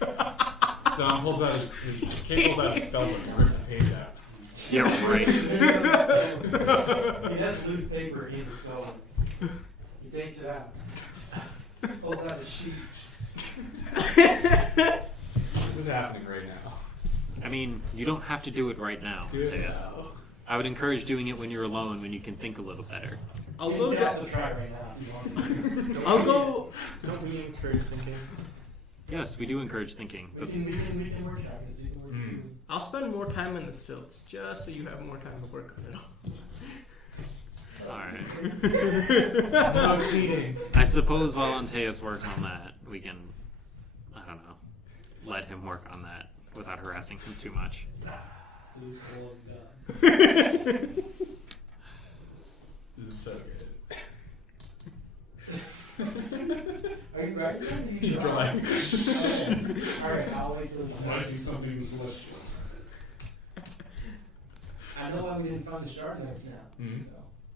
Dom pulls out his Kate pulls out his spellbook and rips the page out. Yeah, right. He has loose paper in the skull. He takes it out. Pulls out his sheet. This is happening right now. I mean, you don't have to do it right now. Do it Antaeus. now. I would encourage doing it when you're alone, when you can think a little better. I'll And go. Jazz will try right now if you want to. I'll go. Don't we encourage thinking? Yes, we do encourage thinking. We can workshop this. We can work Hmm. I'll spend more time in the stilts just so you have more time to work on it all. Alright. No cheating. I suppose while Antaeus works on that, we can, I don't know, let him work on that without harassing him too much. Loose gold gun. This is so good. Are you right? He's drawing. Alright, I'll wait till it's Might be something celestial. I know why we didn't find the Shard Knights now. Hmm.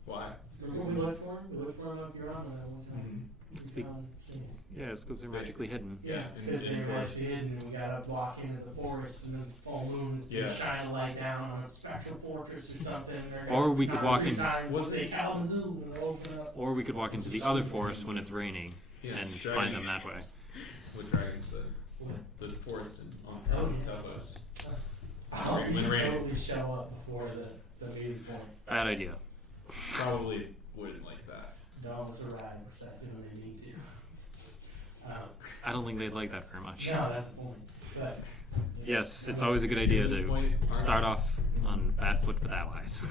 Why? Remember we looked for him? We looked for him up your on that one time. Hmm. We Speak- found skins. Yeah, it's because they're magically hidden. Yeah, because they were actually hidden and we gotta walk into the forest and then full moons Yeah. shine a light down on a spectral fortress or something. They're Or we could knock walk three in- times, we'll say Kalamazoo and it'll open up. Or we could walk into the other forest when it's raining and find them that way. What dragons? The forest on southwest. Oh, we When should raining. totally show up before the meeting point. Bad idea. Probably wouldn't like that. Don't arrive exactly when they need to. I don't think they'd like that very much. No, that's the point. But Yes, it's always a good idea to start off on bad foot with allies.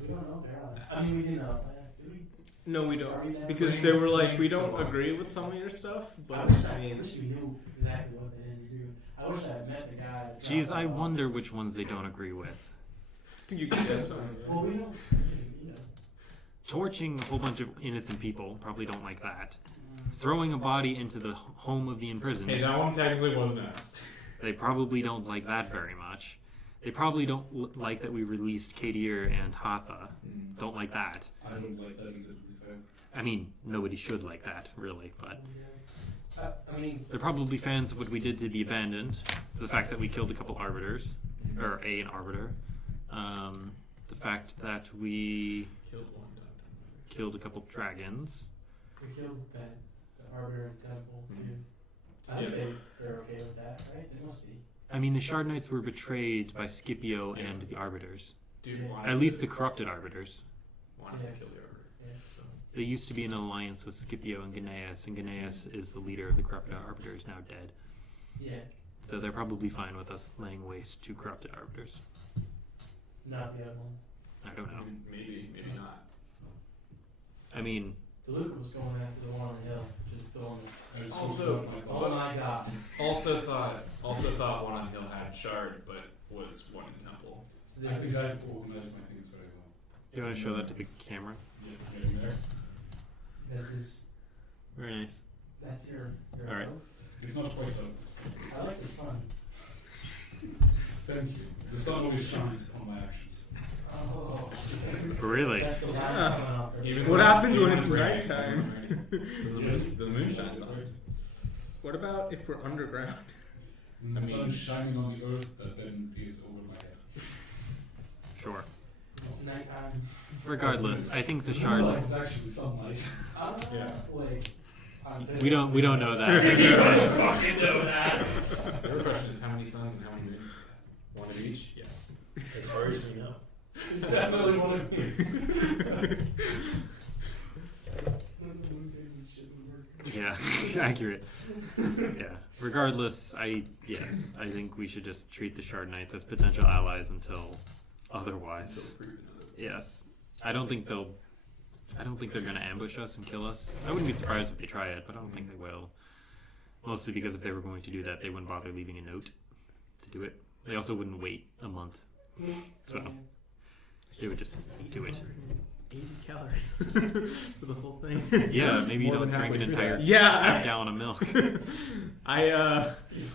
we don't know their allies. I mean, we do know. Do we? No, we Are we don't. now Because playing- they were like, playing we don't so much. agree with some of your stuff, but I wish I mean, we knew exactly what they didn't do. I wish I had met the guy. that Jeez, dropped I it off. wonder which ones they don't agree with. you can say something. Well, we don't, you know. Torching a whole bunch of innocent people, probably don't like that. Throwing a body into the home of the imprisoned, Hey, that one technically wasn't us. they probably don't like that very much. They probably don't like that we released Kadir and Hatha. Don't like that. I don't like that either, to be fair. I mean, nobody should like that, really, but I mean, they're probably fans of what we did to the Abandoned, the fact that we killed a couple arbiters, or an arbiter, the fact that we Killed one dog. killed a couple dragons. we killed that the Arbiter and Temple too. I Yeah. think they're okay with that, right? They must be. I mean, the Shard Knights were betrayed by Scipio and the Arbiters. Dude, Yeah. wanted At least to- the corrupted Arbiters. wanted Yeah. to kill the arbiter. Yeah. So. They used to be in an alliance with Scipio and Gnaeus is the leader of the corrupted Arbiters, now dead. Yeah, So they're probably fine with us laying waste to corrupted Arbiters. not the other one. I don't know. Maybe not. I mean, DeLuca was going after the one on the hill, just the one that's. I was Also- Oh my god. Also thought one on Hill had shard, but was one in temple. So I this think is. I've organized my things very well. do you want to show that to the camera? Maybe there. This is. Very nice. That's your All right. oath? It's not quite so. I like the sun. Thank you. The sun always shines on my actions. Oh. Really? That's the light Yeah. coming off. right? Even What happens when it's raining, nighttime? The moon shines on it. What about if we're underground? And the I sun mean- is shining on the earth that then is over my head. Sure. It's nighttime. Regardless, I think the No, Shard. it's actually sunlight. Yeah. Wait. We don't know that. fucking know that. The real question is how many suns and how many moons? One of each? Yes. As far as we know. Definitely one of these. Yeah, accurate. Yeah. Regardless, I think we should just treat the Shard Knights as potential allies until otherwise. Yes. I don't think they're gonna ambush us and kill us. I wouldn't be surprised if they try it, but I don't think they will. Mostly because if they were going to do that, they wouldn't bother leaving a note to do it. They also wouldn't wait a month. So they would just do it. 80 calories for the whole thing. Yeah, maybe you More don't than drink an halfway through entire that. Yeah. half gallon of milk. I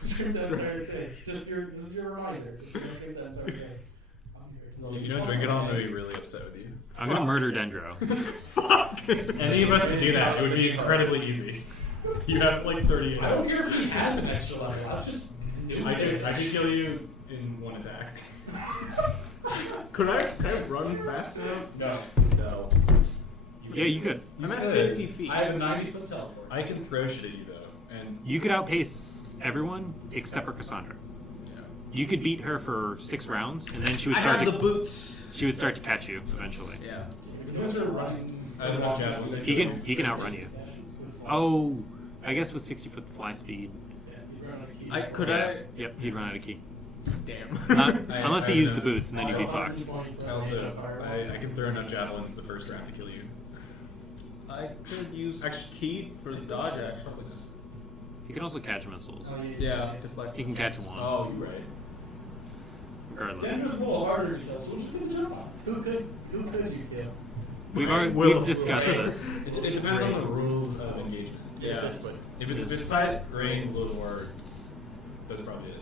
Drink that entire thing. This is your reminder. Just don't drink that entire thing. I'm here. If you don't drink it all, I'm gonna be really upset with you. I'm gonna murder Dendro. Any of us could do that. It would be incredibly easy. You have like 30. I don't care if he has an extra level. I'll just. I could kill you in one attack. could I run fast enough? No. No. Yeah, you could. I'm at 50 feet. I have a 90-foot teleport. I can throw shit at you though, and You could outpace everyone except for Cassandra. yeah. You could beat her for 6 rounds, and then she would I start have to the boots. she would start to catch you eventually. Yeah. Once they're running. I don't know, Jasmine. He can outrun you. Oh, I guess with 60-foot fly speed. Could Yeah. I? Yep, he'd run out of key. Damn. Unless he used the boots, and then you'd be fucked. I can throw enough javelins the first round to kill you. I could use key for the dodge actions. He can also catch missiles. Yeah, deflect. He can catch one, Oh, you're right. regardless. Denver's a little harder to kill, so just gonna jump on. Who could you kill? We've discussed this. It depends on the rules of engagement. Yeah. If it's a fist fight, rain, blow war, that's probably it.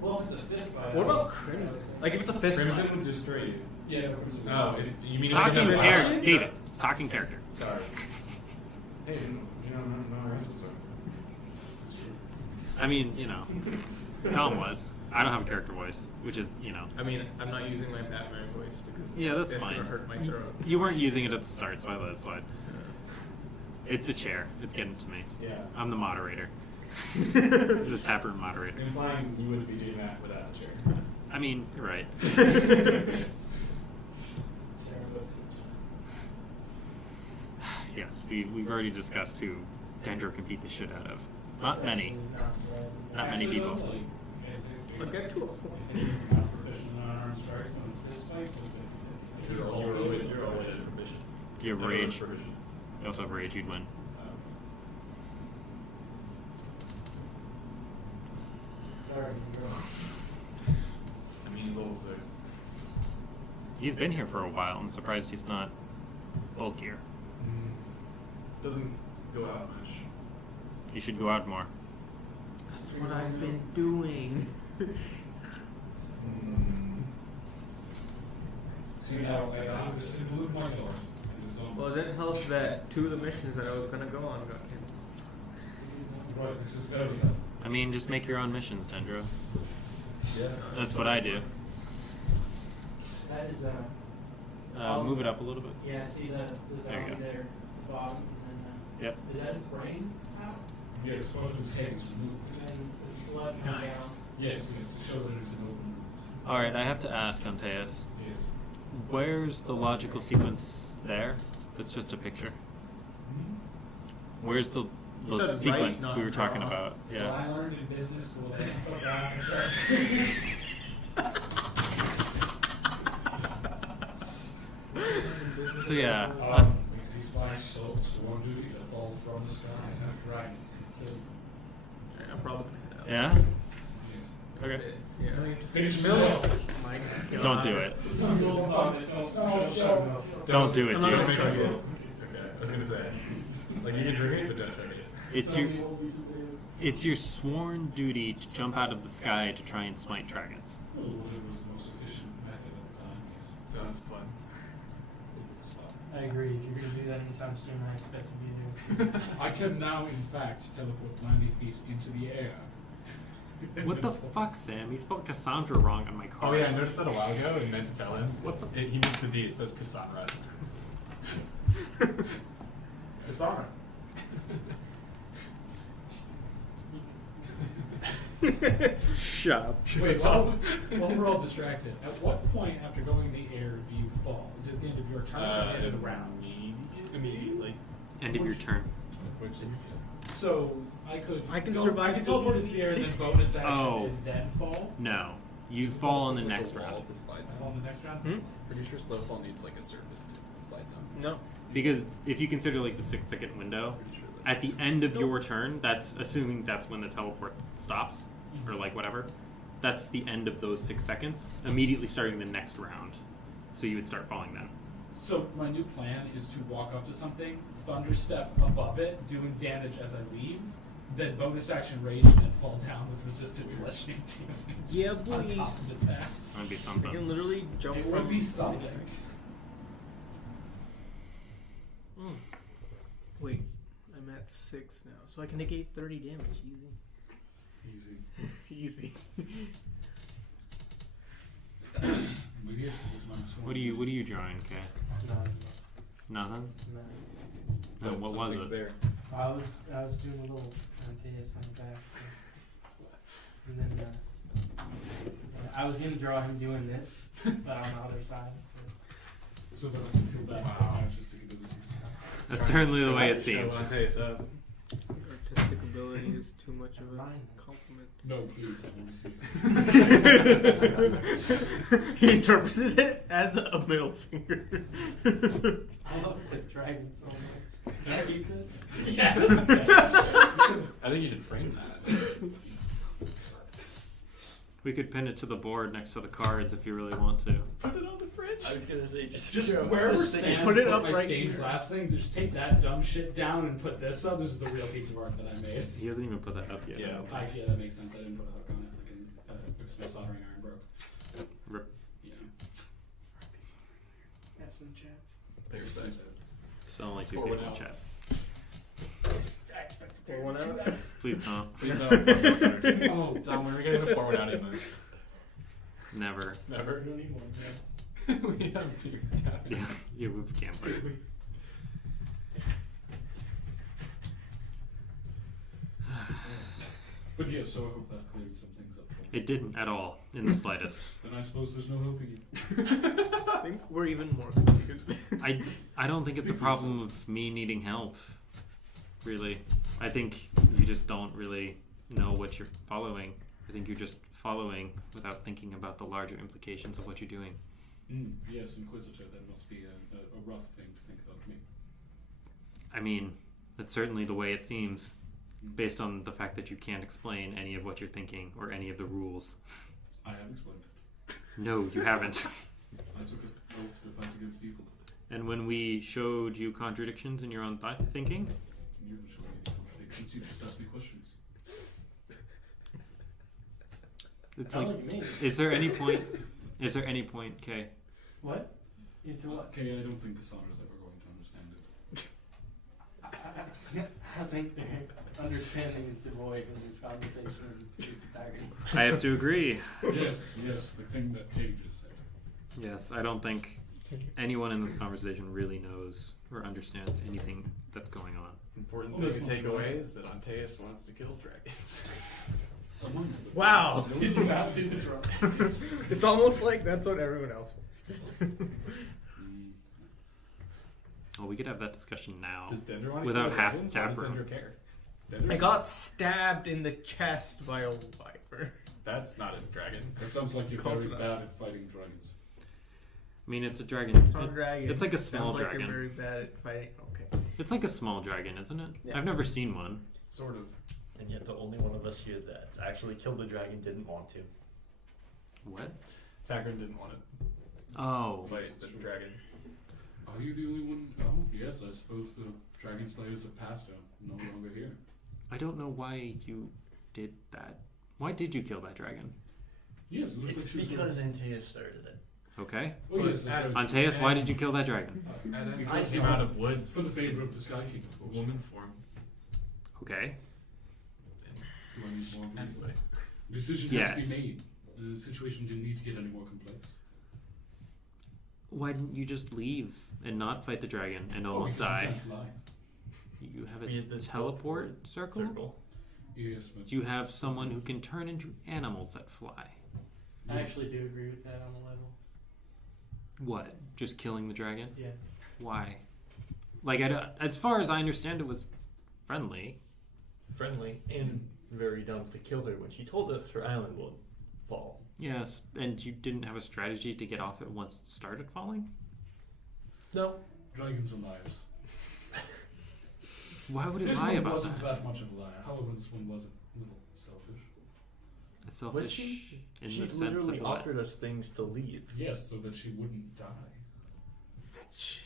Well, if it's a fist fight. What about Crimson? Like if it's a fist Crimson fight. would destroy you. Yeah, Crimson. Oh, if, you mean Talking if it's a character, David. Talking character. Sorry. Hey, you know, no racism. I mean, Tom was. I don't have a character voice, which is, I mean, I'm not using my Batman voice because Yeah, that's it's fine. gonna hurt my throat. You weren't using it at the start, so I let it slide. It's the chair. It's getting to me. Yeah. I'm the moderator. The Taproom moderator. Implying you wouldn't be doing that without the chair. I mean, you're right. Yes, we've already discussed who Dendro can beat the shit out of. Not many. Not many people. But get to a point. You're always proficient. Do you have rage? You also have rage, you'd win. Sorry, girl. I mean, he's level 6. He's been here for a while. I'm surprised he's not bulkier. Doesn't go out much. You should go out more. That's what I've been doing. See now, I have a single my lord. Well, it didn't help that 2 of the missions that I was gonna go on got canceled. Right, this is very I mean, just make your own missions, Dendro. Yeah. That's what I do. That is, Move it up a little bit. yeah, see the There you zombie go. there, bottom, and Yep. is that its brain out? Yes, part of his head is removed. And the blood coming Yes, yes, to show that it's an open. Alright, I have to ask, Antaeus. Yes. Where's the logical sequence there? That's just a picture. Where's the You said right, sequence not we were talking draw. about? What Yeah. I learned in business school, they So yeah. These flying souls who want to do it to fall from the sky and have dragons and kill them. Alright, I'm probably gonna head out. Yeah? Yes. Okay. Yeah. Finish the mill. My Don't God. do it. No. Don't do it, I'm not dude. gonna try it. Okay, I was gonna say. Like, you can drink it, but don't try it. It's your sworn duty to jump out of the sky to try and smite dragons. Well, it was the most efficient method at the time, yes. Sounds fun. It's fun. I agree. If you're going to do that anytime soon, I expect to be there. I can now, in fact, teleport 90 feet into the air. What the fuck, Sam? He spelled Cassandra wrong on my Oh card. yeah, I noticed that a while ago and meant to tell him. He missed the D, it says Cassandra. Cassandra. Shut up. Wait, while we're all distracted, at what point after going in the air do you fall? Is it at the end of your turn or at the end of the round? Immediately. End of your turn. Which is, So I could survive I could the- teleport into the air and then bonus action Oh. and then fall. No. You fall on the next round. To slide I fall in the next round. Hmm? Pretty sure slow fall needs like a surface to slide down. No. Because if you consider like the 6-second window, Pretty sure that's at the end of your turn, that's assuming that's when the teleport stops, or like whatever. That's the end of those 6 seconds, immediately starting the next round. So you would start falling then. So my new plan is to walk up to something, thunderstep above it, doing damage as I leave, then bonus action rage and then fall down with resistant bludgeoning damage. Yeah, On boy. top of its ass. That'd be I can something. literally jump It from. would be something. Wait, I'm at 6 now, so I can negate 30 damage. Easy. Easy. But yes, it is my sworn What are you drawing, Kay? No, Nothing? no. No, what was something's it? there. I was doing a little Antaeus on the back. And then I was going to draw him doing this, but on the other side. So. So that I can feel bad about my artistic abilities. That's certainly the way it seems. Antaeus up. Artistic ability is too much of a Mine. compliment. No, please, I want to see it. He interpreted it as a middle finger. I love the dragon so much. Can I keep this? Yes. I think you should frame that. We could pin it to the board next to the cards if you really want to. Put it on the fridge. I was gonna say just Wherever Just Sam put it up my right stained here. glass thing, just take that dumb shit down and put this up. This is the real piece of art that I made. He hasn't even put that up yet. Yeah. Yeah, that makes sense. I didn't put a hook on it because my soldering iron broke. Rip. Yeah. Have some chat. There's that. Still only 2 Pour people one in out. chat. I expected there Pour to be one 2 out? Fs. Please don't. Please don't. Oh, Dom, when are we getting the pour one out emote? Never. Never. We don't need one. Yeah. We have beer down. Yeah, you move camper. But yes, so I hope that cleared some things up for me. It didn't at all, in the slightest. Then I suppose there's no helping you. I think we're even more confused. I don't think it's a problem of me needing help. Really. I think you just don't really know what you're following. I think you're just following without thinking about the larger implications of what you're doing. Yes, Inquisitor, that must be a rough thing to think about me. I mean, that's certainly the way it seems, based on the fact that you can't explain any of what you're thinking or any of the rules. I have explained it. No, you haven't. I took an oath to fight against evil. And when we showed you contradictions in your own thinking, You haven't shown me any contradictions. You just asked me questions. it's Not like, like me. is there any point? Is there any point, Kay? What? Into what? Okay, I don't think Cassandra's ever going to understand it. I think their understanding is devoid in this conversation in its entirety. I have to agree. Yes, the thing that Kay just said. Yes, I don't think anyone in this conversation really knows or understands anything that's going on. Important Oh, thing that's to take not away true. is that Antaeus wants to kill dragons. Among other Wow. things. Did you not see this drop? It's almost like that's what everyone else wants to do. Well, we could have that discussion now. Does Dendro want to Without kill half dragons? Why does Taproom. Dendro care? Dendro's I got stabbed in the chest by a viper. That's not a dragon. That sounds like you're Close very enough. bad at fighting dragons. I mean, it's a dragon. It's not a dragon. It's like a small Sounds like dragon. you're very bad at fighting. Okay. It's like a small dragon, isn't it? Yeah. I've never seen one. Sort of. And yet the only one of us here that's actually killed the dragon didn't want to. What? Takrend didn't want to Oh. fight the dragon. Are you the only one? Oh, yes, I suppose the dragon slayers have passed are no longer here. I don't know why you did that. Why did you kill that dragon? Yes, it looks It's like she was because Antaeus started it. Okay. Oh, yes, that's right. Antaeus, why did you kill that dragon? Because came out of woods. For the favor of the Sky King, of course. Woman form. Okay. Do I need more information? Anyway. Decision Yes. has to be made. The situation didn't need to get any more complex. Why didn't you just leave and not fight the dragon and Oh, almost because we die? can't fly. You have We had a the teleport circle? Yes, but You have someone who can turn into animals that fly. I actually do agree with that on a level. What? Just killing the dragon? Yeah. Why? Like, as far as I understand, it was friendly. Friendly and very dumb to kill her when she told us her island will fall. Yes, and you didn't have a strategy to get off it once it started falling? No. dragons are liars. Why would it This lie one about wasn't that? that much of a liar. However, this one was a little selfish. Selfish Was she? in She the sense literally of what? offered us things to leave. Yes, so that she wouldn't die. Jeez.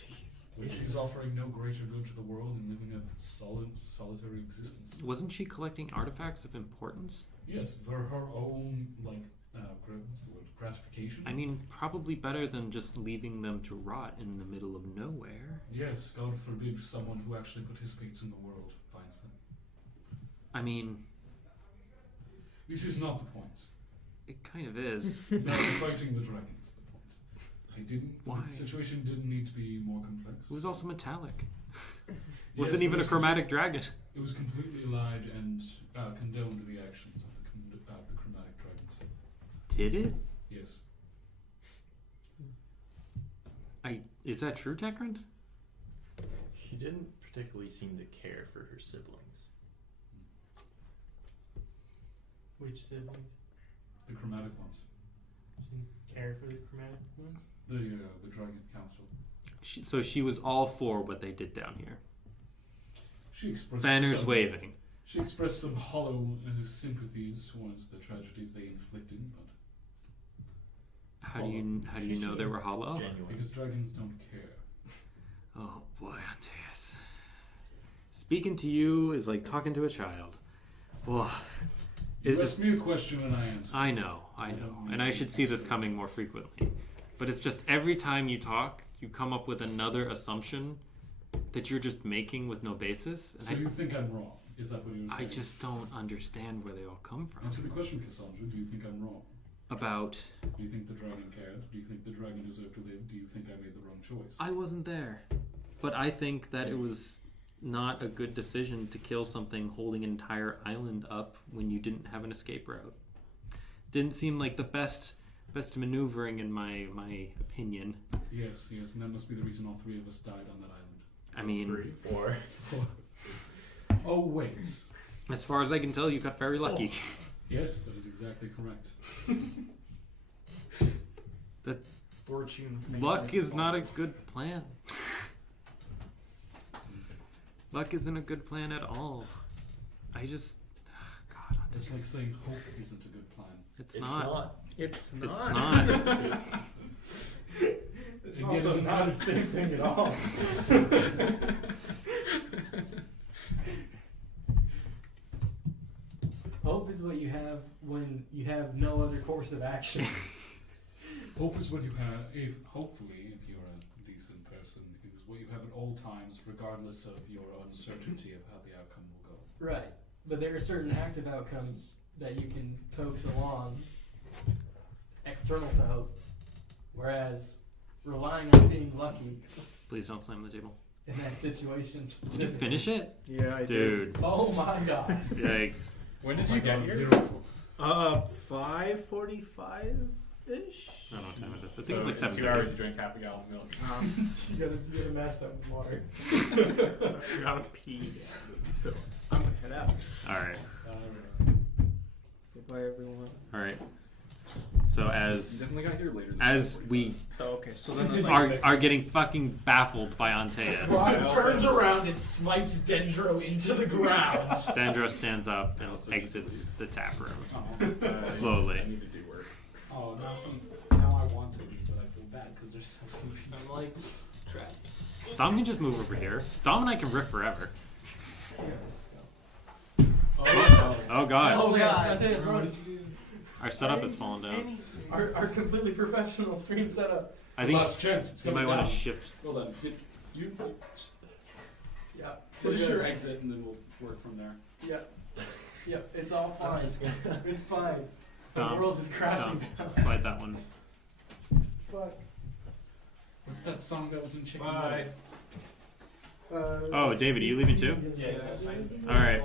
When she's offering no greater good to the world and living a solitary existence. Wasn't she collecting artifacts of importance? Yes, for her own, what's the word, gratification. I mean, probably better than just leaving them to rot in the middle of nowhere. Yes, God forbid someone who actually participates in the world finds them. I mean, This is not the point. it kind of is. No, fighting the dragon is the point. Why? The situation didn't need to be more complex. It was also metallic. Yes, Wasn't but even a it's chromatic dragon. It was completely allied and condoned the actions of the chromatic dragons. Did it? Yes. Is that true, Takrend? She didn't particularly seem to care for her siblings. Which siblings? The chromatic ones. She didn't care for the chromatic ones? The dragon council. So she was all for what they did down here. She expressed Banners some, waving. She expressed some hollow sympathies towards the tragedies they inflicted, but How do you know they were hollow? Genuine. because dragons don't care. Oh boy, Antaeus. Speaking to you is like talking to a child. Ugh. You It's asked me a question and I answered. I know, and I should see this coming more frequently. But it's just every time you talk, you come up with another assumption that you're just making with no basis. So And you think I'm wrong? Is that what you're I saying? just don't understand where they all come from. Answer the question, Cassandra. Do you think I'm wrong? About, Do you think the dragon cared? Do you think the dragon deserved to live? Do you think I made the wrong choice? I wasn't there. But I think that it was not a good decision to kill something holding an entire island up when you didn't have an escape route. Didn't seem like the best maneuvering in my opinion. Yes, and that must be the reason all three of us died on that island. I mean, 3, 4. Oh, wait. as far as I can tell, you got very lucky. Yes, that is exactly correct. Fortune. Luck is not a good plan. Luck isn't a good plan at all. I just... God, It's like saying hope isn't a good plan. it's It's not. not. It's It's not. not. Also not the same thing at all. Hope is what you have when you have no other course of action. Hope is what you have, hopefully, if you're a decent person, is what you have at all times, regardless of your uncertainty of how the outcome will go. Right. But there are certain active outcomes that you can coax along external to hope. Whereas relying on being lucky Please don't slam the table. in that situation Did you specifically. finish it? Yeah, I did. Dude. Oh my god. Yikes. When did Oh you my get God, here? miracle. 5:45-ish. I don't know what time it is. I think So it's like in 2 hours 7:30. you drank half a gallon of milk. you gotta match that with water. I gotta pee, so I'm gonna head out. Alright. Goodbye, everyone. Alright. So You as definitely got here later. as we Oh, okay, so then are getting fucking baffled by Antaeus, Brock turns around and smites Dendro into the ground. Dendro stands up and exits the tap room. Oh, Slowly. I need to do work. Oh, now I want to leave, but I feel bad because there's something I'm like trapped. Dom can just move over here. Dom and I can riff forever. Oh god. Oh god. Antaeus, bro, did you Our setup has fallen down. Our completely professional stream setup. I think Last chance, it's you might coming want down. to shift. Hold on. You Yeah. finish your exit and then we'll work from there. Yep, it's all fine. It's fine. The Dom, world is crashing down. Slide that one. Fuck. What's that song that was in Chicken Bye. Little? Oh, David, are you leaving too? Yeah, that's fine. Alright.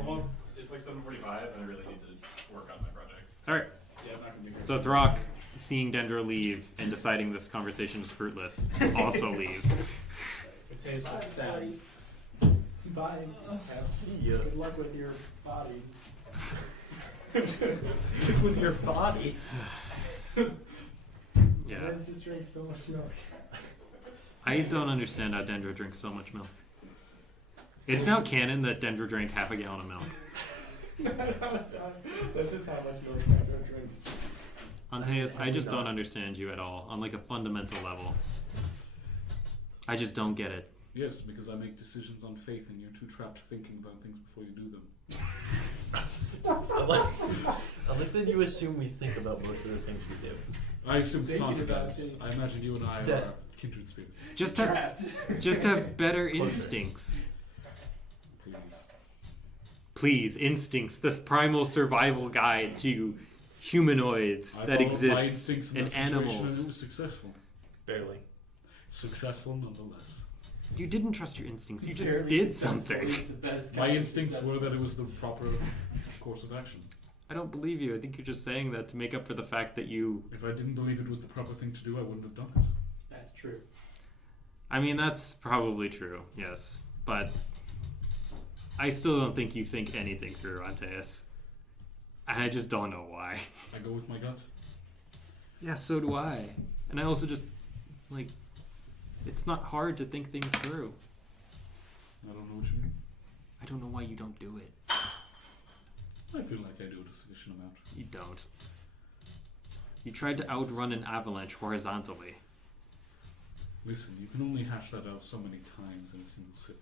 It's like 7:45 and I really need to work on my project. Alright. Yeah, I'm not gonna be here. So Throk, seeing Dendro leave and deciding this conversation is fruitless, also leaves. It tastes like sad. Bye. See ya. Good luck with your body. With your body. Yeah. Let's just drink so much milk. I don't understand how Dendro drinks so much milk. It's now canon that Dendro drank half a gallon of milk. That's just how much milk Dendro drinks. Antaeus, I just don't understand you at all, on like a fundamental level. I just don't get it. Yes, because I make decisions on faith and you're too trapped thinking about things before you do them. I like that you assume we think about most of the things we do. I assume Thinking Cassandra about does. things. I imagine you and I That- are kindred spirits. Just have, Trapped. just have better Closer. instincts. Please. Please, instincts, the primal survival guide to humanoids I that followed my exist instincts in in that situation and it animals. was successful. Barely. Successful nonetheless. You didn't trust your instincts, you just Barely did successful something. is the best My kind of instincts were successful. that it was the proper course of action. I don't believe you. I think you're just saying that to make up for the fact that you... If I didn't believe it was the proper thing to do, I wouldn't have done it. That's true. I mean, that's probably true, yes. But I still don't think you think anything through, Antaeus. And I just don't know why. I go with my gut. Yeah, so do I. And I also just, like, it's not hard to think things through. I don't know what you mean. I don't know why you don't do it. I feel like I do it a sufficient amount. You don't. You tried to outrun an avalanche horizontally. Listen, you can only hash that out so many times in a single sitting.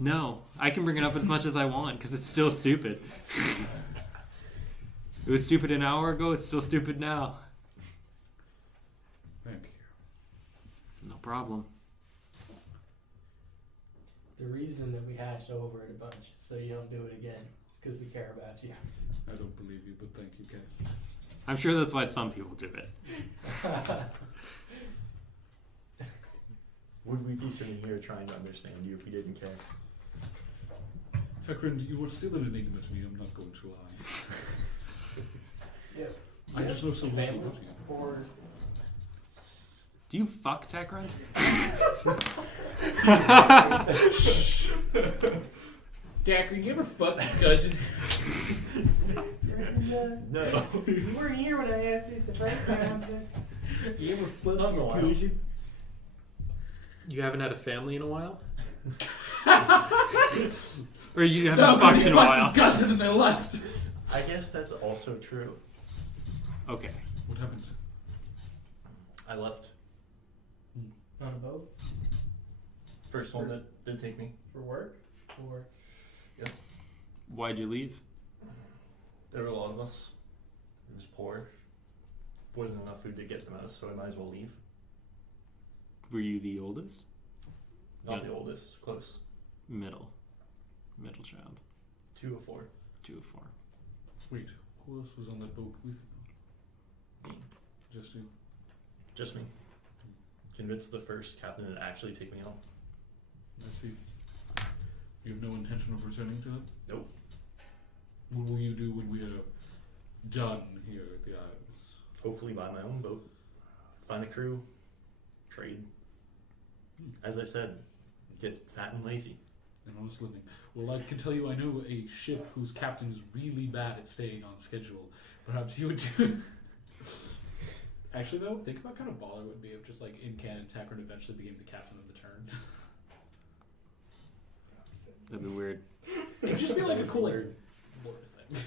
No, I can bring it up as much as I want, because it's still stupid. It was stupid an hour ago, it's still stupid now. Thank you. No problem. The reason that we hashed over it a bunch is so you don't do it again. It's because we care about you. I don't believe you, but thank you, Kev. I'm sure that's why some people do it. Would we be sitting here trying to understand you if we didn't care? Takrend, you are still an enigma to me, I'm not going to lie. Yeah. I just know so little Family about you. or Do you fuck Takrend? Dacker, you ever fuck your cousin? No. You weren't here when I asked this the first time. You ever fuck Not in a your while. cousin? You haven't had a family in a while? Or you haven't fucked in a while. Disgusted and they left. I guess that's also true. Okay. What happened? I left. On a boat First one that did take me. for work, or Why'd you leave? There were a lot of us. It was poor. Wasn't enough food to get them us, so I might as well leave. Were you the oldest? Not Yeah. the oldest, close. Middle child. 2 of 4. 2 of 4. Wait, who else was on that boat with you? Me. Just you? Just me. Convinced the first captain to actually take me home. I see. You have no intention of returning to them? Nope. What will you do when we are done here at the Isles? Hopefully buy my own boat. Find a crew. Trade. As I said, get fat and lazy. An honest living. Well, I can tell you I know a ship whose captain is really bad at staying on schedule. Perhaps you would do... Actually, though, think about how kind of baller it would be if just like in canon, Takrend eventually became the captain of the turn. That'd be weird. It would just be like a cool like, lore thing.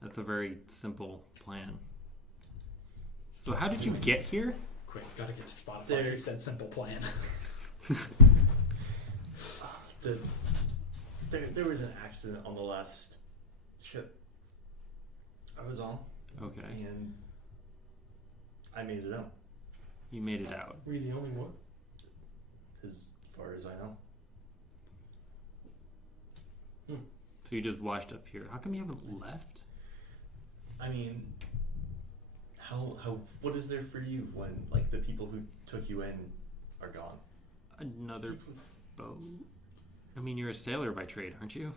That's a very simple plan. So how did you get here? Quick, gotta get to Spotify. There- He said simple plan. There was an accident on the last ship I was on, Okay. and I made it out, You made it out. were you the only one? as far as I know. So you just washed up here. How come you haven't left? I mean, what is there for you when, like, the people who took you in are gone? Another boat? I mean, you're a sailor by trade, aren't you?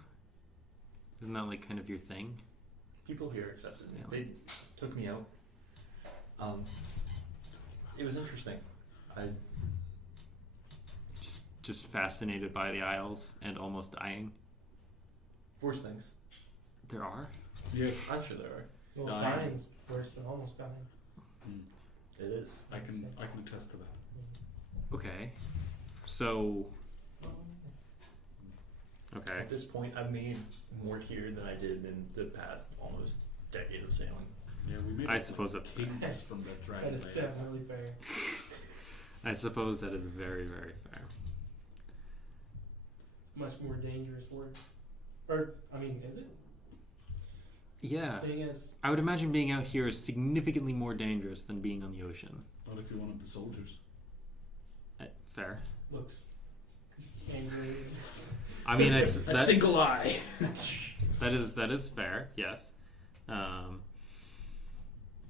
Isn't that like kind of your thing? People here accepted me. Sailing. They took me out. It was interesting. I Just fascinated by the Isles and almost dying. worse things. There are? Yeah, I'm sure there are. Well, Dying. dying's worse than almost dying. It is. I can attest to that. Okay. So. Okay. At this point, I've made more here than I did in the past almost decade of sailing. Yeah, we made I suppose that's fair. kings from that dragon. That is land. definitely fair. I suppose that is very, very fair. Much more dangerous work. Or, I mean, is it? Yeah. Seeing as I would imagine being out here is significantly more dangerous than being on the ocean. Not if you're one of the soldiers. Fair. looks angry. I mean, it's, A single eye. that is fair. Yes.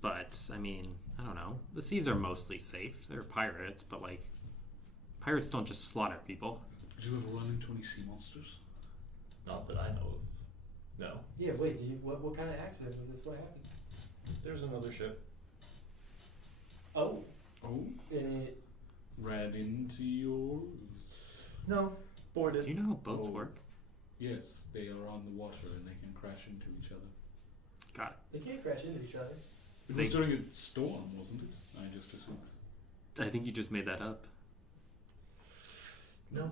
But I mean, I don't know. The seas are mostly safe. They're pirates, but like, pirates don't just slaughter people. Did you ever run into any sea monsters? Not that I know of. No. Yeah, wait, what kind of accident was this? What happened? There's another ship. Oh, Oh, and it. ran into yours? No. Boarded. Do you know how boats Oh. work? Yes, they are on the water and they can crash into each other. Got They can't crash into each other. It They- was during a storm, wasn't it? I just assumed. it. I think you just made that up. No.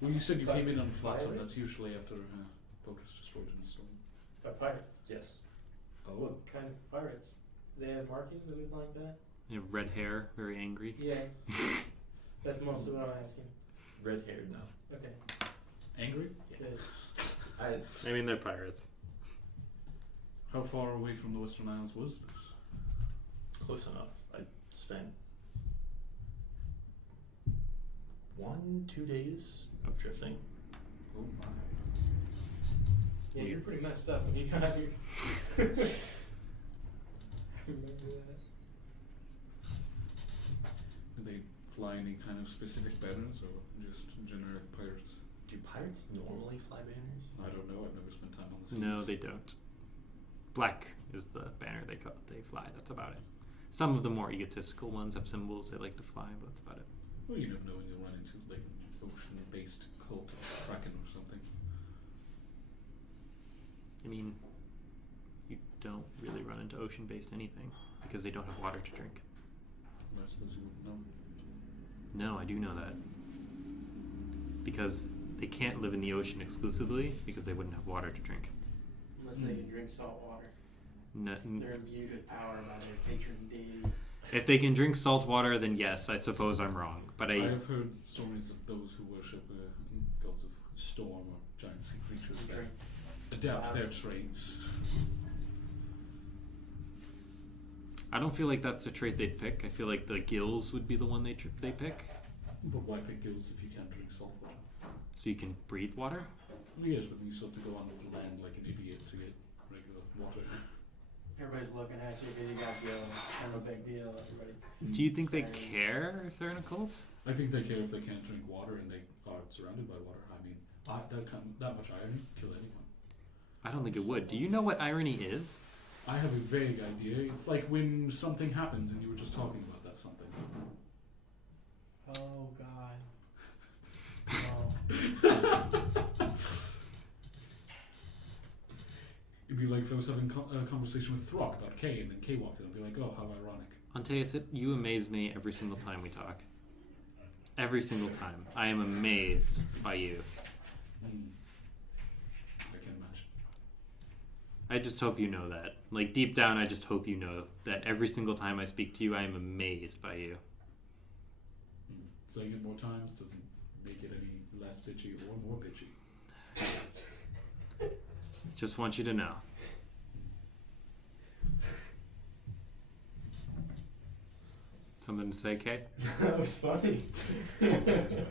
Well, you said you But came in on flotsam. pirates? That's usually after a boat is destroyed in a storm. Pirates. Yes. Oh, What kind of pirates? They have markings that look like that? You have red hair, very angry. Yeah. That's mostly what I'm asking. Red haired now. Okay, angry? good. I mean, they're pirates. How far away from the Western Isles was this? Close enough. I spent 1-2 days of drifting. Oh my. Yeah, you're pretty messed up when you got here. I remember that. Did they fly any kind of specific banners or just generic pirates? Do pirates normally fly banners? I don't know. I've never spent time on the seas. No, they don't. Black is the banner they fly. That's about it. Some of the more egotistical ones have symbols they like to fly, but that's about it. Well, you never know when you'll run into like an ocean-based cult of Kraken or something. I mean, you don't really run into ocean-based anything because they don't have water to drink. I suppose you wouldn't know. No, I do know that. Because they can't live in the ocean exclusively because they wouldn't have water to drink. Unless they can drink salt water. No, They're imbued with power by their patron deity. if they can drink salt water, then yes, I suppose I'm wrong. But I have heard stories of those who worship gods of storm or giant sea creatures that adapt their traits. I don't feel like that's the trait they'd pick. I feel like the gills would be the one they pick. But why pick gills if you can't drink salt water? So you can breathe water? Yes, but you still have to go under the land like an idiot to get regular water. Everybody's looking at you because you got gills. It's kind of a big deal. Everybody. Do you think they care if they're in a cult? I think they care if they can't drink water and they are surrounded by water. I mean, that much iron kill anyone. I don't think it would. Do you know what irony is? I have a vague idea. It's like when something happens and you were just talking about that something. Oh God. Oh. It'd be like if I was having a conversation with Throk about Kay, and then Kay walked in, I'd be like, oh, how ironic. Antaeus, you amaze me every single time we talk. Every single time. I am amazed by you. I can imagine. I just hope you know that. Like, deep down, I just hope you know that every single time I speak to you, I am amazed by you. Saying it more times doesn't make it any less bitchy or more bitchy. Just want you to know. Something to say, Kay? That was funny. God,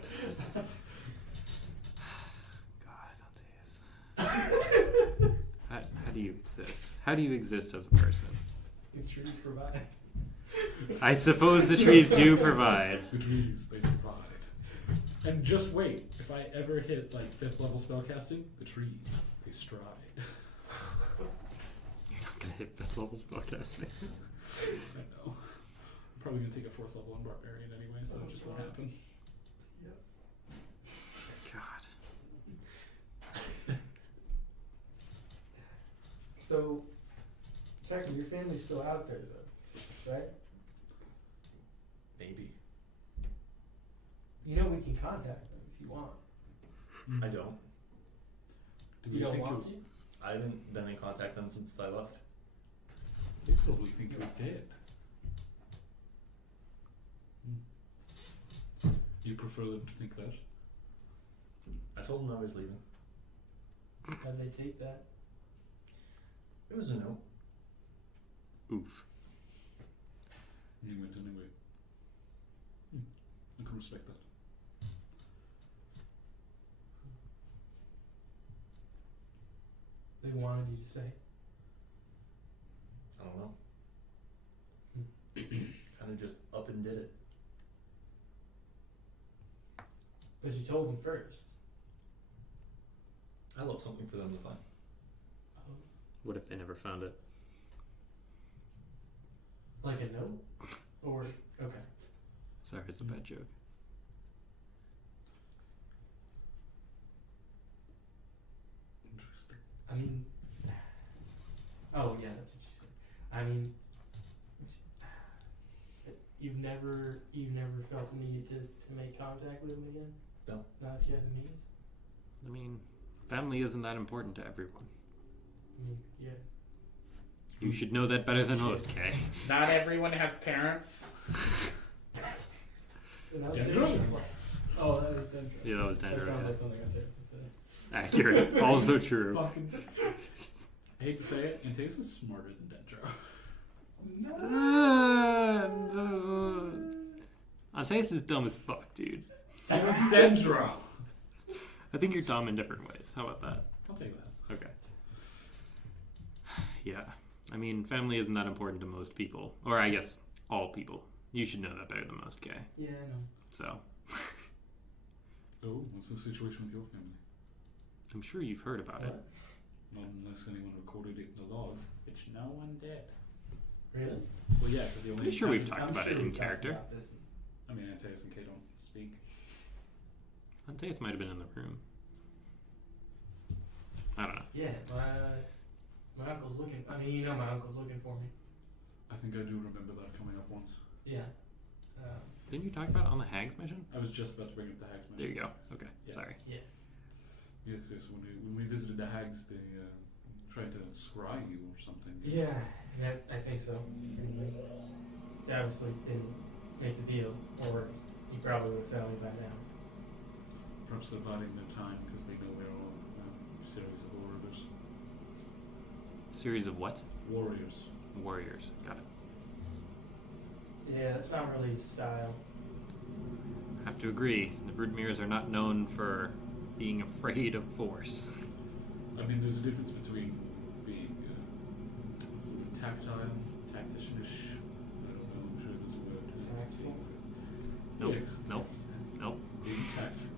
Antaeus. How do you exist? How do you exist as a person? The trees provide. I suppose the trees do provide. The trees, they provide. And just wait, if I ever hit like 5th level spellcasting, the trees, they stride. You're not gonna hit 5th level spellcasting. I know. I'm probably gonna take a 4th level on Barbarian anyway, so it just won't happen. God. So, technically, your family's still out there, though, right? Maybe. You know we can contact them if you want. I don't. Do You we don't think want you? to? I haven't been in contact with them since I left. They probably think you're dead. You prefer them to think that? I told them I was leaving. How'd they take that? It was a no. Oof. Anyway. I can respect that. They wanted you to say. I don't know. Kind of just up and did it. But you told them first. I left something for them to find. Oh. What if they never found it? Like a note? Or, okay. Sorry, it's a bad joke. Interesting. I mean, oh yeah, that's what you said. I mean, you've never felt the need to make contact with them again? No. Not if you have the means? I mean, family isn't that important to everyone. I mean, yeah. You should know that better than most, Kay. Not everyone has parents. Dendro? Oh, that was Dendro. Yeah, that was That Dendro. sounds Yeah. like something Antaeus would say. Accurate. Also true. Fucking. I hate to say it, Antaeus is smarter than Dendro. Antaeus is dumb as fuck, dude. So is Dendro. I think you're dumb in different ways. How about that? I'll take that. Okay. Yeah. I mean, family isn't that important to most people. Or I guess all people. You should know that better than most, Kay. Yeah, I know. So, Oh, what's the situation with your family? I'm sure you've heard about it. What? Not unless anyone recorded it in the logs. It's no one dead. Really? Well, yeah, because the only. Pretty sure we've I'm talked about it in we've talked character. about this. I mean, Antaeus and Kay don't speak. Antaeus might have been in the room. I don't know. Yeah, my uncle's looking. I mean, you know, my uncle's looking for me. I think I do remember that coming up once. Yeah. Didn't you talk about it on the Hags mission? I was just about to bring up the Hags. There you go. Okay, Yeah. sorry. Yeah. Yes, yes. When we visited the Hags, they tried to scry you or something. Yeah, I think so. They obviously didn't make the deal, or you probably would have found me by now. Perhaps they're biding their time because they know they're all a series of warriors. Series of what? Warriors. Warriors. Got it. Yeah, that's not really style. I have to agree. The Broodmeres are not known for being afraid of force. I mean, there's a difference between being what's the word, tactile, tacticianish. I don't know. I'm sure there's a word. Tactful? Nope. Yes, Nope. yes. Nope. Being tactful.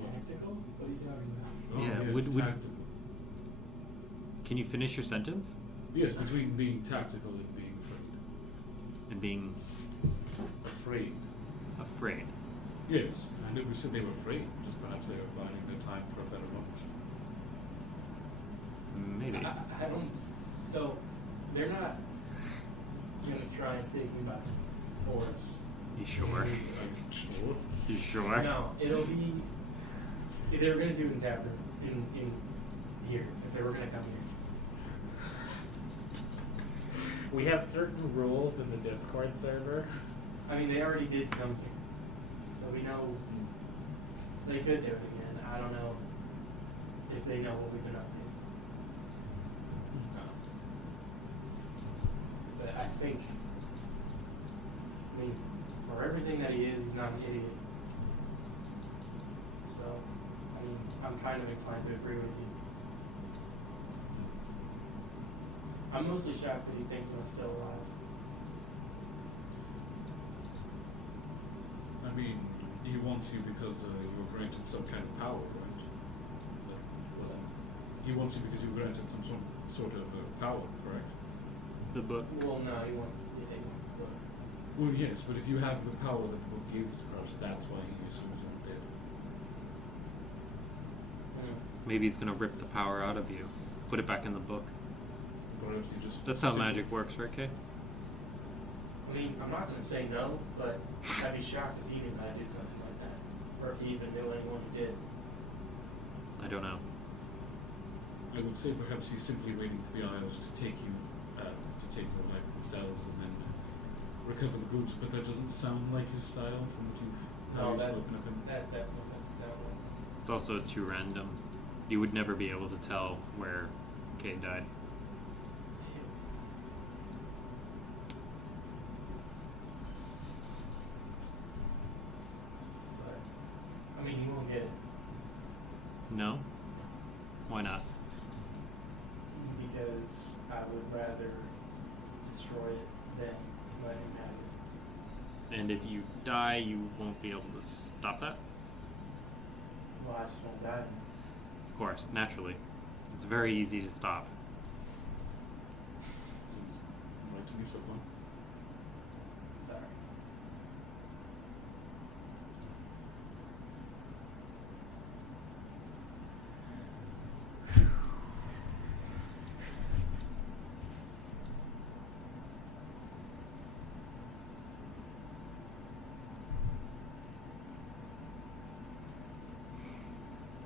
Tactical? What are you talking about? Oh, Yeah, yes, would- tactical. Can you finish your sentence? Yes, between being tactical and being afraid. And being Afraid. afraid. Yes, and if we said they were afraid, just perhaps they were biding their time for a better moment. Maybe. I don't. So, they're not gonna try and take me by force. You sure? I'm sure. You sure? No, it'll be. If they were gonna do it in Taproom, in here, if they were gonna come here. We have certain rules in the Discord server. I mean, they already did come here, so we know they could do it again. I don't know if they know what we've been up to. But I think, I mean, for everything that he is, he's not an idiot. So, I mean, I'm kind of inclined to agree with you. I'm mostly shocked that he thinks I'm still alive. I mean, he wants you because you were granted some kind of power, right? That wasn't. He wants you because you were granted some sort of power, correct? The book. Well, no, he wants to take the book. Well, yes, but if you have the power that the book gave you, perhaps that's why he assumes you're dead. Maybe he's gonna rip the power out of you, put it back in the book. Perhaps he just. That's how magic works, right, Kay? I mean, I'm not going to say no, but I'd be shocked if he knew how to do something like that. Or if he even knew anyone who did. I don't know. I would say perhaps he's simply waiting for the Isles to take you, to take your life themselves and then recover the goods. But that doesn't sound like his style from what No, you've that's, spoken of him. that definitely doesn't sound like. It's also too random. You would never be able to tell where Kay died. But, I mean, you won't get it. No? Why not? Because I would rather destroy it than let him have it. And if you die, you won't be able to stop that? Well, I just won't die. Of course, naturally. It's very easy to stop. Seems right to me so far. Sorry.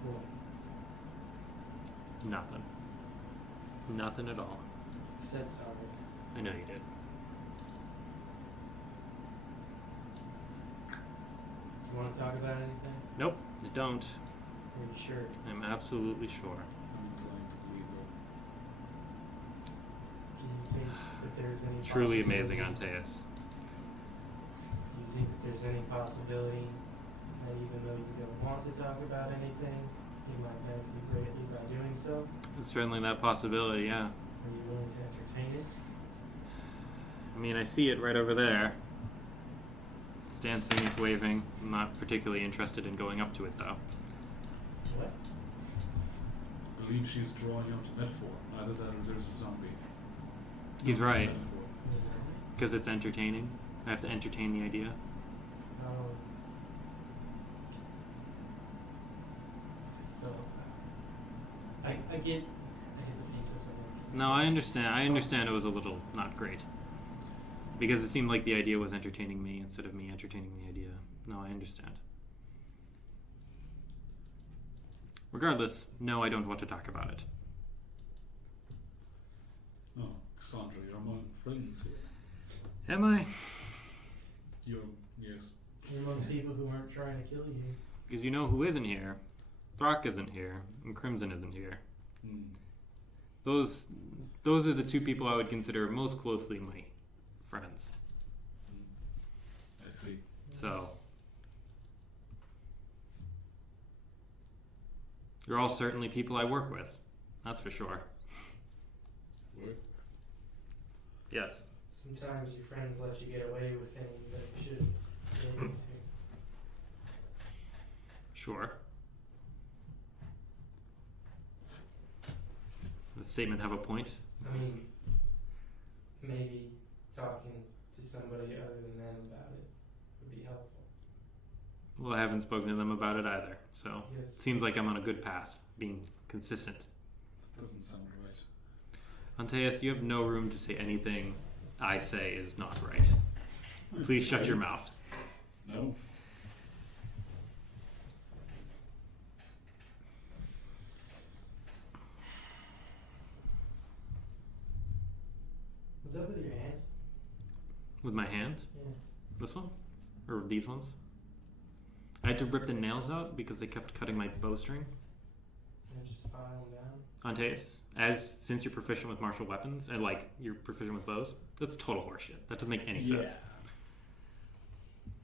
Cool. Nothing. Nothing at all. I said sorry. I know you did. Do you want to talk about anything? Nope, I don't. Are you sure? I'm absolutely sure. I'm inclined to believe Do you think that there's any Truly amazing, possibility- Antaeus. Do you think that there's any possibility that even though you don't want to talk about anything, you might benefit greatly by doing so? It's certainly that possibility, yeah. Are you willing to entertain it? I mean, I see it right over there. It's dancing, it's waving. I'm not particularly interested in going up to it, though. What? I believe she's drawing out a metaphor. Either that or there's a zombie. He's It's a right, metaphor. because it's entertaining. I have to entertain the idea. Oh. So, I get the pieces of it. No, I understand. I understand it was a little not great. Because it seemed like the idea was entertaining me instead of me entertaining the idea. No, I understand. Regardless, no, I don't want to talk about it. Oh, Cassandra, you're among friends here. Am I? Yes. You're among people who aren't trying to kill you. Because you know who isn't here. Throk isn't here, and Crimson isn't here. Hmm. Those are the two people I would consider most closely my friends. I see. So, you're all certainly people I work with. That's for sure. Work? Yes. Sometimes your friends let you get away with things that you shouldn't be able to. Sure. Does the statement have a point? I mean, maybe talking to somebody other than them about it would be helpful. Well, I haven't spoken to them about it either, so Yes. seems like I'm on a good path, being consistent. Doesn't sound right. Antaeus, you have no room to say anything I say is not right. Please shut your mouth. No. What's up with your hand? With my hand? Yeah. This one? Or these ones? I had to rip the nails out because they kept cutting my bowstring. And just file them down. Antaeus, since you're proficient with martial weapons and like you're proficient with bows, that's total horseshit. That doesn't make any sense.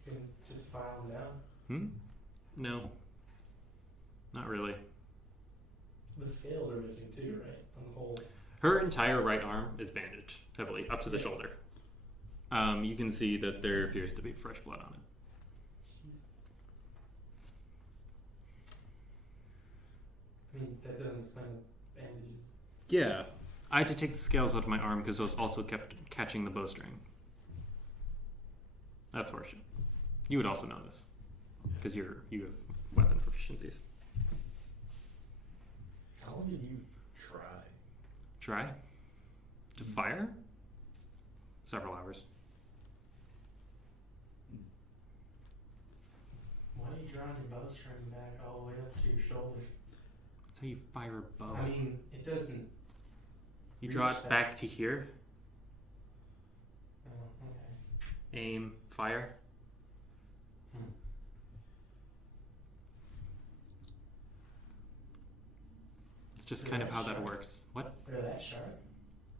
You can just file them down. No. Not really. The scales are missing too, right? On the whole. Her entire right arm is bandaged heavily up to the shoulder. You can see that there appears to be fresh blood on it. I mean, that doesn't explain the bandages. Yeah. I had to take the scales out of my arm because those also kept catching the bowstring. That's horseshit. You would also know this because you have weapon proficiencies. How long did you try? Try to fire? Several hours. Why are you drawing your bowstring back all the way up to your shoulder? That's how you fire a bow. I mean, it doesn't. You draw reach it that. back to here, Oh, okay. aim, fire. It's just kind of how that works. What? They're that sharp.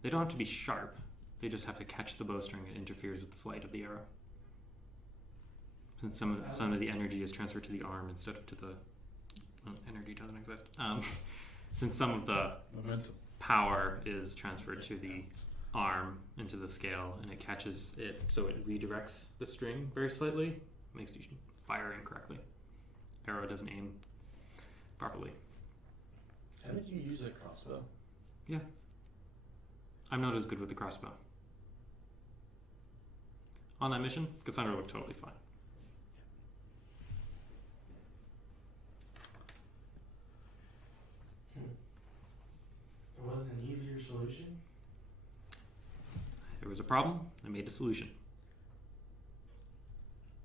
They don't have to be sharp. They just have to catch the bowstring that interferes with the flight of the arrow. Since some of the energy is transferred to the arm instead of to the energy doesn't exist. Since some of the Momentum. power is transferred to the arm into the scale, and it catches it, so it redirects the string very slightly, makes you fire incorrectly. Arrow doesn't aim properly. Haven't you used a crossbow? Yeah. I'm not as good with the crossbow. On that mission, Cassandra looked totally fine. There wasn't an easier solution. There was a problem, I made a solution.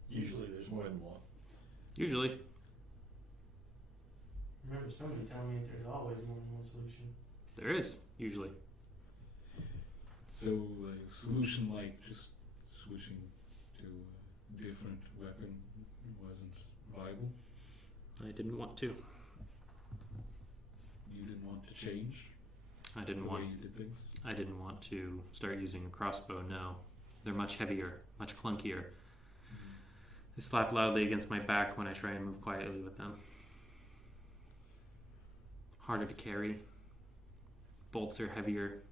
Usually there's more than one. Usually. I remember somebody telling me that there's always more than one solution. There is, usually. So a solution like just switching to a different weapon wasn't viable? I didn't want to. You didn't want to change I didn't the want way you did things? I didn't want to start using a crossbow, no. They're much heavier, much clunkier. They slap loudly against my back when I try and move quietly with them. Harder to carry. Bolts are heavier.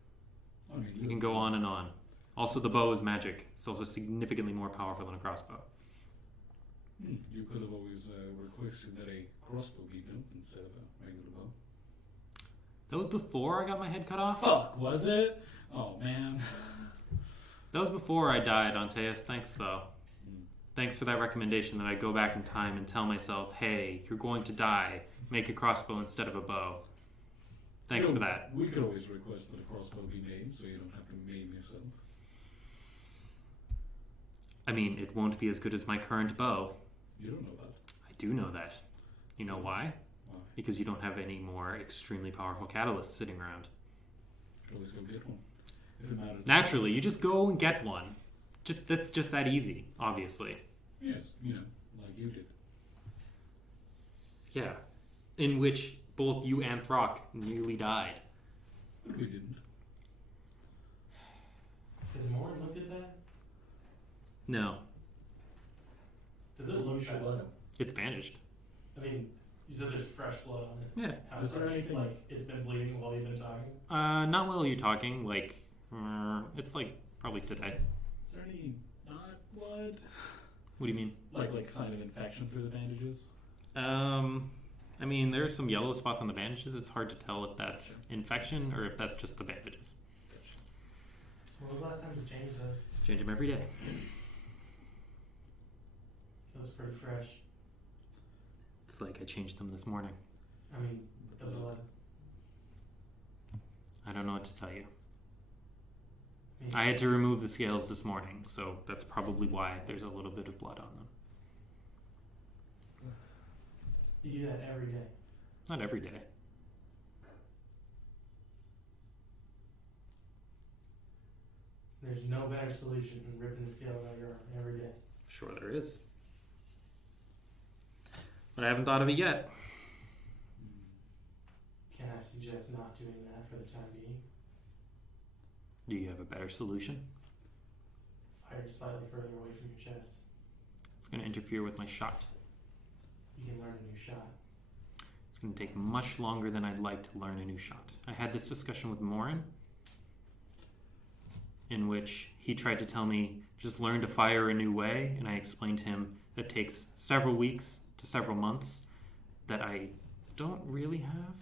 I mean, You can go on and on. Also, the bow is magic. It's also significantly more powerful than a crossbow. You could have always requested that a crossbow be built instead of a regular bow. That was before I got my head cut off. Fuck, was it? Oh man. That was before I died, Antaeus. Thanks, though. Hmm. Thanks for that recommendation that I go back in time and tell myself, hey, you're going to die. Make a crossbow instead of a bow. Thanks for that. We could always request that a crossbow be made so you don't have to maim yourself. I mean, it won't be as good as my current bow. You don't know that. I do know that. You know why? Why? Because you don't have any more extremely powerful catalysts sitting around. You should always go get one. If it matters. Naturally, you just go and get one. That's just that easy, obviously. Yes, you know, like you did. Yeah. In which both you and Throk nearly died. But we didn't. Has Morin looked at that? No. Does it look You should bad? let him. It's bandaged. I mean, you said there's fresh blood on it. Yeah. How Is there fresh? anything- Like, it's been bleeding while you've been talking? Not while you're talking, like, it's like probably today. Is there any not blood? What do you mean? Like sign of infection through the bandages? I mean, there are some yellow spots on the bandages. It's hard to tell if that's infection or if that's just the bandages. When was the last time you changed those? Change them every day. It was pretty fresh. It's like I changed them this morning. I mean, the blood. I don't know what to tell you. mean, I had to remove the scales this morning, so that's probably why there's a little bit of blood on them. You do that every day. Not every day. There's no better solution than ripping the scale out of your arm every day. Sure there is. But I haven't thought of it yet. Can I suggest not doing that for the time being? Do you have a better solution? Fire it slightly further away from your chest. It's going to interfere with my shot. You can learn a new shot. It's going to take much longer than I'd like to learn a new shot. I had this discussion with Morin, in which he tried to tell me, just learn to fire a new way, and I explained to him that takes several weeks to several months that I don't really have,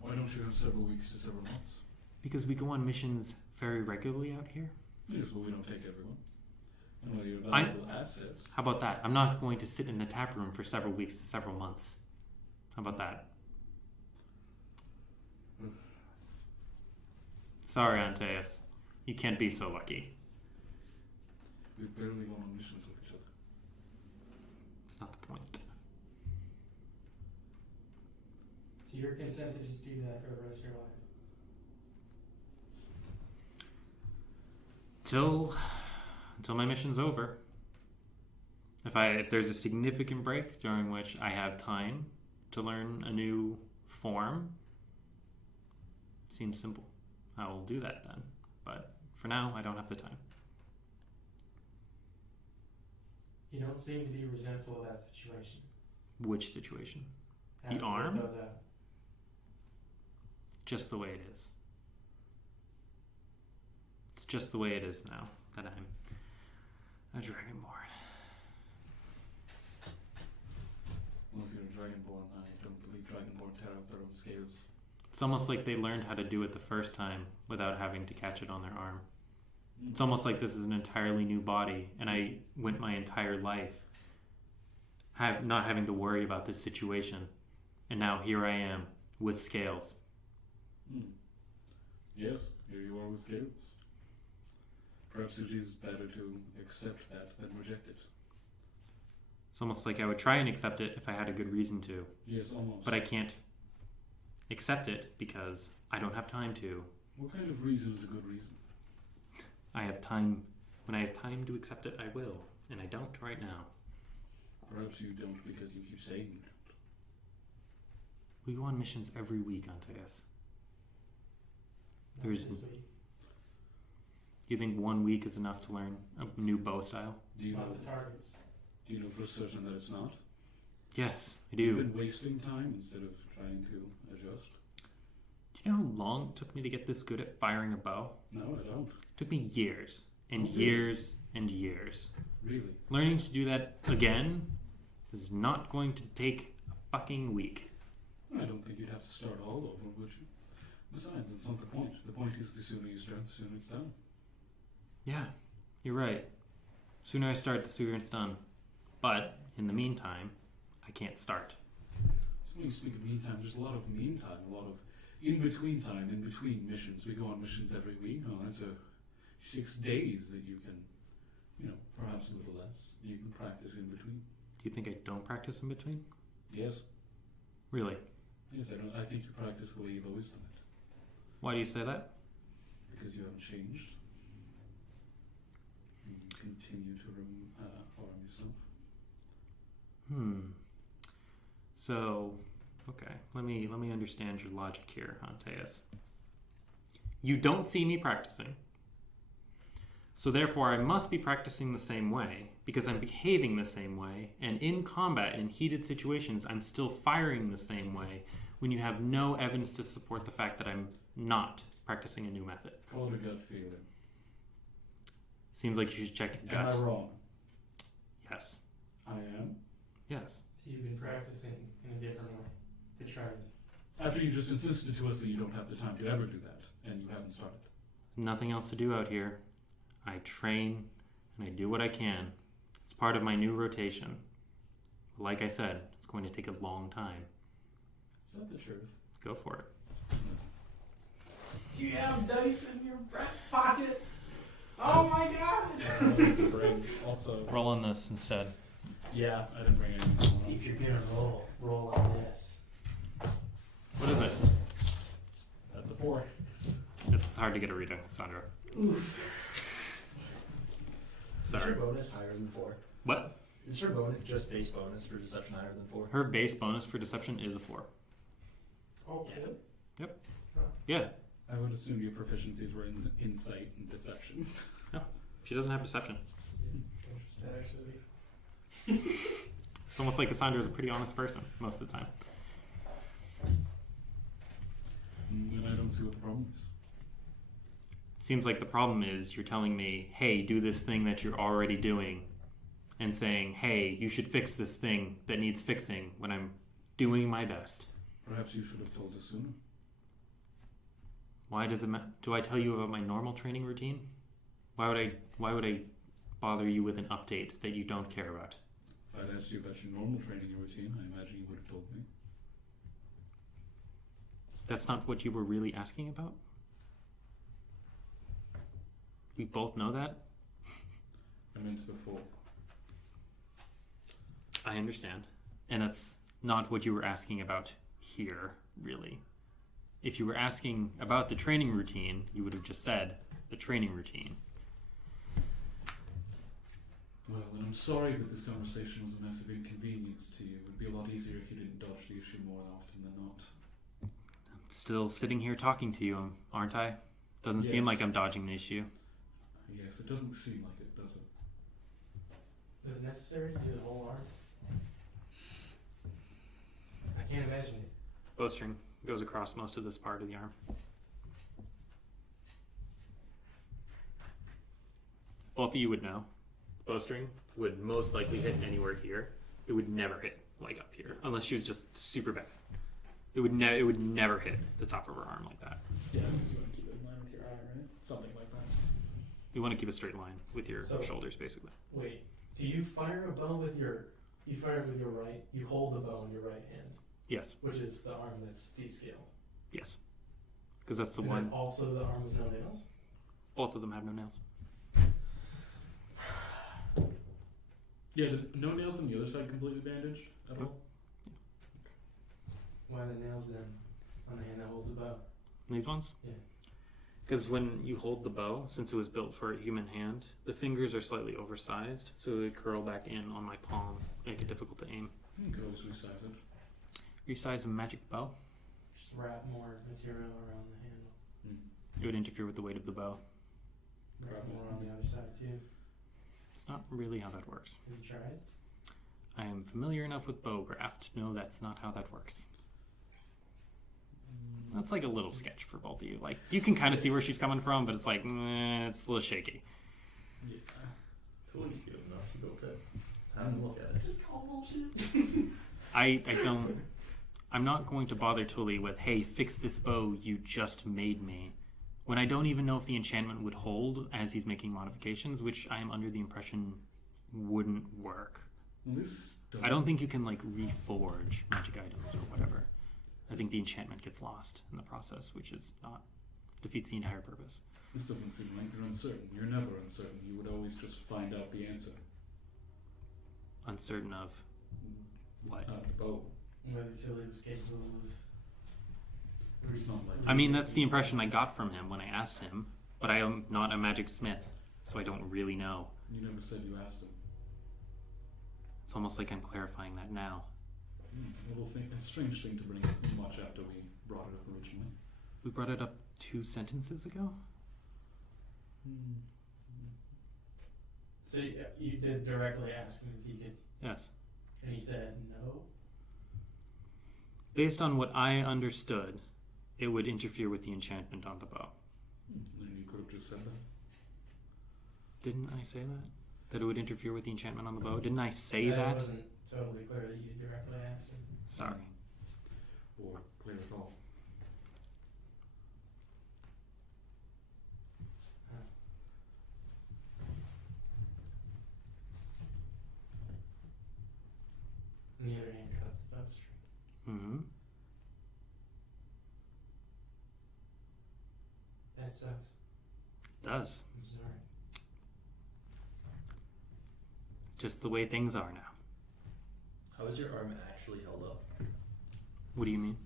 Why don't you have several weeks to several months? because we go on missions very regularly out here. Yes, but we don't take everyone. And while you're I- valuable assets. How about that? I'm not going to sit in the tap room for several weeks to several months. How about that? Sorry, Antaeus. You can't be so lucky. We barely go on missions with each other. It's not the point. So you're content to just do that for the rest of your life? Until my mission's over. If there's a significant break during which I have time to learn a new form, seems simple. I will do that then. But for now, I don't have the time. You don't seem to be resentful of that situation. Which situation? Having arm? worked those out. Just the way it is. It's just the way it is now that I'm a Dragonborn. Well, if you're a Dragonborn, I don't believe Dragonborn tear out their own scales. It's almost like they learned how to do it the first time without having to catch it on their arm. It's almost like this is an entirely new body, and I went my entire life not having to worry about this situation. And now here I am with scales. Yes, here you are with scales. Perhaps it is better to accept that than reject it. It's almost like I would try and accept it if I had a good reason to. Yes, almost. But I can't accept it because I don't have time to. What kind of reason is a good reason? I have time. When I have time to accept it, I will. And I don't right now. Perhaps you don't because you keep saying you don't. We go on missions every week, Antaeus. Not There's- this week. Do you think 1 week is enough to learn a new bow style? Do you know? Lots of targets. Do you know for certain that it's not? Yes, I You've do. been wasting time instead of trying to adjust. Do you know how long it took me to get this good at firing a bow? No, I don't. It took me years and Oh, really? years and years. Really. Learning to do that again is not going to take a fucking week. I don't think you'd have to start all over, would you? Besides, that's not the point. The point is the sooner you start, the sooner it's done. Yeah, you're right. Sooner I start, the sooner it's done. But in the meantime, I can't start. So when you speak of meantime, there's a lot of meantime, a lot of in-between time, in between missions. We go on missions every week. Oh, that's 6 days that you can Perhaps a little less. You can practice in between. Do you think I don't practice in between? Yes. Really? Yes, I think you practice the way you've always done it. Why do you say that? Because you haven't changed. You continue to harm yourself. So, okay, let me understand your logic here, Antaeus. You don't see me practicing. So therefore, I must be practicing the same way, because I'm behaving the same way, and in combat, in heated situations, I'm still firing the same way, when you have no evidence to support the fact that I'm not practicing a new method. Call it a gut feeling. Seems like you should check your Am gut. I wrong? Yes. I am. Yes. You've been practicing in a different way to try and... After you just insisted to us that you don't have the time to ever do that, and you haven't started. There's nothing else to do out here. I train, and I do what I can. It's part of my new rotation. Like I said, it's going to take a long time. Is that the truth? Go for it. Do you have dice in your breast pocket? Oh my god! Also, Roll on this instead. yeah, I didn't bring anything. If you're gonna roll on this. What is it? That's a 4. It's hard to get a read on Cassandra. Is Sorry. her bonus higher than 4? What? Is her bonus just base bonus for deception higher than 4? Her base bonus for deception is a 4. Oh, Yeah. good. Yep. Yeah. I would assume your proficiencies were in insight and deception. She doesn't have deception. That actually... It's almost like Cassandra is a pretty honest person most of the time. Then I don't see what the problem is. Seems like the problem is you're telling me, hey, do this thing that you're already doing, and saying, hey, you should fix this thing that needs fixing when I'm doing my best. Perhaps you should have told us sooner. Why does it matter? Do I tell you about my normal training routine? Why would I bother you with an update that you don't care about? If I'd asked you about your normal training routine, I imagine you would have told me. That's not what you were really asking about? We both know that? I meant before. I understand. And that's not what you were asking about here, really. If you were asking about the training routine, you would have just said the training routine. Well, then I'm sorry that this conversation was a massive inconvenience to you. It would be a lot easier if you didn't dodge the issue more often than not. I'm still sitting here talking to you, aren't I? Doesn't seem Yes. like I'm dodging the issue. Yes, it doesn't seem like it, does it? Is it necessary to do the whole arm? I can't imagine it. Bowstring goes across most of this part of the arm. Both of you would know. Bowstring would most likely hit anywhere here. It would never hit like up here, unless she was just super bad. It would never hit the top of her arm like that. Yeah, you want to keep it in line with your eye, right? Something like that. You want to keep a straight line with your So- shoulders, basically. Wait, do you fire a bow with your... You fire it with your right... You hold the bow in your right hand, Yes, which is the arm that's descaled. yes. Because that's the And one. that's also the arm with no nails? Both of them have no nails. Yeah, no nails on the other side completely bandaged at all? Why the nails then on the hand that holds the bow? These ones? Yeah. Because when you hold the bow, since it was built for a human hand, the fingers are slightly oversized, so they curl back in on my palm, make it difficult to aim. You could always resize it. Resize a magic bow, Just wrap more material around the handle. it would interfere with the weight of the bow. Wrap more on the other side too. It's not really how that works. Have you tried? I am familiar enough with bowcraft to know that's not how that works. That's like a little sketch for both of you. Like, you can kind of see where she's coming from, but it's like, it's a little shaky. Yeah. Totally skilled enough. She built it. Have a look at it. Just call bullshit. I don't... I'm not going to bother Tully with, hey, fix this bow you just made me, when I don't even know if the enchantment would hold as he's making modifications, which I am under the impression wouldn't work. Well, this I don't think you can, like, reforge magic items or whatever. I think the enchantment gets lost in the process, which is not... defeats the entire purpose. This doesn't seem like you're uncertain. You're never uncertain. You would always just find out the answer. Uncertain of what? The bow. Whether Tilly was capable of. It's not like. I mean, that's the impression I got from him when I asked him, but I am not a magic smith, so I don't really know. You never said you asked him. It's almost like I'm clarifying that now. A little thing, a strange thing to bring up much after we brought it up originally. We brought it up 2 sentences ago? So you did directly ask him if he could, Yes. and he said no. Based on what I understood, it would interfere with the enchantment on the bow. Then you could have just said that. Didn't I say that? That it would interfere with the enchantment on the bow? Didn't I say That that? wasn't totally clear that you directly asked him. Sorry. Or clear at all. On the other hand, cuts the bowstring. Mm-hmm. That sucks. Does. I'm sorry. Just the way things are now. How is your arm actually held up? What do you mean?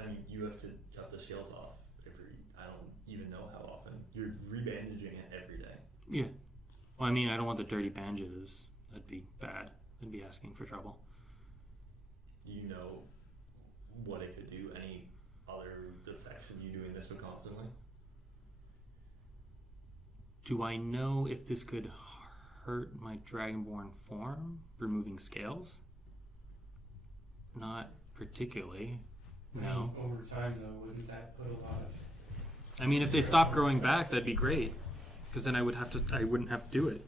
I mean, you have to cut the scales off I don't even know how often. You're rebandaging it every day. Yeah. Well, I mean, I don't want the dirty bandages. That'd be bad. I'd be asking for trouble. Do you know what it could do? Any other effects of you doing this so constantly? Do I know if this could hurt my dragonborn form, removing scales? Not particularly. No. I mean, over time, though, wouldn't that put a lot of... I mean, if they stop growing back, that'd be great. Because then I wouldn't have to do it.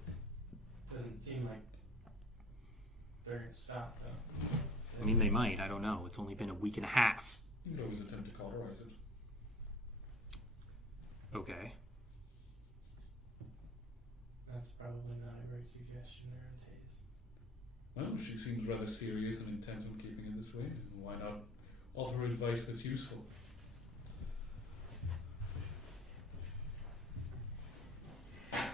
Doesn't seem like they're going to stop, though. I mean, they might. I don't know. It's only been a week and a half. You could always attempt to cauterize it. Okay. That's probably not a great suggestion there, Antaeus. Well, she seems rather serious and intent on keeping it this way. Why not offer advice that's useful? After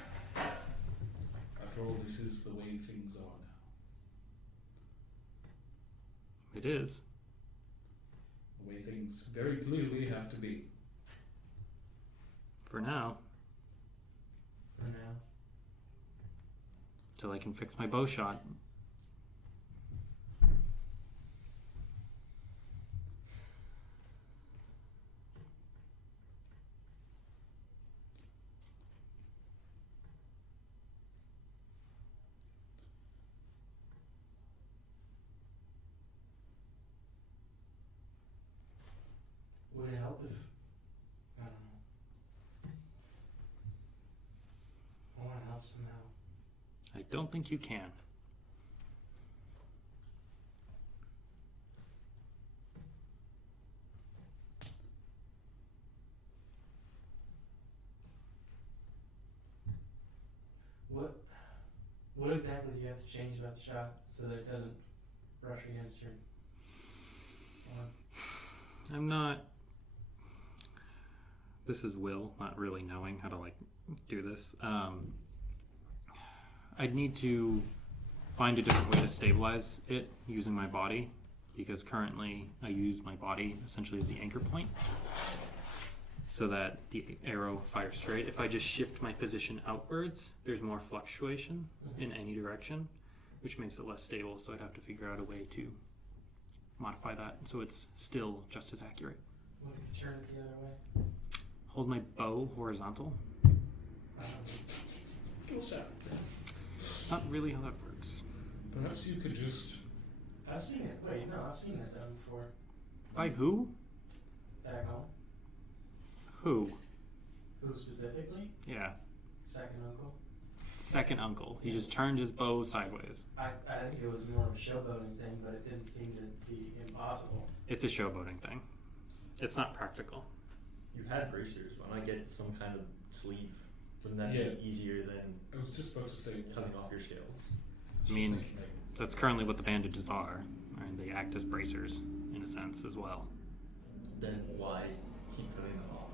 all, this is the way things are now. It is. The way things very clearly have to be. For now. For now. Till I can fix my bow shot. Would it help if... I don't know. I want to help somehow. I don't think you can. What exactly do you have to change about the shot so that it doesn't brush against your arm? I'm not... This is Will, not really knowing how to, do this. I'd need to find a different way to stabilize it using my body, because currently I use my body essentially as the anchor point so that the arrow fires straight. If I just shift my position outwards, there's more fluctuation in any direction, which makes it less stable, so I'd have to figure out a way to modify that so it's still just as accurate. What if you turn it the other way? Hold my bow horizontal. Kill shot. That's not really how that works. Perhaps you could just... I've seen it. Wait, no, I've seen that done before. By who? Back home. Who? Who specifically? Yeah. Second uncle. Second uncle. He just turned his bow sideways. I think it was more of a showboating thing, but it didn't seem to be impossible. It's a showboating thing. It's not practical. You had bracers. Why not get some kind of sleeve? Wouldn't that Yeah. be easier than I was just about to say... cutting off your scales? I mean, that's currently what the bandages are. And they act as bracers, in a sense, as well. Then why keep cutting them off?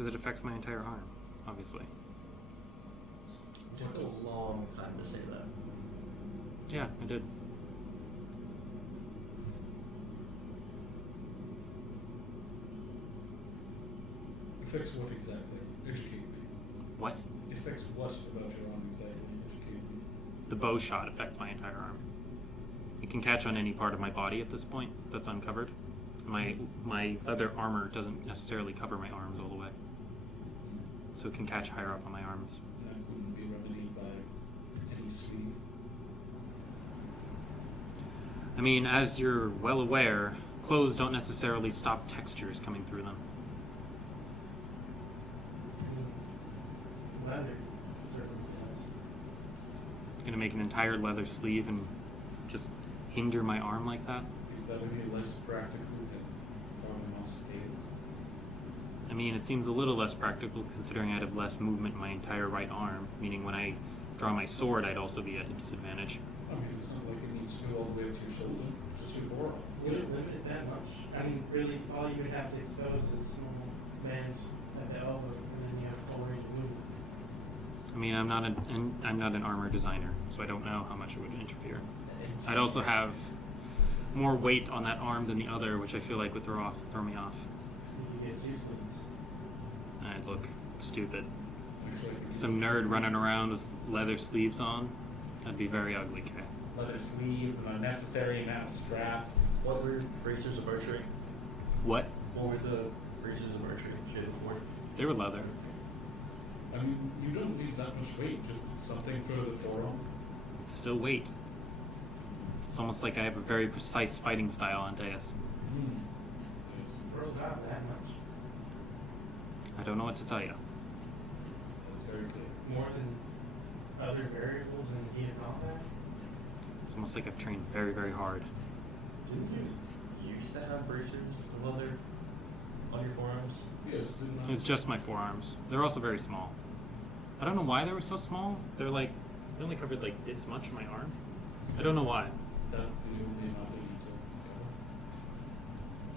Because it affects my entire arm, obviously. It took a long time to say that. Yeah, I did. Affects what exactly? Educate me. What? Affects what about your arm exactly? Educate me. The bow shot affects my entire arm. It can catch on any part of my body at this point that's uncovered. My leather armor doesn't necessarily cover my arms all the way. So it can catch higher up on my arms. That couldn't be remedied by any sleeve. I mean, as you're well aware, clothes don't necessarily stop textures coming through them. Leather certainly does. Gonna make an entire leather sleeve and just hinder my arm like that? Is that any less practical than carving off scales? I mean, it seems a little less practical considering I'd have less movement in my entire right arm, meaning when I draw my sword, I'd also be at a disadvantage. I mean, it's not like it needs to go all the way up to your shoulder, just your forearm. Would it limit it that much? I mean, really, all you would have to expose is a small band at the elbow, and then you have full range of movement. I mean, I'm not an armor designer, so I don't know how much it would interfere. I'd also have more weight on that arm than the other, which I feel like would throw me off. You could get 2 sleeves. And I'd look stupid. Actually, I think Some nerd running around with leather sleeves on. That'd be very ugly, Kay. Leather sleeves, an unnecessary amount of straps. What were bracers of archery? What? What were the bracers of archery shaded for? They were leather. I mean, you don't need that much weight, just something for the forearm. It's still weight. It's almost like I have a very precise fighting style, Antaeus. Yes. Throws out that much. I don't know what to tell you. That's very clear. More than other variables in heat of combat? It's almost like I've trained very, very hard. Didn't you used to have bracers of leather on your forearms? Yes, didn't I? It's just my forearms. They're also very small. I don't know why they were so small. They only covered like this much of my arm. I don't know why. That the only amount of detail.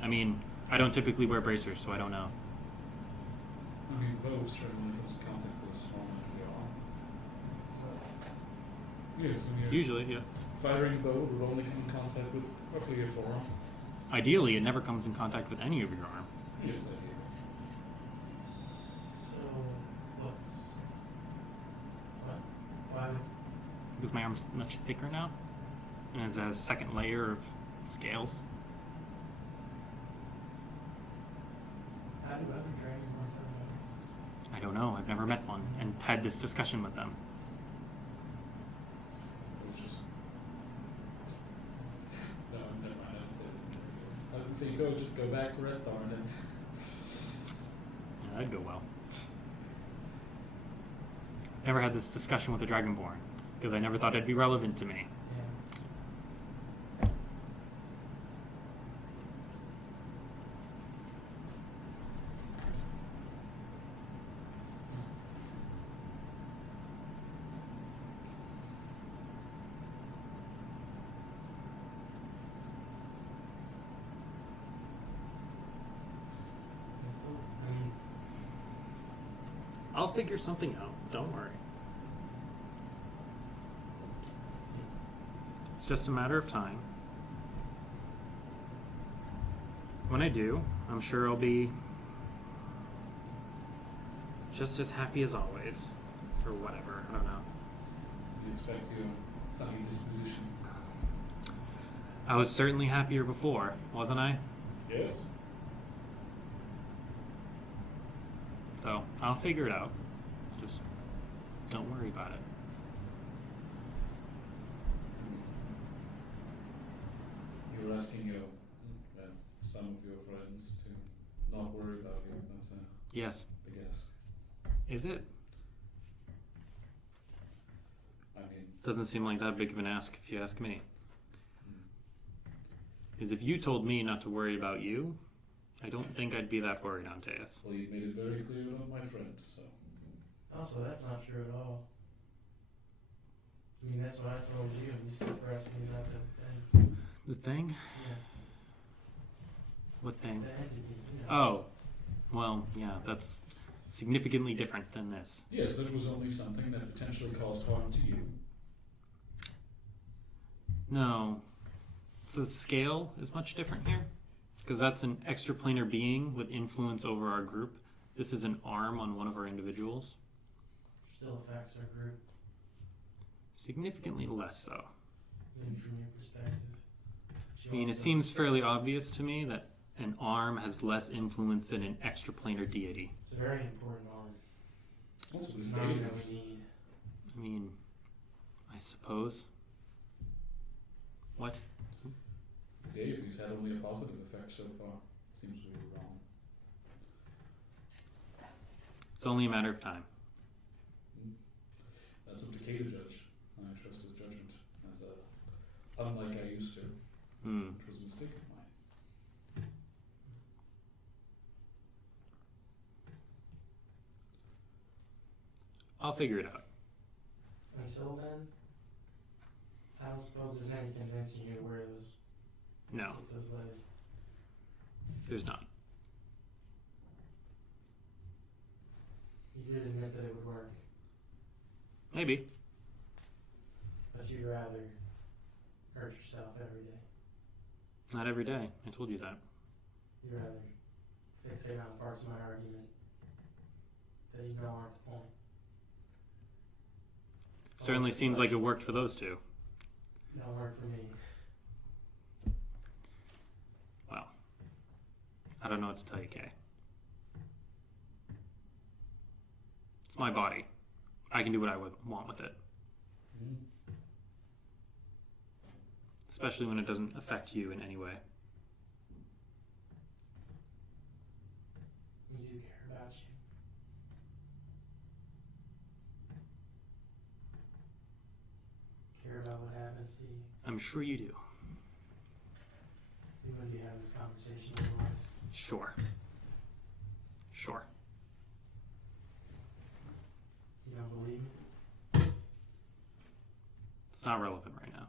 I mean, I don't typically wear bracers, so I don't know. I mean, bows certainly comes in contact with a small amount of the arm. Yes, when you're Usually, yeah. firing a bow, it would only come in contact with roughly your forearm. Ideally, it never comes in contact with any of your arm. Yes, I hear. So, why would Because my arm's much thicker now. And it has a second layer of scales. how do other dragons work for I don't know. I've never met one and had this discussion with them. It was just. No, never mind. I didn't say that. I was gonna say, go just go back to Red Thorn and. Yeah, that'd go well. Never had this discussion with the Dragonborn because I never thought it'd be relevant to me. Yeah. It's still, I mean, I'll figure something out. Don't worry. It's just a matter of time. When I do, I'm sure I'll be just as happy as always. Or whatever. I don't know. You expect your sunny disposition. I was certainly happier before, wasn't I? Yes. So, I'll figure it out. Just don't worry about it. You're asking your some of your friends to not worry about you. That's a Yes. big ask. Is it? I mean, Doesn't seem like that big of an ask if you ask me. Because if you told me not to worry about you, I don't think I'd be that worried, Antaeus. well, you made it very clear about my friends, so. also, that's not true at all. I mean, that's what I told you, and you still pressed me about the thing. The thing? Yeah, What thing? the entity, you know. Oh. Well, yeah, that's significantly different than this. Yes, that it was only something that potentially caused harm to you. No. So the scale is much different here? Because that's an extraplanar being with influence over our group. This is an arm on one of our individuals. Still affects our group, Significantly less so. even from your perspective. She I mean, it wants seems fairly obvious to me that an arm has less influence than an extraplanar deity. It's a very important arm. Also, It's the not date that is, we need. I mean, I suppose. What? the date who's had only a positive effect so far. Seems to be wrong. It's only a matter of time. That's up to Kay to judge. I trust his judgment, as unlike I used to, Hmm. which was a mistake of mine. I'll figure it out. Until then, I don't suppose there's any convincing you to wear those, No, get those legs. there's not. You did admit that it would work, Maybe. but you'd rather hurt yourself every day. Not every day. I told you that. You'd rather fixate on parts of my argument that you know aren't the point. Certainly seems like it worked for those two. Don't work for me. Well, I don't know what to tell you, Kay. It's my body. I can do what I want with it. Especially when it doesn't affect you in any way. We do care about you. Care about what happens to you. I'm sure you do. We wouldn't be having this conversation otherwise. Sure. Sure. You don't believe me? It's not relevant right now.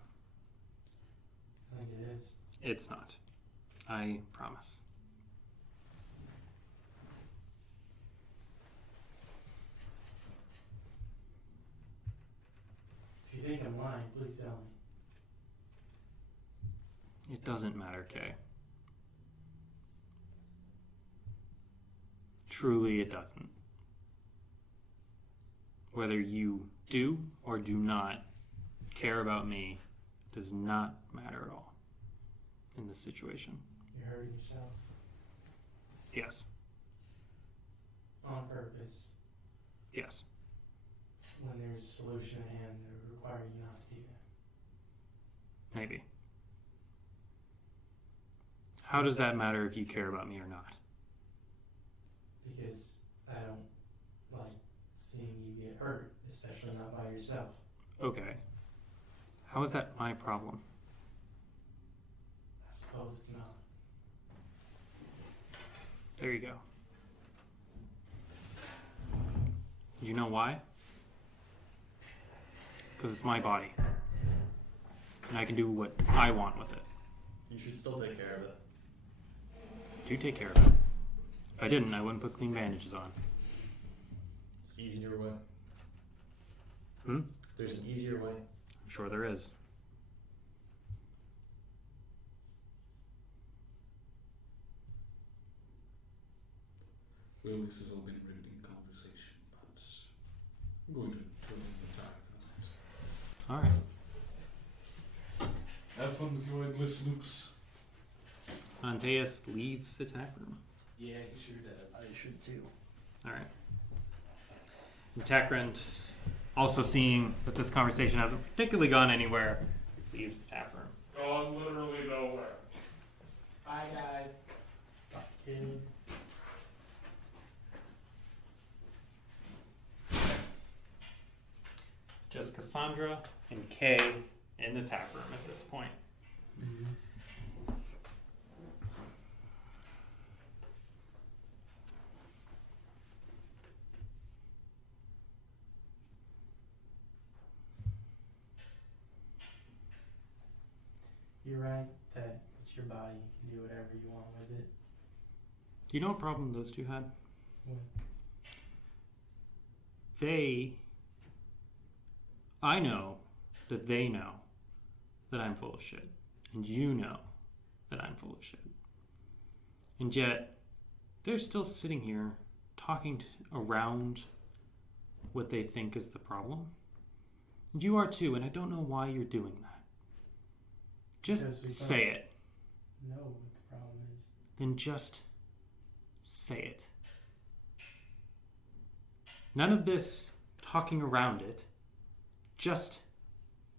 I think it is. It's not. I promise. If you think I'm lying, please tell me. It doesn't matter, Kay. Truly, it doesn't. Whether you do or do not care about me does not matter at all in this situation. You're hurting yourself Yes. on purpose Yes. when there's a solution at hand that would require you not to do that. Maybe. How does that matter if you care about me or not? Because I don't like seeing you get hurt, especially not by yourself. Okay. How is that my problem? I suppose it's not. There you go. You know why? Because it's my body. And I can do what I want with it. You should still take care of it. Do take care of it. If I didn't, I wouldn't put clean bandages on. It's the easier way. Hmm? There's an easier way. I'm sure there is. Well, this has all been a riveting conversation, but I'm going to retire for the night. Alright. Have fun with your endless loops. Antaeus leaves the taproom. Yeah, he sure does. I should too. Alright. And Takrend, also seeing that this conversation hasn't particularly gone anywhere, leaves the taproom. Gone literally nowhere. Bye, guys. It's just Cassandra and Kay in the taproom at this point. You're right that it's your body. You can do whatever you want with it. Do you know what problem those two had? What? I know that they know that I'm full of shit. And you know that I'm full of shit. And yet, they're still sitting here talking around what they think is the problem. And you are too, and I don't know why you're doing that. Just say it. Know what the problem is. Then just say it. None of this talking around it. Just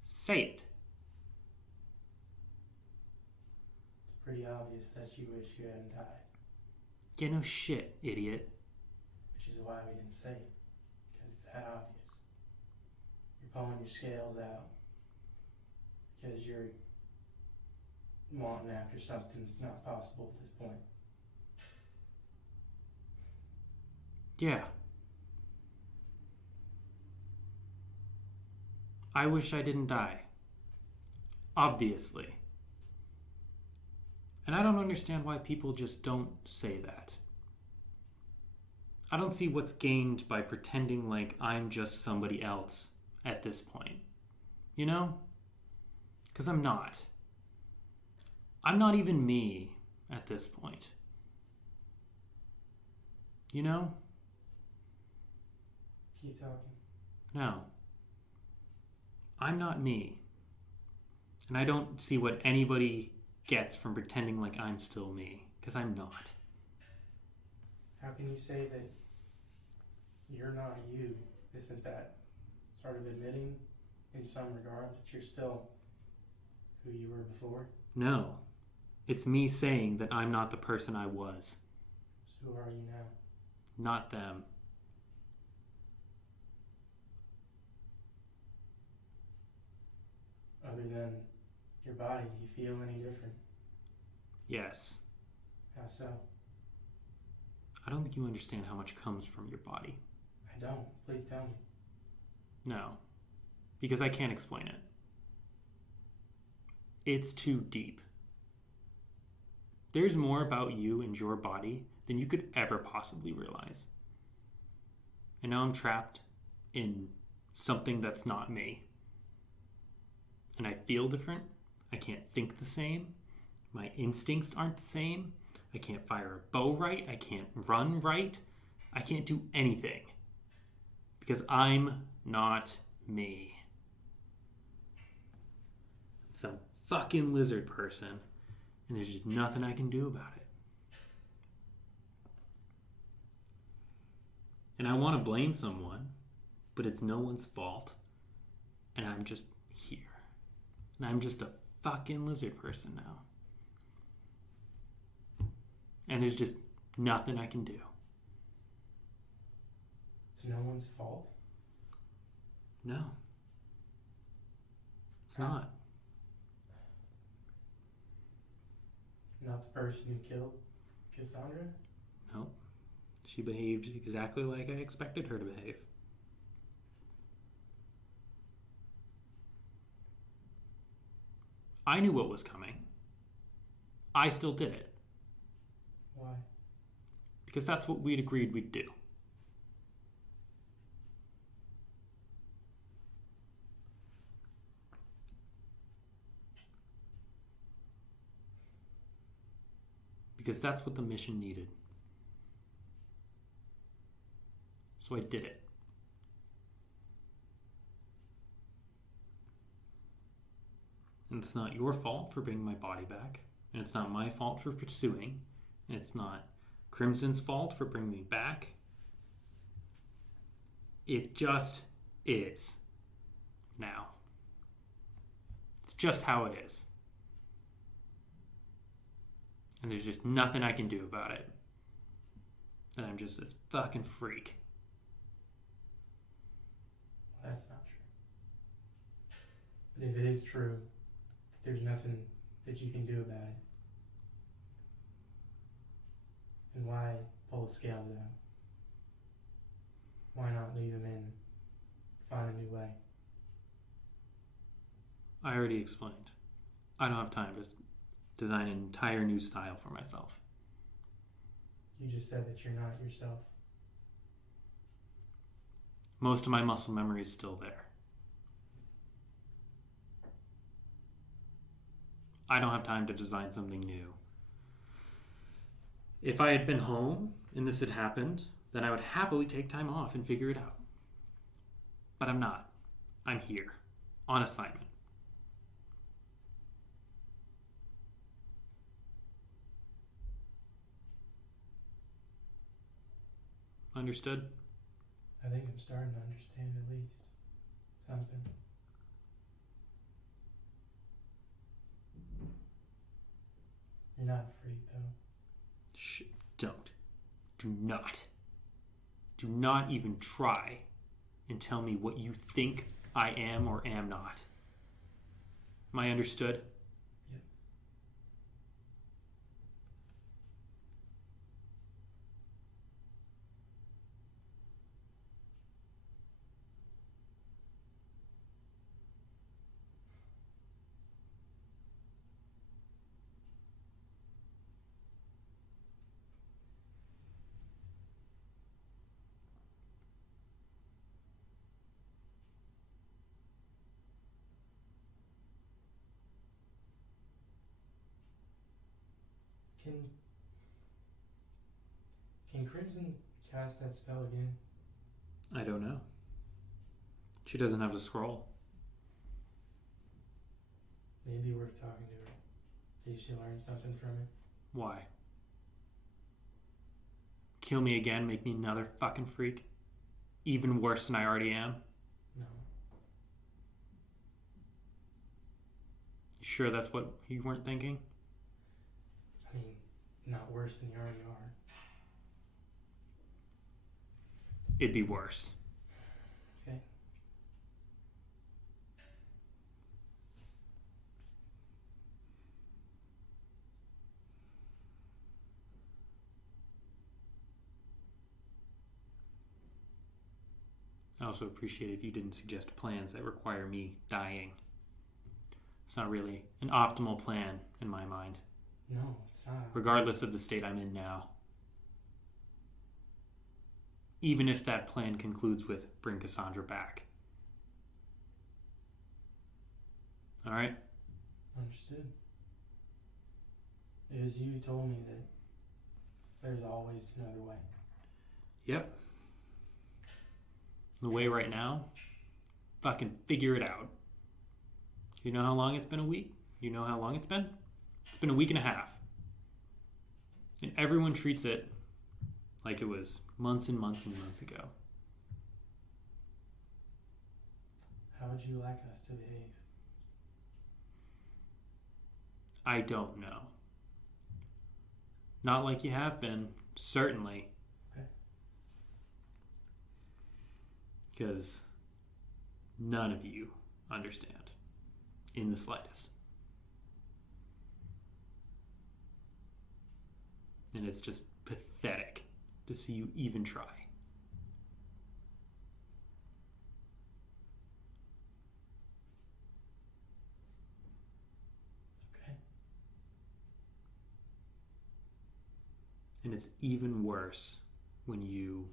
say it. It's pretty obvious that you wish you hadn't died. Yeah, no shit, idiot. Which is why we didn't say it. Because it's that obvious. You're pulling your scales out. Because you're wanting after something that's not possible at this point. Yeah. I wish I didn't die. Obviously. And I don't understand why people just don't say that. I don't see what's gained by pretending like I'm just somebody else at this point. You know? Because I'm not. I'm not even me at this point. You know? Keep talking. No. I'm not me. And I don't see what anybody gets from pretending like I'm still me. Because I'm not. How can you say that you're not you? Isn't that sort of admitting in some regard that you're still who you were before? No. It's me saying that I'm not the person I was. So who are you now? Not them. Other than your body, do you feel any different? Yes. How so? I don't think you understand how much comes from your body. I don't. Please tell me. No. Because I can't explain it. It's too deep. There's more about you and your body than you could ever possibly realize. And now I'm trapped in something that's not me. And I feel different. I can't think the same. My instincts aren't the same. I can't fire a bow right. I can't run right. I can't do anything. Because I'm not me. I'm some fucking lizard person. And there's just nothing I can do about it. And I want to blame someone, but it's no one's fault. And I'm just here. And I'm just a fucking lizard person now. And there's just nothing I can do. It's no one's fault? No. It's not. Not the person who killed Cassandra? No. She behaved exactly like I expected her to behave. I knew what was coming. I still did it. Why? Because that's what we'd agreed we'd do. Because that's what the mission needed. So I did it. And it's not your fault for bringing my body back. And it's not my fault for pursuing. And it's not Crimson's fault for bringing me back. It just is. Now. It's just how it is. And there's just nothing I can do about it. And I'm just this fucking freak. Well, that's not true. But if it is true, there's nothing that you can do about it. And why pull the scales out? Why not leave them in? Find a new way. I already explained. I don't have time to design an entire new style for myself. You just said that you're not yourself. Most of my muscle memory is still there. I don't have time to design something new. If I had been home and this had happened, then I would happily take time off and figure it out. But I'm not. I'm here, on assignment. Understood? I think I'm starting to understand at least something. You're not a freak, though. Shh, don't. Do not. Do not even try and tell me what you think I am or am not. Am I understood? Yep. Can Crimson cast that spell again? I don't know. She doesn't have the scroll. Maybe worth talking to her. See if she learns something from it. Why? Kill me again, make me another fucking freak? Even worse than I already am? No. You sure that's what you weren't thinking? I mean, not worse than you already are. It'd be worse. Okay. I also appreciate if you didn't suggest plans that require me dying. It's not really an optimal plan in my mind, No, it's not. regardless of the state I'm in now. Even if that plan concludes with bring Cassandra back. Alright? Understood. It was you who told me that there's always another way. Yep. The way right now, fucking figure it out. You know how long it's been a week? You know how long it's been? It's been a week and a half. And everyone treats it like it was months and months and months ago. How would you like us to behave? I don't know. Not like you have been, certainly. Okay. Because none of you understand in the slightest. And it's just pathetic to see you even try. Okay. And it's even worse when you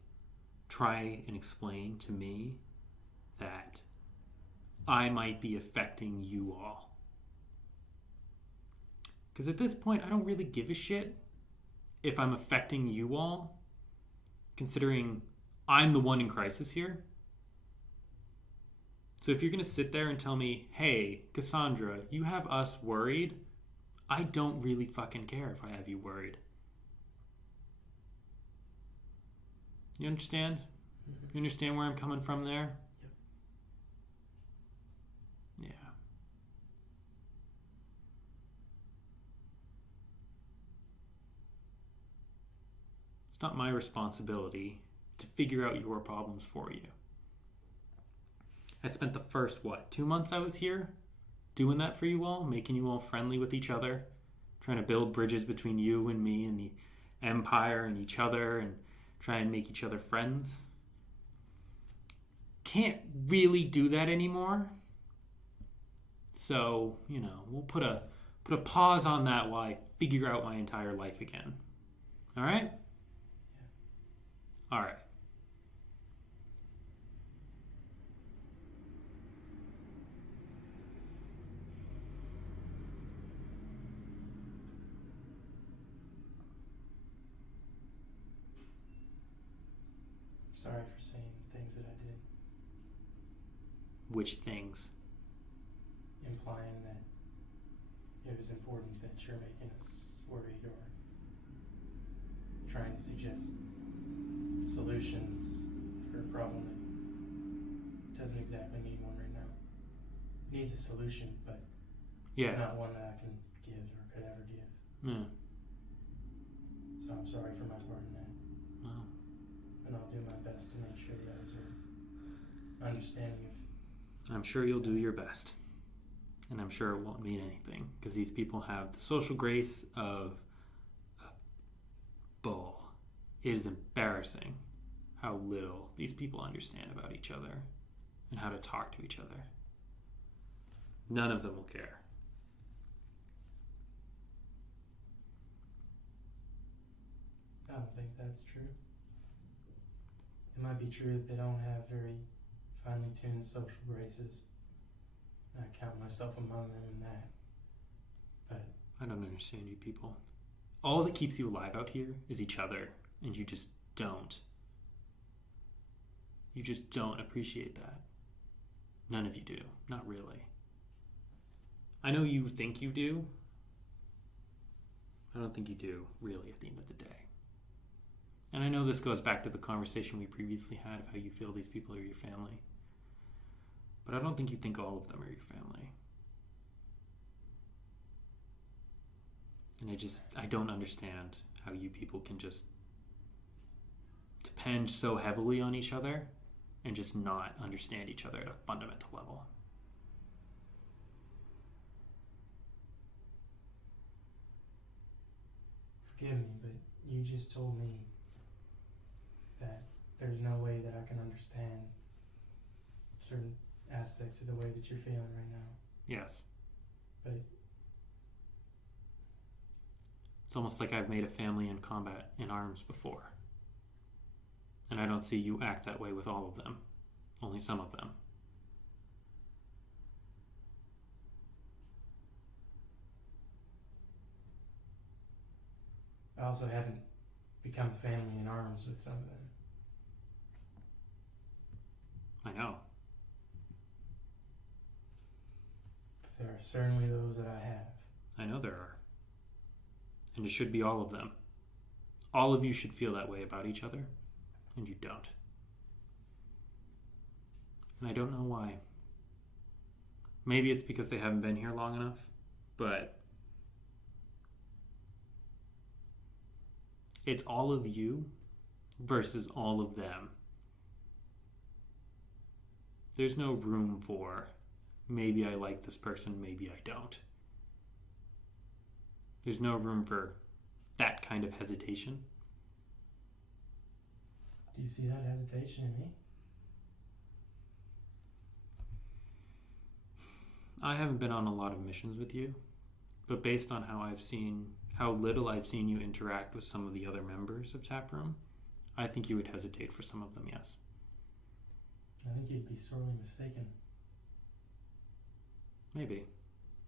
try and explain to me that I might be affecting you all. Because at this point, I don't really give a shit if I'm affecting you all, considering I'm the one in crisis here. So if you're going to sit there and tell me, hey, Cassandra, you have us worried, I don't really fucking care if I have you worried. You understand? You understand where I'm coming from there? Yep. Yeah. It's not my responsibility to figure out your problems for you. I spent the first, 2 months I was here doing that for you all, making you all friendly with each other, trying to build bridges between you and me and the Empire and each other and try and make each other friends. Can't really do that anymore. So, we'll put a pause on that while I figure out my entire life again. All right? Yeah. All right. sorry for saying the things that I did, Which things? implying that it was important that you're making us worried or trying to suggest solutions for a problem that doesn't exactly need one right now. It needs a solution, but Yeah. not one that I can give or could ever give. Yeah. So I'm sorry for my part in that. Well, And I'll do my best to make sure the others are understanding of. I'm sure you'll do your best. And I'm sure it won't mean anything because these people have the social grace of a bull. It is embarrassing how little these people understand about each other and how to talk to each other. None of them will care. I don't think that's true. It might be true that they don't have very finely tuned social graces. I count myself among them in that. But I don't understand you people. All that keeps you alive out here is each other, and you just don't. You just don't appreciate that. None of you do. Not really. I know you think you do. I don't think you do, really, at the end of the day. And I know this goes back to the conversation we previously had of how you feel these people are your family. But I don't think you think all of them are your family. And I don't understand how you people can just depend so heavily on each other and just not understand each other at a fundamental level. forgive me, but you just told me that there's no way that I can understand certain aspects of the way that you're feeling right now. Yes. But it's almost like I've made a family in combat in arms before. And I don't see you act that way with all of them. Only some of them. I also haven't become a family in arms with some of them. I know. But there are certainly those that I have. I know there are. And it should be all of them. All of you should feel that way about each other, and you don't. And I don't know why. Maybe it's because they haven't been here long enough, but it's all of you versus all of them. There's no room for maybe I like this person, maybe I don't. There's no room for that kind of hesitation. Do you see that hesitation in me? I haven't been on a lot of missions with you, but based on how little I've seen you interact with some of the other members of Taproom, I think you would hesitate for some of them, yes. I think you'd be sorely mistaken. Maybe. You're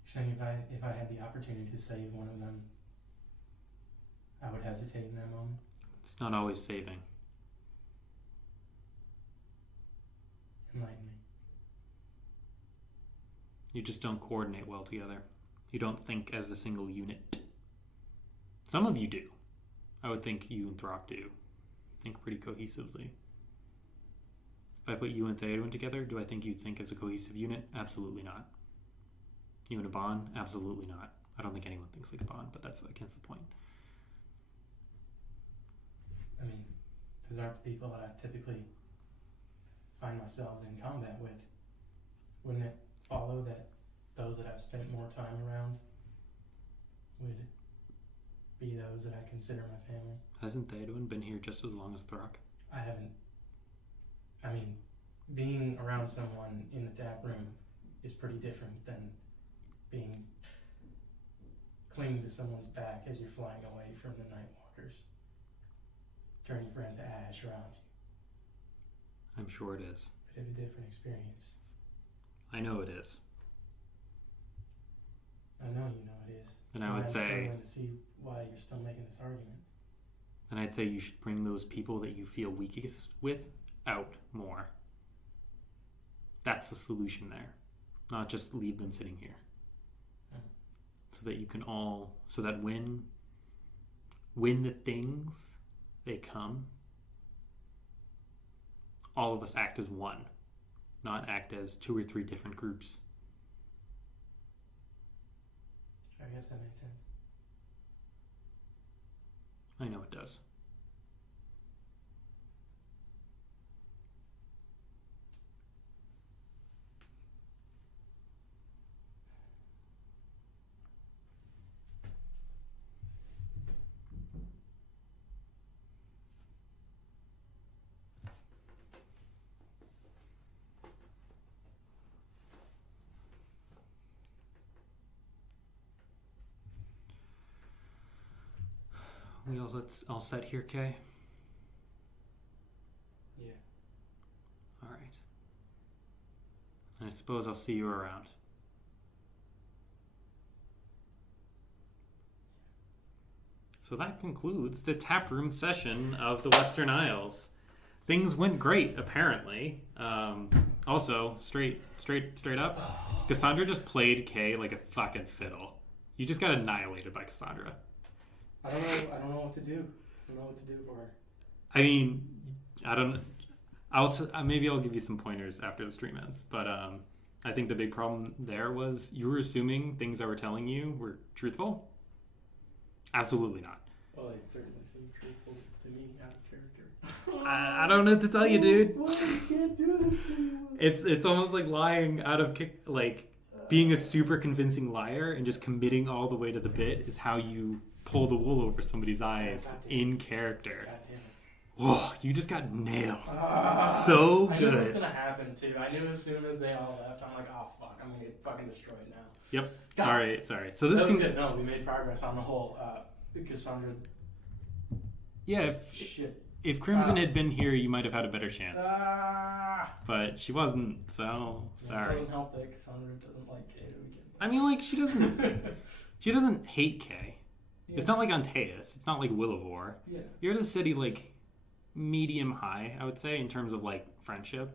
saying if I had the opportunity to save one of them, I would hesitate in that moment? It's not always saving. Enlighten me. You just don't coordinate well together. You don't think as a single unit. Some of you do. I would think you and Throk do. You think pretty cohesively. If I put you and Theodon together, do I think you'd think as a cohesive unit? Absolutely not. You and Aban? Absolutely not. I don't think anyone thinks like Aban, but that's against the point. I mean, those aren't the people that I typically find myself in combat with. Wouldn't it follow that those that I've spent more time around would be those that I consider my family? Hasn't Theodon been here just as long as Throk? I haven't. I mean, being around someone in the Taproom is pretty different than being clinging to someone's back as you're flying away from the Nightwalkers, turning friends to ash around you. I'm sure it is. Bit of a different experience. I know it is. I know you know it is. And So I would I'm say, struggling to see why you're still making this argument. and I'd say you should bring those people that you feel weakest with out more. That's the solution there. Not just leave them sitting here. So that you can all, so that when the things, they come, all of us act as one, not act as 2 or 3 different groups. I guess that makes sense. I know it does. We all set here, Kay? Yeah. All right. I suppose I'll see you around. So that concludes the taproom session of the Western Isles. Things went great, apparently. Also, straight up, Cassandra just played Kay like a fucking fiddle. You just got annihilated by Cassandra. I don't know what to do. I don't know what to do for her. I mean, I don't. Maybe I'll give you some pointers after the stream ends. But I think the big problem there was you were assuming things I were telling you were truthful. Absolutely not. Well, they certainly seem truthful to me out of character. I don't know what to tell you, dude. Why you can't do this to me? It's almost like lying out of like being a super convincing liar and just committing all the way to the bit is how you pull the wool over somebody's eyes in character. Whoa, you just got nailed. So good. I knew it was gonna happen too. I knew as soon as they all left, I'm like, oh fuck, I'm gonna get fucking destroyed now. Yep. God. All right. Sorry. So this that was can. good. No, we made progress on the whole Cassandra. Yeah. If Crimson had been here, you might have had a better chance. But she wasn't, so sorry. It doesn't help that Cassandra doesn't like Kay to begin with. I mean, like she doesn't. She doesn't hate Kay. Yeah. It's not like Antaeus. It's not like Willivore. Yeah. You're at a city like medium high, I would say, in terms of like friendship.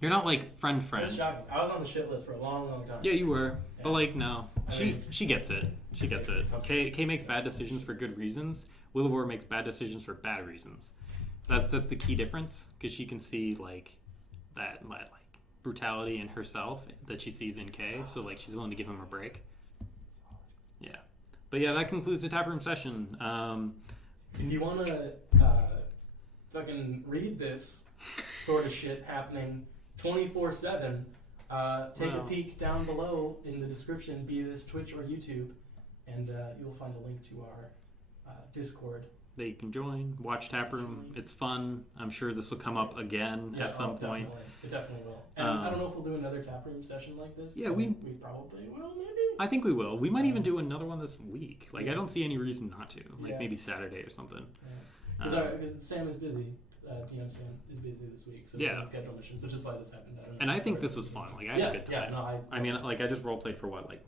You're not like friend. That's shocking. I was on the shit list for a long, long time. Yeah, you were. Yeah. But like, no. I She mean, gets it. She gets it. Kay makes bad decisions for good reasons. Willivore makes bad decisions for bad reasons. That's the key difference, because she can see like that like brutality in herself that she sees in Kay, so like she's willing to give him a break. Yeah. But yeah, that concludes the taproom session. If you want to fucking read this sort of shit happening 24/7, take a peek down below in the description, be this Twitch or YouTube, and you'll find a link to our Discord. That you can join, watch Taproom. It's fun. I'm sure this will come up again at some point. Definitely. It definitely will. And I don't know if we'll do another Taproom session like this. Yeah, we probably will, maybe. I think we will. We might even do another one this week. Like, I don't see any reason not to. Like, Yeah. maybe Saturday or something. Because Sam is busy. DM Sam is busy this week, so yeah. we schedule missions, which is why this happened. And I think this was fun. Like, I had a good time. Yeah, no, I mean, like, I just roleplayed for what, like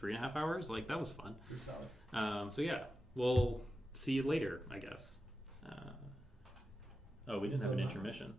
3.5 hours? Like, that was fun. Pretty solid. So yeah, we'll see you later, I guess. We didn't have an intermission.